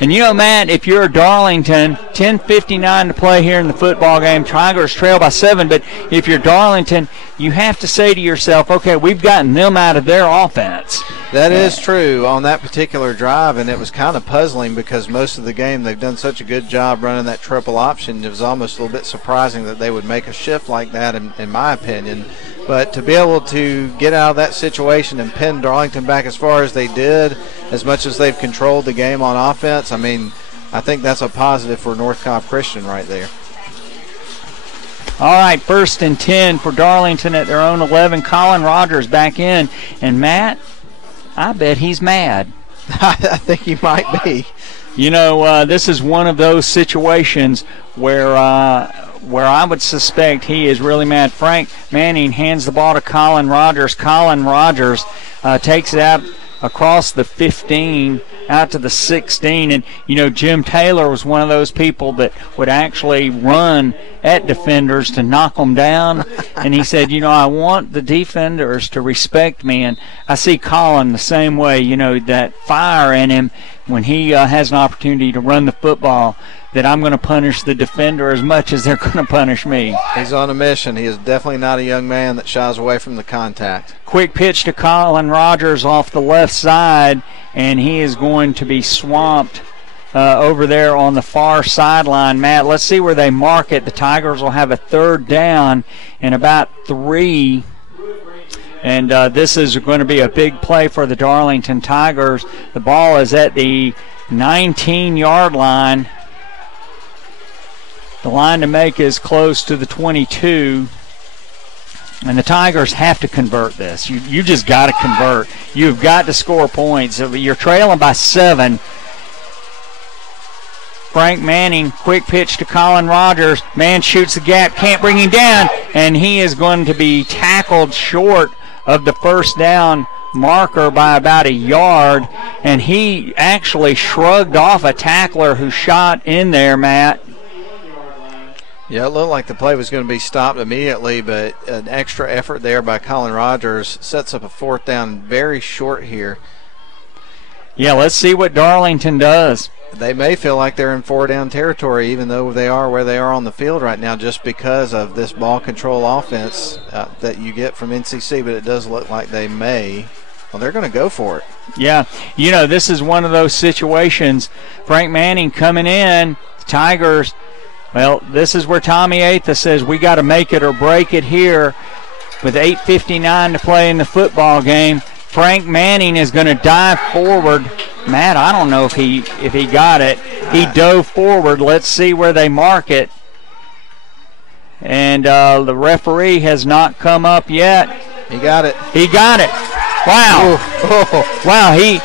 And you know, Matt, if you're Darlington, 10:59 to play here in the football game. Tigers trail by 7, but if you're Darlington, you have to say to yourself, okay, we've gotten them out of their offense. That is true on that particular drive, and it was kind of puzzling because most of the game they've done such a good job running that triple option. It was almost a little bit surprising that they would make a shift like that, in my opinion. But to be able to get out of that situation and pin Darlington back as far as they did, as much as they've controlled the game on offense, I mean, I think that's a positive for North Cobb Christian right there. All right, 1st and 10 for Darlington at their own 11. Colin Rogers back in. And, Matt, I bet he's mad. I think he might be. You know, this is one of those situations where I would suspect he is really mad. Frank Manning hands the ball to Colin Rogers. Colin Rogers takes it out across the 15 out to the 16. And, you know, Jim Taylor was one of those people that would actually run at defenders to knock them down. And he said, you know, I want the defenders to respect me. And I see Colin the same way, you know, that fire in him when he has an opportunity to run the football, that I'm going to punish the defender as much as they're going to punish me. He's on a mission. He is definitely not a young man that shies away from the contact. Quick pitch to Colin Rogers off the left side, and he is going to be swamped over there on the far sideline. Matt, let's see where they mark it. The Tigers will have a 3rd down and about 3. And this is going to be a big play for the Darlington Tigers. The ball is at the 19-yard line. The line to make is close to the 22. And the Tigers have to convert this. You just got to convert. You've got to score points. You're trailing by 7. Frank Manning, quick pitch to Colin Rogers. Man shoots the gap, can't bring him down, and he is going to be tackled short of the first down marker by about a yard. And he actually shrugged off a tackler who shot in there, Matt. Yeah, it looked like the play was going to be stopped immediately, but an extra effort there by Colin Rogers sets up a 4th down very short here. Yeah, let's see what Darlington does. They may feel like they're in 4-down territory, even though they are where they are on the field right now, just because of this ball control offense that you get from NCC, but it does look like they may. Well, they're going to go for it. Yeah, this is one of those situations. Frank Manning coming in, the Tigers, well, this is where Tommy Atha says we got to make it or break it here with 8:59 to play in the football game. Frank Manning is going to dive forward. Matt, I don't know if he got it. He dove forward. Let's see where they mark it. And the referee has not come up yet. He got it. He got it. Wow. Oh. Wow, he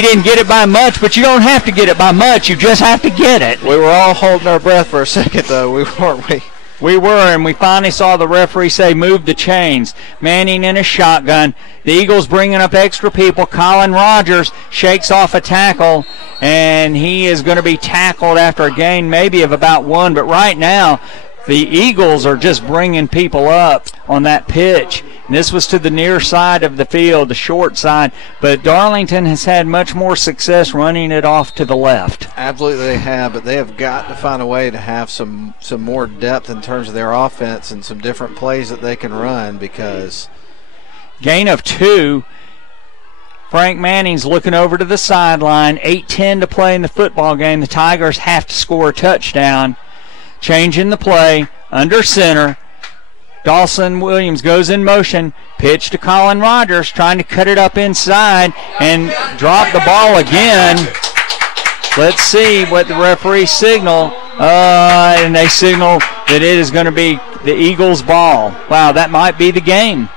didn't get it by much, but you don't have to get it by much. You just have to get it. We were all holding our breath for a second, though, weren't we? We were, and we finally saw the referee say, move the chains. Manning in a shotgun. The Eagles bringing up extra people. Colin Rogers shakes off a tackle, and he is going to be tackled after a gain maybe of about 1. But right now, the Eagles are just bringing people up on that pitch. And this was to the near side of the field, the short side. But Darlington has had much more success running it off to the left. Absolutely they have, but they have got to find a way to have some more depth in terms of their offense and some different plays that they can run because... Gain of 2. Frank Manning's looking over to the sideline. 8:10 to play in the football game. The Tigers have to score a touchdown. Changing the play, under center. Dawson Williams goes in motion. Pitch to Colin Rogers, trying to cut it up inside and drop the ball again. Let's see what the referees signal. And they signal that it is going to be the Eagles' ball. Wow, that might be the game.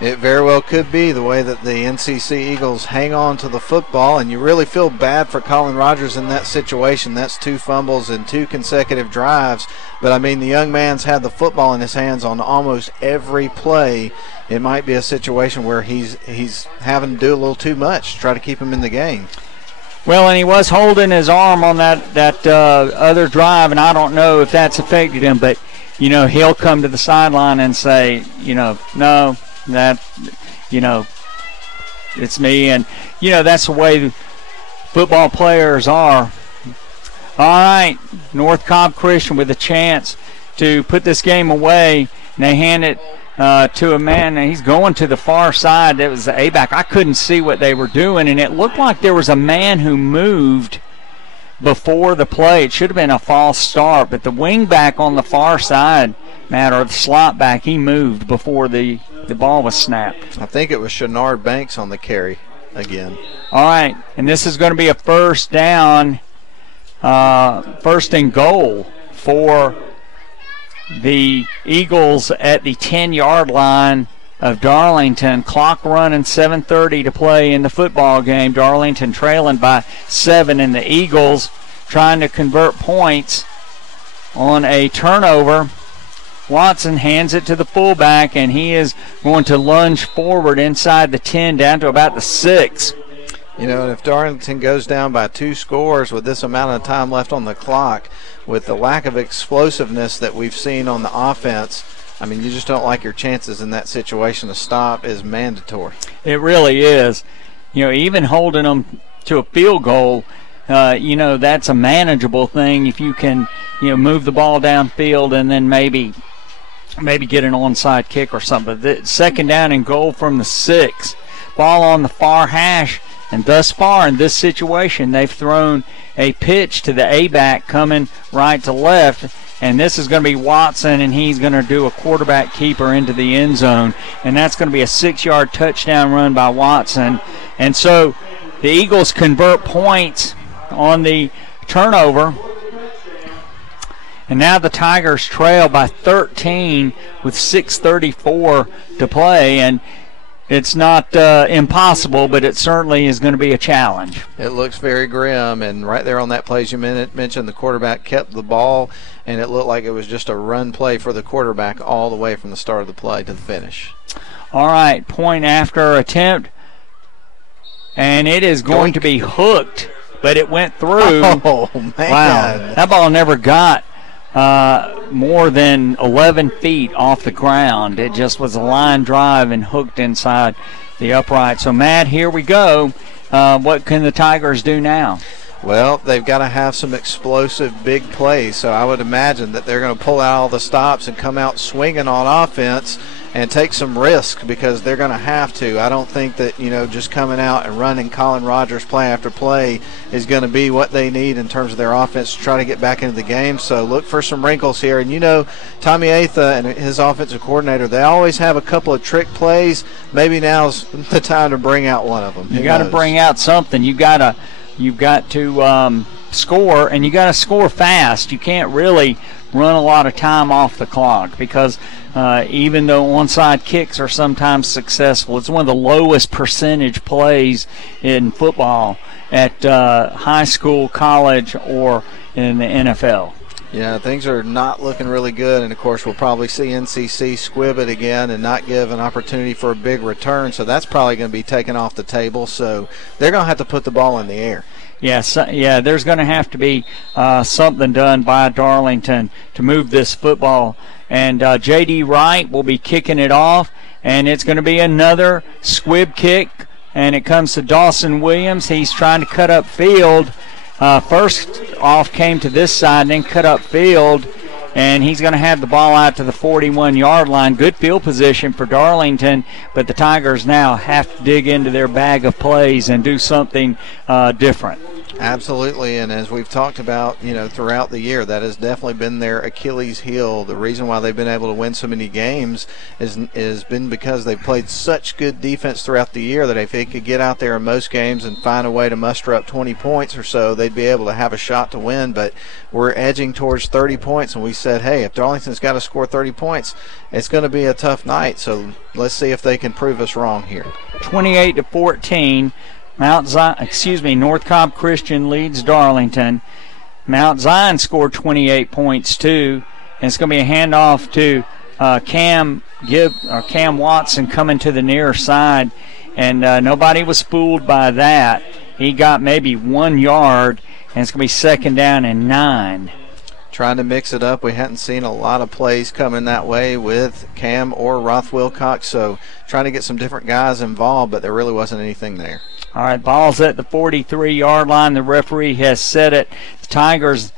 It very well could be the way that the NCC Eagles hang on to the football, and you really feel bad for Colin Rogers in that situation. That's 2 fumbles and 2 consecutive drives. But, I mean, the young man's had the football in his hands on almost every play. It might be a situation where he's having to do a little too much to try to keep him in the game. Well, and he was holding his arm on that other drive, and I don't know if that's affected him. But, he'll come to the sideline and say, no, that it's me, and that's the way football players are. All right, North Cobb Christian with a chance to put this game away, and they hand it to a man, and he's going to the far side. That was the A-back. I couldn't see what they were doing, and it looked like there was a man who moved before the play. It should have been a false start, but the wing back on the far side, Matt, or the slot back, he moved before the ball was snapped. I think it was Shenard Banks on the carry again. All right, and this is going to be a first down, first and goal for the Eagles at the 10-yard line of Darlington. Clock running, 7:30 to play in the football game. Darlington trailing by 7, and the Eagles trying to convert points on a turnover. Watson hands it to the fullback, and he is going to lunge forward inside the 10 down to about the 6. And if Darlington goes down by 2 scores with this amount of time left on the clock, with the lack of explosiveness that we've seen on the offense, I mean, you just don't like your chances in that situation. To stop is mandatory. It really is. Even holding them to a field goal, that's a manageable thing if you can, move the ball downfield and then maybe get an onside kick or something. The second down and goal from the 6. Ball on the far hash, and thus far in this situation, they've thrown a pitch to the A-back coming right to left, and this is going to be Watson, and he's going to do a quarterback keeper into the end zone, and that's going to be a 6-yard touchdown run by Watson. And so the Eagles convert points on the turnover. And now the Tigers trail by 13 with 6:34 to play. And it's not impossible, but it certainly is going to be a challenge. It looks very grim. And right there on that play, as you mentioned, the quarterback kept the ball, and it looked like it was just a run play for the quarterback all the way from the start of the play to the finish. All right, point after attempt. And it is going to be hooked, but it went through. Oh, man. Wow, that ball never got more than 11 feet off the ground. It just was a line drive and hooked inside the upright. So, Matt, here we go. What can the Tigers do now? Well, they've got to have some explosive big plays, so I would imagine that they're going to pull out all the stops and come out swinging on offense and take some risk because they're going to have to. I don't think that, just coming out and running Colin Rogers play after play is going to be what they need in terms of their offense to try to get back into the game. So look for some wrinkles here. And, Tommy Atha and his offensive coordinator, they always have a couple of trick plays. Maybe now's the time to bring out one of them. You got to bring out something. You've got to score, and you got to score fast. You can't really run a lot of time off the clock because even though onside kicks are sometimes successful, it's one of the lowest percentage plays in football at high school, college, or in the NFL. Yeah, things are not looking really good, and of course we'll probably see NCC squib it again and not give an opportunity for a big return, so that's probably going to be taken off the table. So they're going to have to put the ball in the air. Yes, yeah, there's going to have to be something done by Darlington to move this football. And J.D. Wright will be kicking it off, and it's going to be another squib kick, and it comes to Dawson Williams. He's trying to cut up field. First off came to this side, then cut up field, and he's going to have the ball out to the 41-yard line. Good field position for Darlington, but the Tigers now have to dig into their bag of plays and do something different. Absolutely, and as we've talked about, throughout the year, that has definitely been their Achilles heel. The reason why they've been able to win so many games is been because they've played such good defense throughout the year that if they could get out there in most games and find a way to muster up 20 points or so, they'd be able to have a shot to win. But we're edging towards 30 points, and we said, hey, if Darlington's got to score 30 points, it's going to be a tough night. So let's see if they can prove us wrong here. 28-14. North Cobb Christian leads Darlington. Mount Zion scored 28 points too, and it's going to be a handoff to Cam Watson coming to the near side, and nobody was fooled by that. He got maybe 1 yard, and it's going to be second down and 9. Trying to mix it up. We hadn't seen a lot of plays coming that way with Cam or Roth Wilcox, so trying to get some different guys involved, but there really wasn't anything there. All right, ball's at the 43-yard line. The referee has set it. The Tigers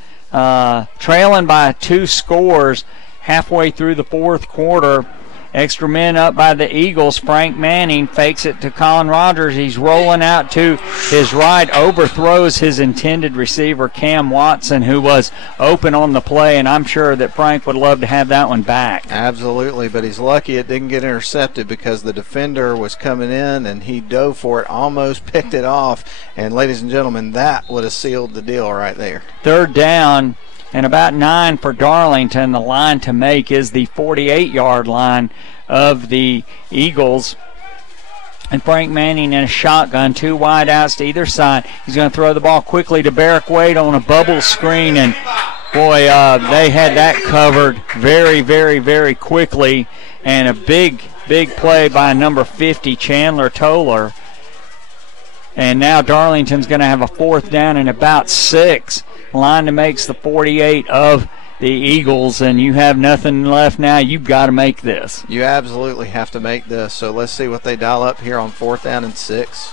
trailing by 2 scores halfway through the fourth quarter. Extra men up by the Eagles. Frank Manning fakes it to Colin Rogers. He's rolling out to his right, overthrows his intended receiver, Cam Watson, who was open on the play, and I'm sure that Frank would love to have that one back. Absolutely, but he's lucky it didn't get intercepted because the defender was coming in, and he dove for it, almost picked it off, and ladies and gentlemen, that would have sealed the deal right there. Third down. And about 9 for Darlington. The line to make is the 48-yard line of the Eagles. And Frank Manning in a shotgun, 2 wide outs to either side. He's going to throw the ball quickly to Barrick Wade on a bubble screen. And, boy, they had that covered very, very, very quickly. And a big, big play by number 50, Chandler Toller. And now Darlington's going to have a fourth down and about 6. Line to makes the 48 of the Eagles, and you have nothing left now. You've got to make this. You absolutely have to make this. So let's see what they dial up here on 4th down and 6.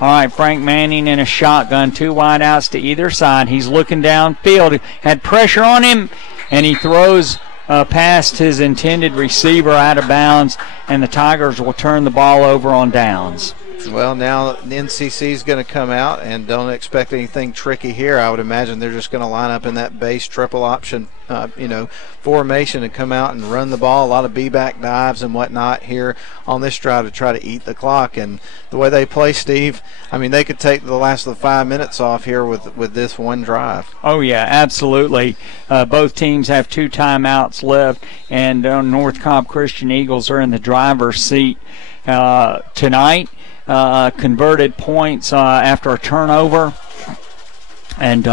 All right, Frank Manning in a shotgun, 2 wide outs to either side. He's looking downfield. Had pressure on him, and he throws past his intended receiver out of bounds, and the Tigers will turn the ball over on downs. Well, now the NCC is going to come out, and don't expect anything tricky here. I would imagine they're just going to line up in that base triple option, formation and come out and run the ball. A lot of B-back dives and whatnot here on this drive to try to eat the clock. And the way they play, Steve, I mean, they could take the last of the 5 minutes off here with this one drive. Oh, yeah, absolutely. Both teams have 2 timeouts left, and North Cobb Christian Eagles are in the driver's seat tonight. Converted points after a turnover, and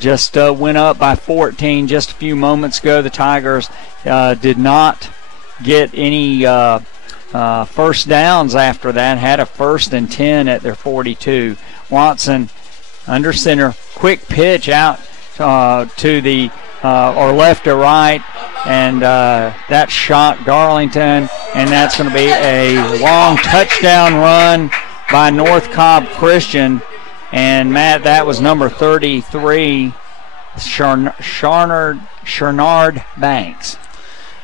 just went up by 14 just a few moments ago. The Tigers did not get any first downs after that, had a 1st and 10 at their 42. Watson under center, quick pitch out to the or left to right, and that shot Darlington, and that's going to be a long touchdown run by North Cobb Christian. And, Matt, that was number 33, Sharnard Banks.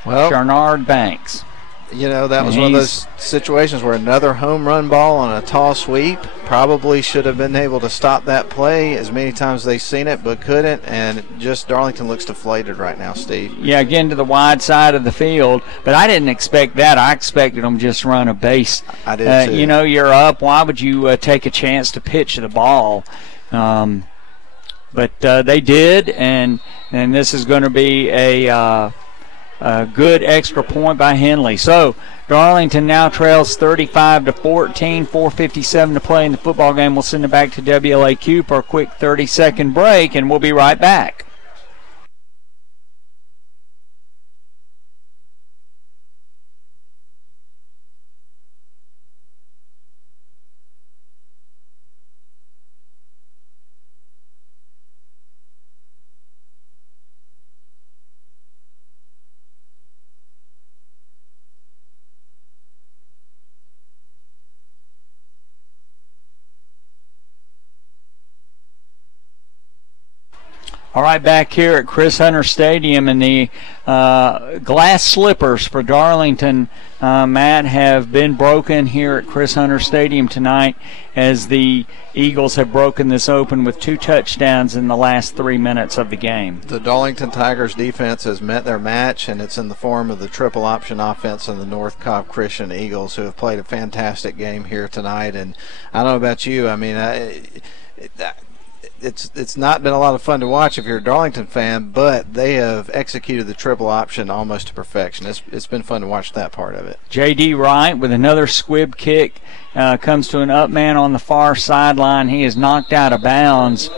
Well, Sharnard Banks. You know, that was one of those situations where another home run ball on a tall sweep probably should have been able to stop that play as many times as they've seen it, but couldn't. And just Darlington looks deflated right now, Steve. Yeah, again to the wide side of the field. But I didn't expect that. I expected them just to run a base. I did too. You know, you're up. Why would you take a chance to pitch the ball? But they did, and this is going to be a good extra point by Henley. So Darlington now trails 35-14, 4:57 to play in the football game. We'll send it back to WLAQ for a quick 30-second break, and we'll be right back. All right, back here at Chris Hunter Stadium, and the glass slippers for Darlington, Matt, have been broken here at Chris Hunter Stadium tonight as the Eagles have broken this open with 2 touchdowns in the last 3 minutes of the game. The Darlington Tigers defense has met their match, and it's in the form of the triple option offense of the North Cobb Christian Eagles, who have played a fantastic game here tonight. And I don't know about you, I mean, it's not been a lot of fun to watch if you're a Darlington fan, but they have executed the triple option almost to perfection. It's been fun to watch that part of it. J.D. Wright with another squib kick comes to an up man on the far sideline. He is knocked out of bounds.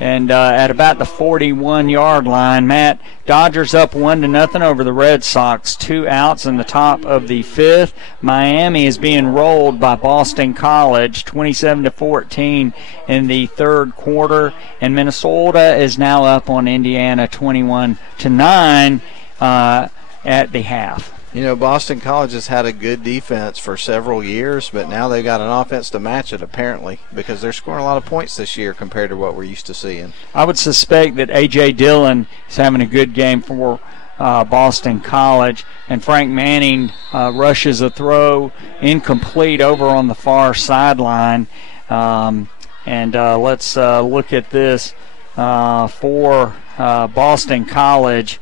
And at about the 41-yard line, Matt, Dodgers up 1-0 over the Red Sox. 2 outs in the top of the 5th. Miami is being rolled by Boston College, 27-14 in the 3rd quarter. And Minnesota is now up on Indiana, 21-9 at the half. You know, Boston College has had a good defense for several years, but now they've got an offense to match it, apparently, because they're scoring a lot of points this year compared to what we're used to seeing. I would suspect that A.J. Dillon is having a good game for Boston College, and Frank Manning rushes a throw incomplete over on the far sideline. Let's look at this for Boston College.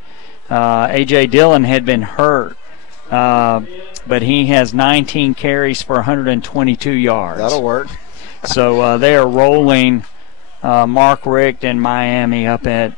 A.J. Dillon had been hurt. But he has 19 carries for 122 yards. That'll work. So they are rolling Mark Richt and Miami up at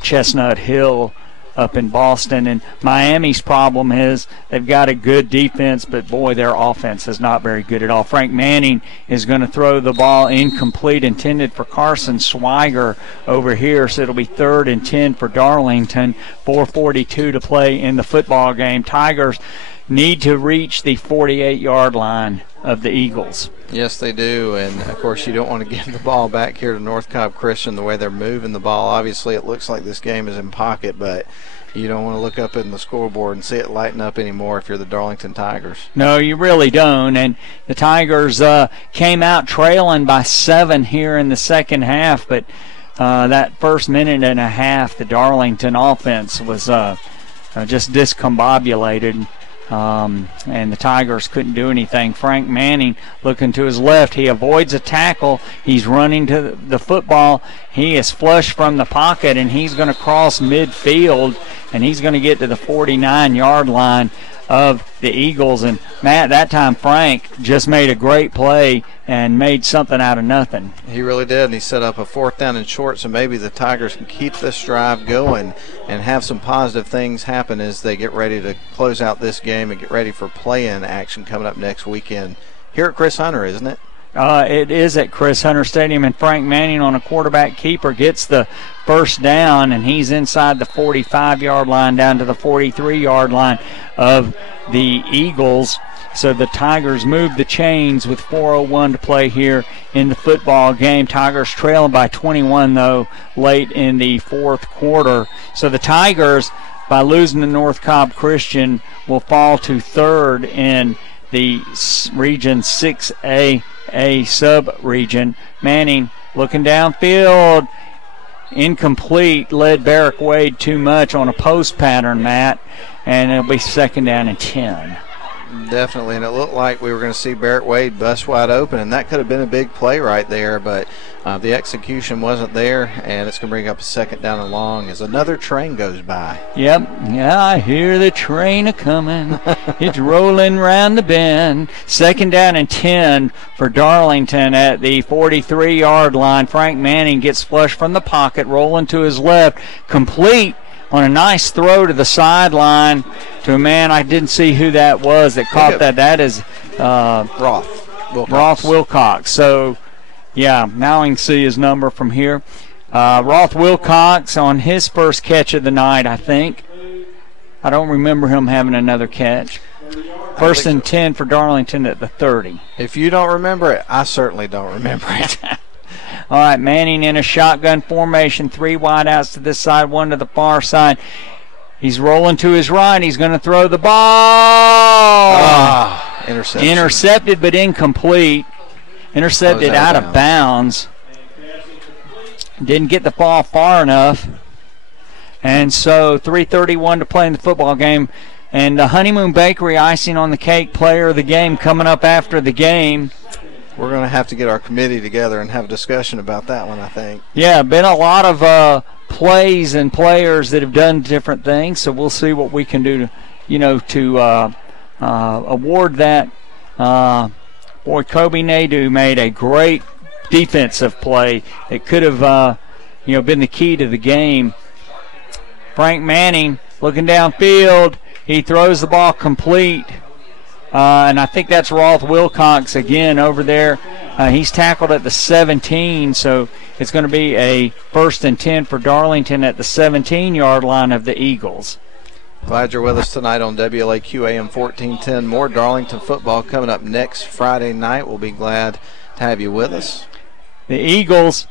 Chestnut Hill up in Boston. And Miami's problem is they've got a good defense, but, boy, their offense is not very good at all. Frank Manning is going to throw the ball incomplete, intended for Carson Swiger over here. So it'll be 3rd and 10 for Darlington. 4:42 to play in the football game. Tigers need to reach the 48-yard line of the Eagles. Yes, they do, and, of course, you don't want to give the ball back here to North Cobb Christian the way they're moving the ball. Obviously, it looks like this game is in pocket, but you don't want to look up in the scoreboard and see it lighten up anymore if you're the Darlington Tigers. No, you really don't, and the Tigers came out trailing by 7 here in the second half, but that first minute and a half, the Darlington offense was just discombobulated. And the Tigers couldn't do anything. Frank Manning looking to his left. He avoids a tackle. He's running to the football. He is flush from the pocket, and he's going to cross midfield, and he's going to get to the 49-yard line of the Eagles. And, Matt, that time Frank just made a great play and made something out of nothing. He really did, and he set up a 4th down and short, so maybe the Tigers can keep this drive going and have some positive things happen as they get ready to close out this game and get ready for play-in action coming up next weekend here at Chris Hunter, isn't it? It is at Chris Hunter Stadium, and Frank Manning on a quarterback keeper gets the first down, and he's inside the 45-yard line down to the 43-yard line of the Eagles. So the Tigers move the chains with 4:01 to play here in the football game. Tigers trailing by 21, though, late in the 4th quarter. So the Tigers, by losing to North Cobb Christian, will fall to 3rd in the Region 6A a sub-region. Manning looking downfield. Incomplete. Led Barrick Wade too much on a post pattern, Matt. And it'll be 2nd down and 10. Definitely, and it looked like we were going to see Barrett Wade bust wide open, and that could have been a big play right there, but the execution wasn't there, and it's going to bring up a 2nd down and long as another train goes by. Yep, yeah, I hear the train a-coming. It's rolling round the bend. 2nd down and 10 for Darlington at the 43-yard line. Frank Manning gets flush from the pocket, rolling to his left, complete on a nice throw to the sideline to a man I didn't see who that was that caught that. That is Roth Wilcox. So, yeah, now I can see his number from here. Roth Wilcox on his first catch of the night, I think. I don't remember him having another catch. 1st and 10 for Darlington at the 30. If you don't remember it, I certainly don't remember it. All right, Manning in a shotgun formation, 3 wide outs to this side, 1 to the far side. He's rolling to his right. He's going to throw the ball. Intercepted, but incomplete. Intercepted out of bounds. Didn't get the ball far enough. And so 3:31 to play in the football game. And the Honeymoon Bakery icing on the cake player of the game coming up after the game. We're going to have to get our committee together and have a discussion about that one, I think. Yeah, been a lot of plays and players that have done different things, so we'll see what we can do to award that. Boy, Kobe Nadeau made a great defensive play. It could have been the key to the game. Frank Manning looking downfield. He throws the ball complete. And I think that's Roth Wilcox again over there. He's tackled at the 17, so it's going to be a 1st and 10 for Darlington at the 17-yard line of the Eagles. Glad you're with us tonight on WLAQ AM 1410. More Darlington football coming up next Friday night. We'll be glad to have you with us. The Eagles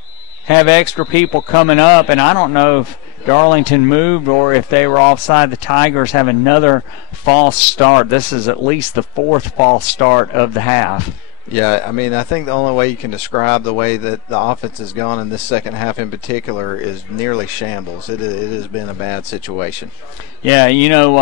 have extra people coming up, and I don't know if Darlington moved or if they were offside. The Tigers have another false start. This is at least the 4th false start of the half. Yeah, I mean, I think the only way you can describe the way that the offense has gone in this second half in particular is nearly shambles. It has been a bad situation. Yeah,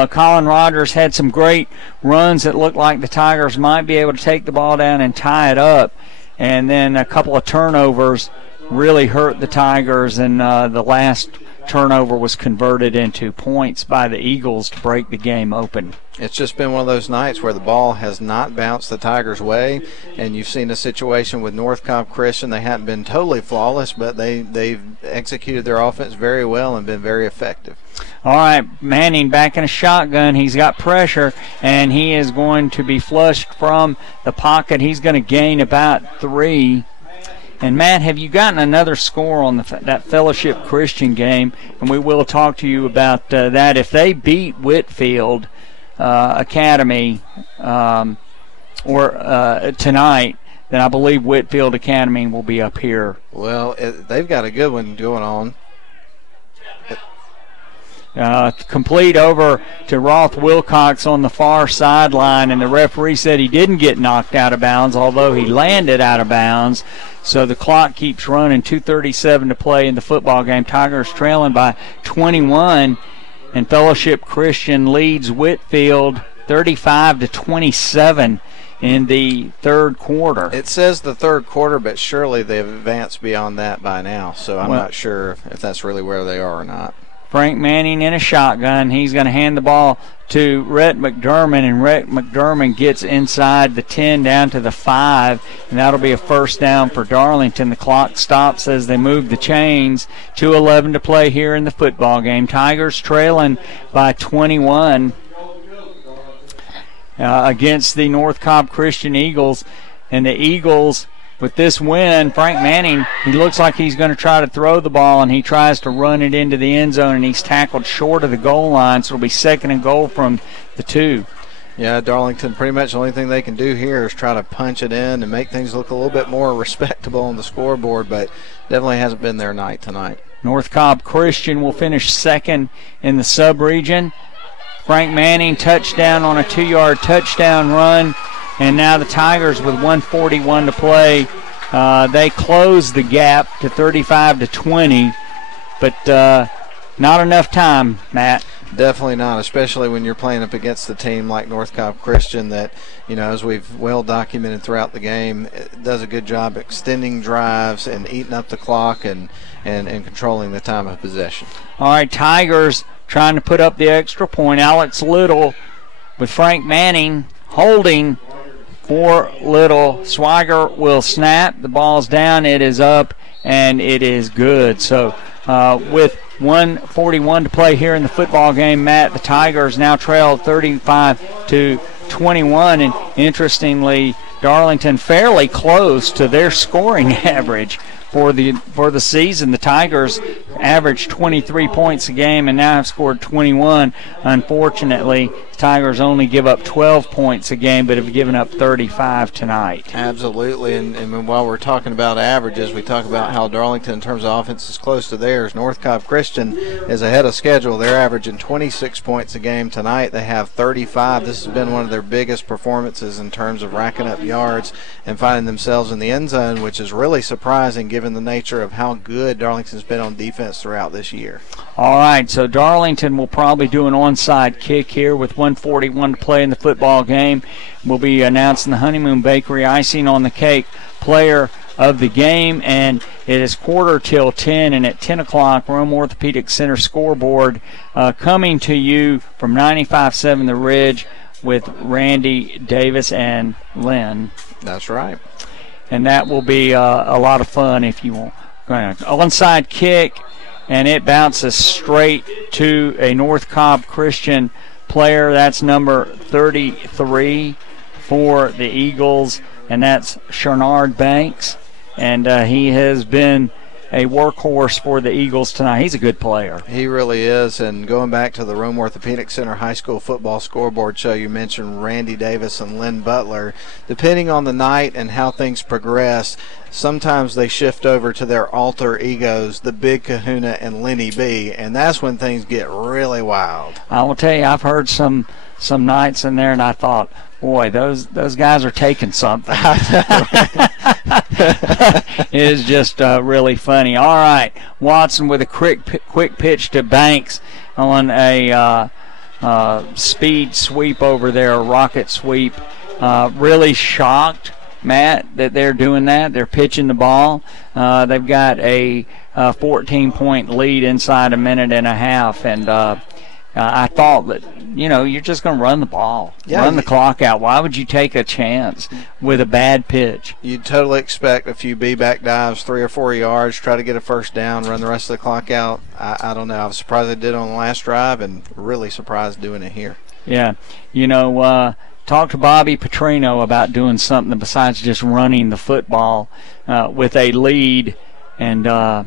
Colin Rogers had some great runs that looked like the Tigers might be able to take the ball down and tie it up. And then a couple of turnovers really hurt the Tigers, and the last turnover was converted into points by the Eagles to break the game open. It's just been one of those nights where the ball has not bounced the Tigers' way, and you've seen a situation with North Cobb Christian. They haven't been totally flawless, but they've executed their offense very well and been very effective. All right, Manning back in a shotgun. He's got pressure, and he is going to be flushed from the pocket. He's going to gain about 3. And, Matt, have you gotten another score on that Fellowship Christian game? And we will talk to you about that. If they beat Whitfield Academy tonight, then I believe Whitfield Academy will be up here. Well, they've got a good one going on. Complete over to Roth Wilcox on the far sideline, and the referee said he didn't get knocked out of bounds, although he landed out of bounds. So the clock keeps running, 2:37 to play in the football game. Tigers trailing by 21, and Fellowship Christian leads Whitfield 35-27 in the third quarter. It says the third quarter, but surely they've advanced beyond that by now, so I'm not sure if that's really where they are or not. Frank Manning in a shotgun. He's going to hand the ball to Rhett McDermott, and Rhett McDermott gets inside the 10 down to the 5, and that'll be a 1st down for Darlington. The clock stops as they move the chains. 2:11 to play here in the football game. Tigers trailing by 21 against the North Cobb Christian Eagles, and the Eagles, with this win, Frank Manning, he looks like he's going to try to throw the ball, and he tries to run it into the end zone, and he's tackled short of the goal line, so it'll be 2nd and goal from the 2. Yeah, Darlington, pretty much the only thing they can do here is try to punch it in and make things look a little bit more respectable on the scoreboard, but definitely hasn't been their night tonight. North Cobb Christian will finish 2nd in the sub-region. Frank Manning touchdown on a 2-yard touchdown run. And now the Tigers with 1:41 to play. They close the gap to 35-20, but not enough time, Matt. Definitely not, especially when you're playing up against a team like North Cobb Christian that, as we've well documented throughout the game, does a good job extending drives and eating up the clock and controlling the time of possession. All right, Tigers trying to put up the extra point. Alex Little with Frank Manning holding for Little. Swiger will snap. The ball's down. It is up, and it is good. So with 1:41 to play here in the football game, Matt, the Tigers now trail 35-21, and interestingly, Darlington fairly close to their scoring average for the season. The Tigers averaged 23 points a game and now have scored 21. Unfortunately, the Tigers only give up 12 points a game but have given up 35 tonight. Absolutely, and while we're talking about averages, we talk about how Darlington in terms of offense is close to theirs. North Cobb Christian is ahead of schedule. They're averaging 26 points a game tonight. They have 35. This has been one of their biggest performances in terms of racking up yards and finding themselves in the end zone, which is really surprising given the nature of how good Darlington's been on defense throughout this year. All right, so Darlington will probably do an onside kick here with 1:41 to play in the football game. We'll be announcing the Honeymoon Bakery icing on the cake player of the game, and it is 10:15, and at 10 o'clock, Rome Orthopedic Center scoreboard coming to you from 95.7 The Ridge with Randy Davis and Lynn. That's right. And that will be a lot of fun if you want. Onside kick, and it bounces straight to a North Cobb Christian player. That's number 33 for the Eagles, and that's Sharnard Banks. And he has been a workhorse for the Eagles tonight. He's a good player. He really is. And going back to the Rome Orthopedic Center High School football scoreboard show, you mentioned Randy Davis and Lynn Butler. Depending on the night and how things progress, sometimes they shift over to their alter egos, the Big Kahuna and Lenny B, and that's when things get really wild. I will tell you, I've heard some nights in there, and I thought, boy, those guys are taking something. It is just really funny. All right, Watson with a quick pitch to Banks on a speed sweep over there, a rocket sweep. Really shocked, Matt, that they're doing that. They're pitching the ball. They've got a 14-point lead inside a minute and a half, and I thought that, you're just going to run the ball, run the clock out. Why would you take a chance with a bad pitch? You'd totally expect a few B-back dives, 3 or 4 yards, try to get a first down, run the rest of the clock out. I don't know. I was surprised they did on the last drive and really surprised doing it here. Yeah. Talk to Bobby Petrino about doing something besides just running the football with a lead and a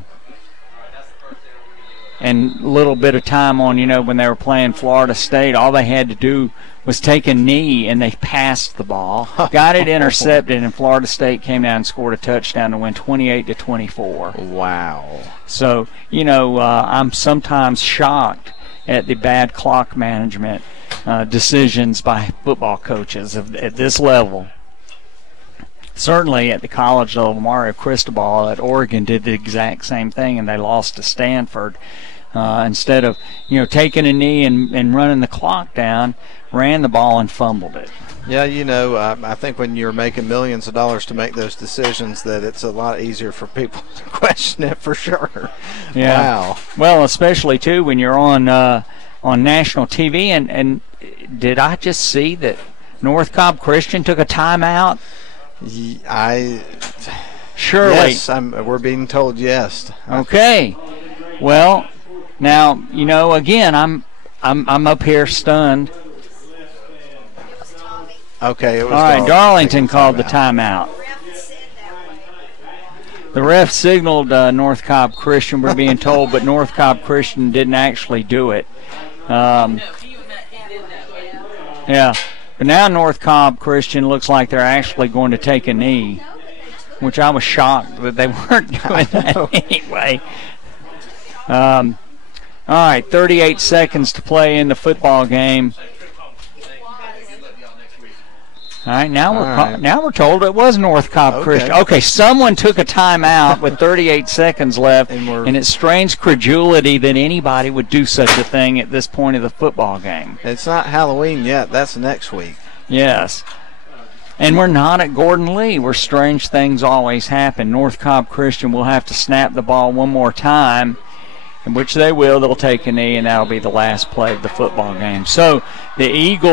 little bit of time on, when they were playing Florida State, all they had to do was take a knee and they passed the ball, got it intercepted, and Florida State came down and scored a touchdown to win 28-24. Wow. So, I'm sometimes shocked at the bad clock management decisions by football coaches at this level. Certainly at the college level, Mario Cristobal at Oregon did the exact same thing, and they lost to Stanford. Instead of taking a knee and running the clock down, ran the ball and fumbled it. Yeah, I think when you're making millions of dollars to make those decisions, that it's a lot easier for people to question it for sure. Yeah. Wow. Well, especially too when you're on national TV, and did I just see that North Cobb Christian took a timeout? Surely. Yes, we're being told yes. Okay. Well, now again, I'm up here stunned. Okay. It was all right. Darlington called the timeout. The ref signaled North Cobb Christian, we're being told, but North Cobb Christian didn't actually do it. Yeah. But now North Cobb Christian looks like they're actually going to take a knee, which I was shocked that they weren't doing that anyway. All right, 38 seconds to play in the football game. All right, now we're told it was North Cobb Christian. Okay, someone took a timeout with 38 seconds left, and it strains credulity that anybody would do such a thing at this point of the football game. It's not Halloween yet. That's next week. Yes. And we're not at Gordon Lee, where strange things always happen. North Cobb Christian will have to snap the ball one more time, in which they will. They'll take a knee, and that'll be the last play of the football game. So the Eagles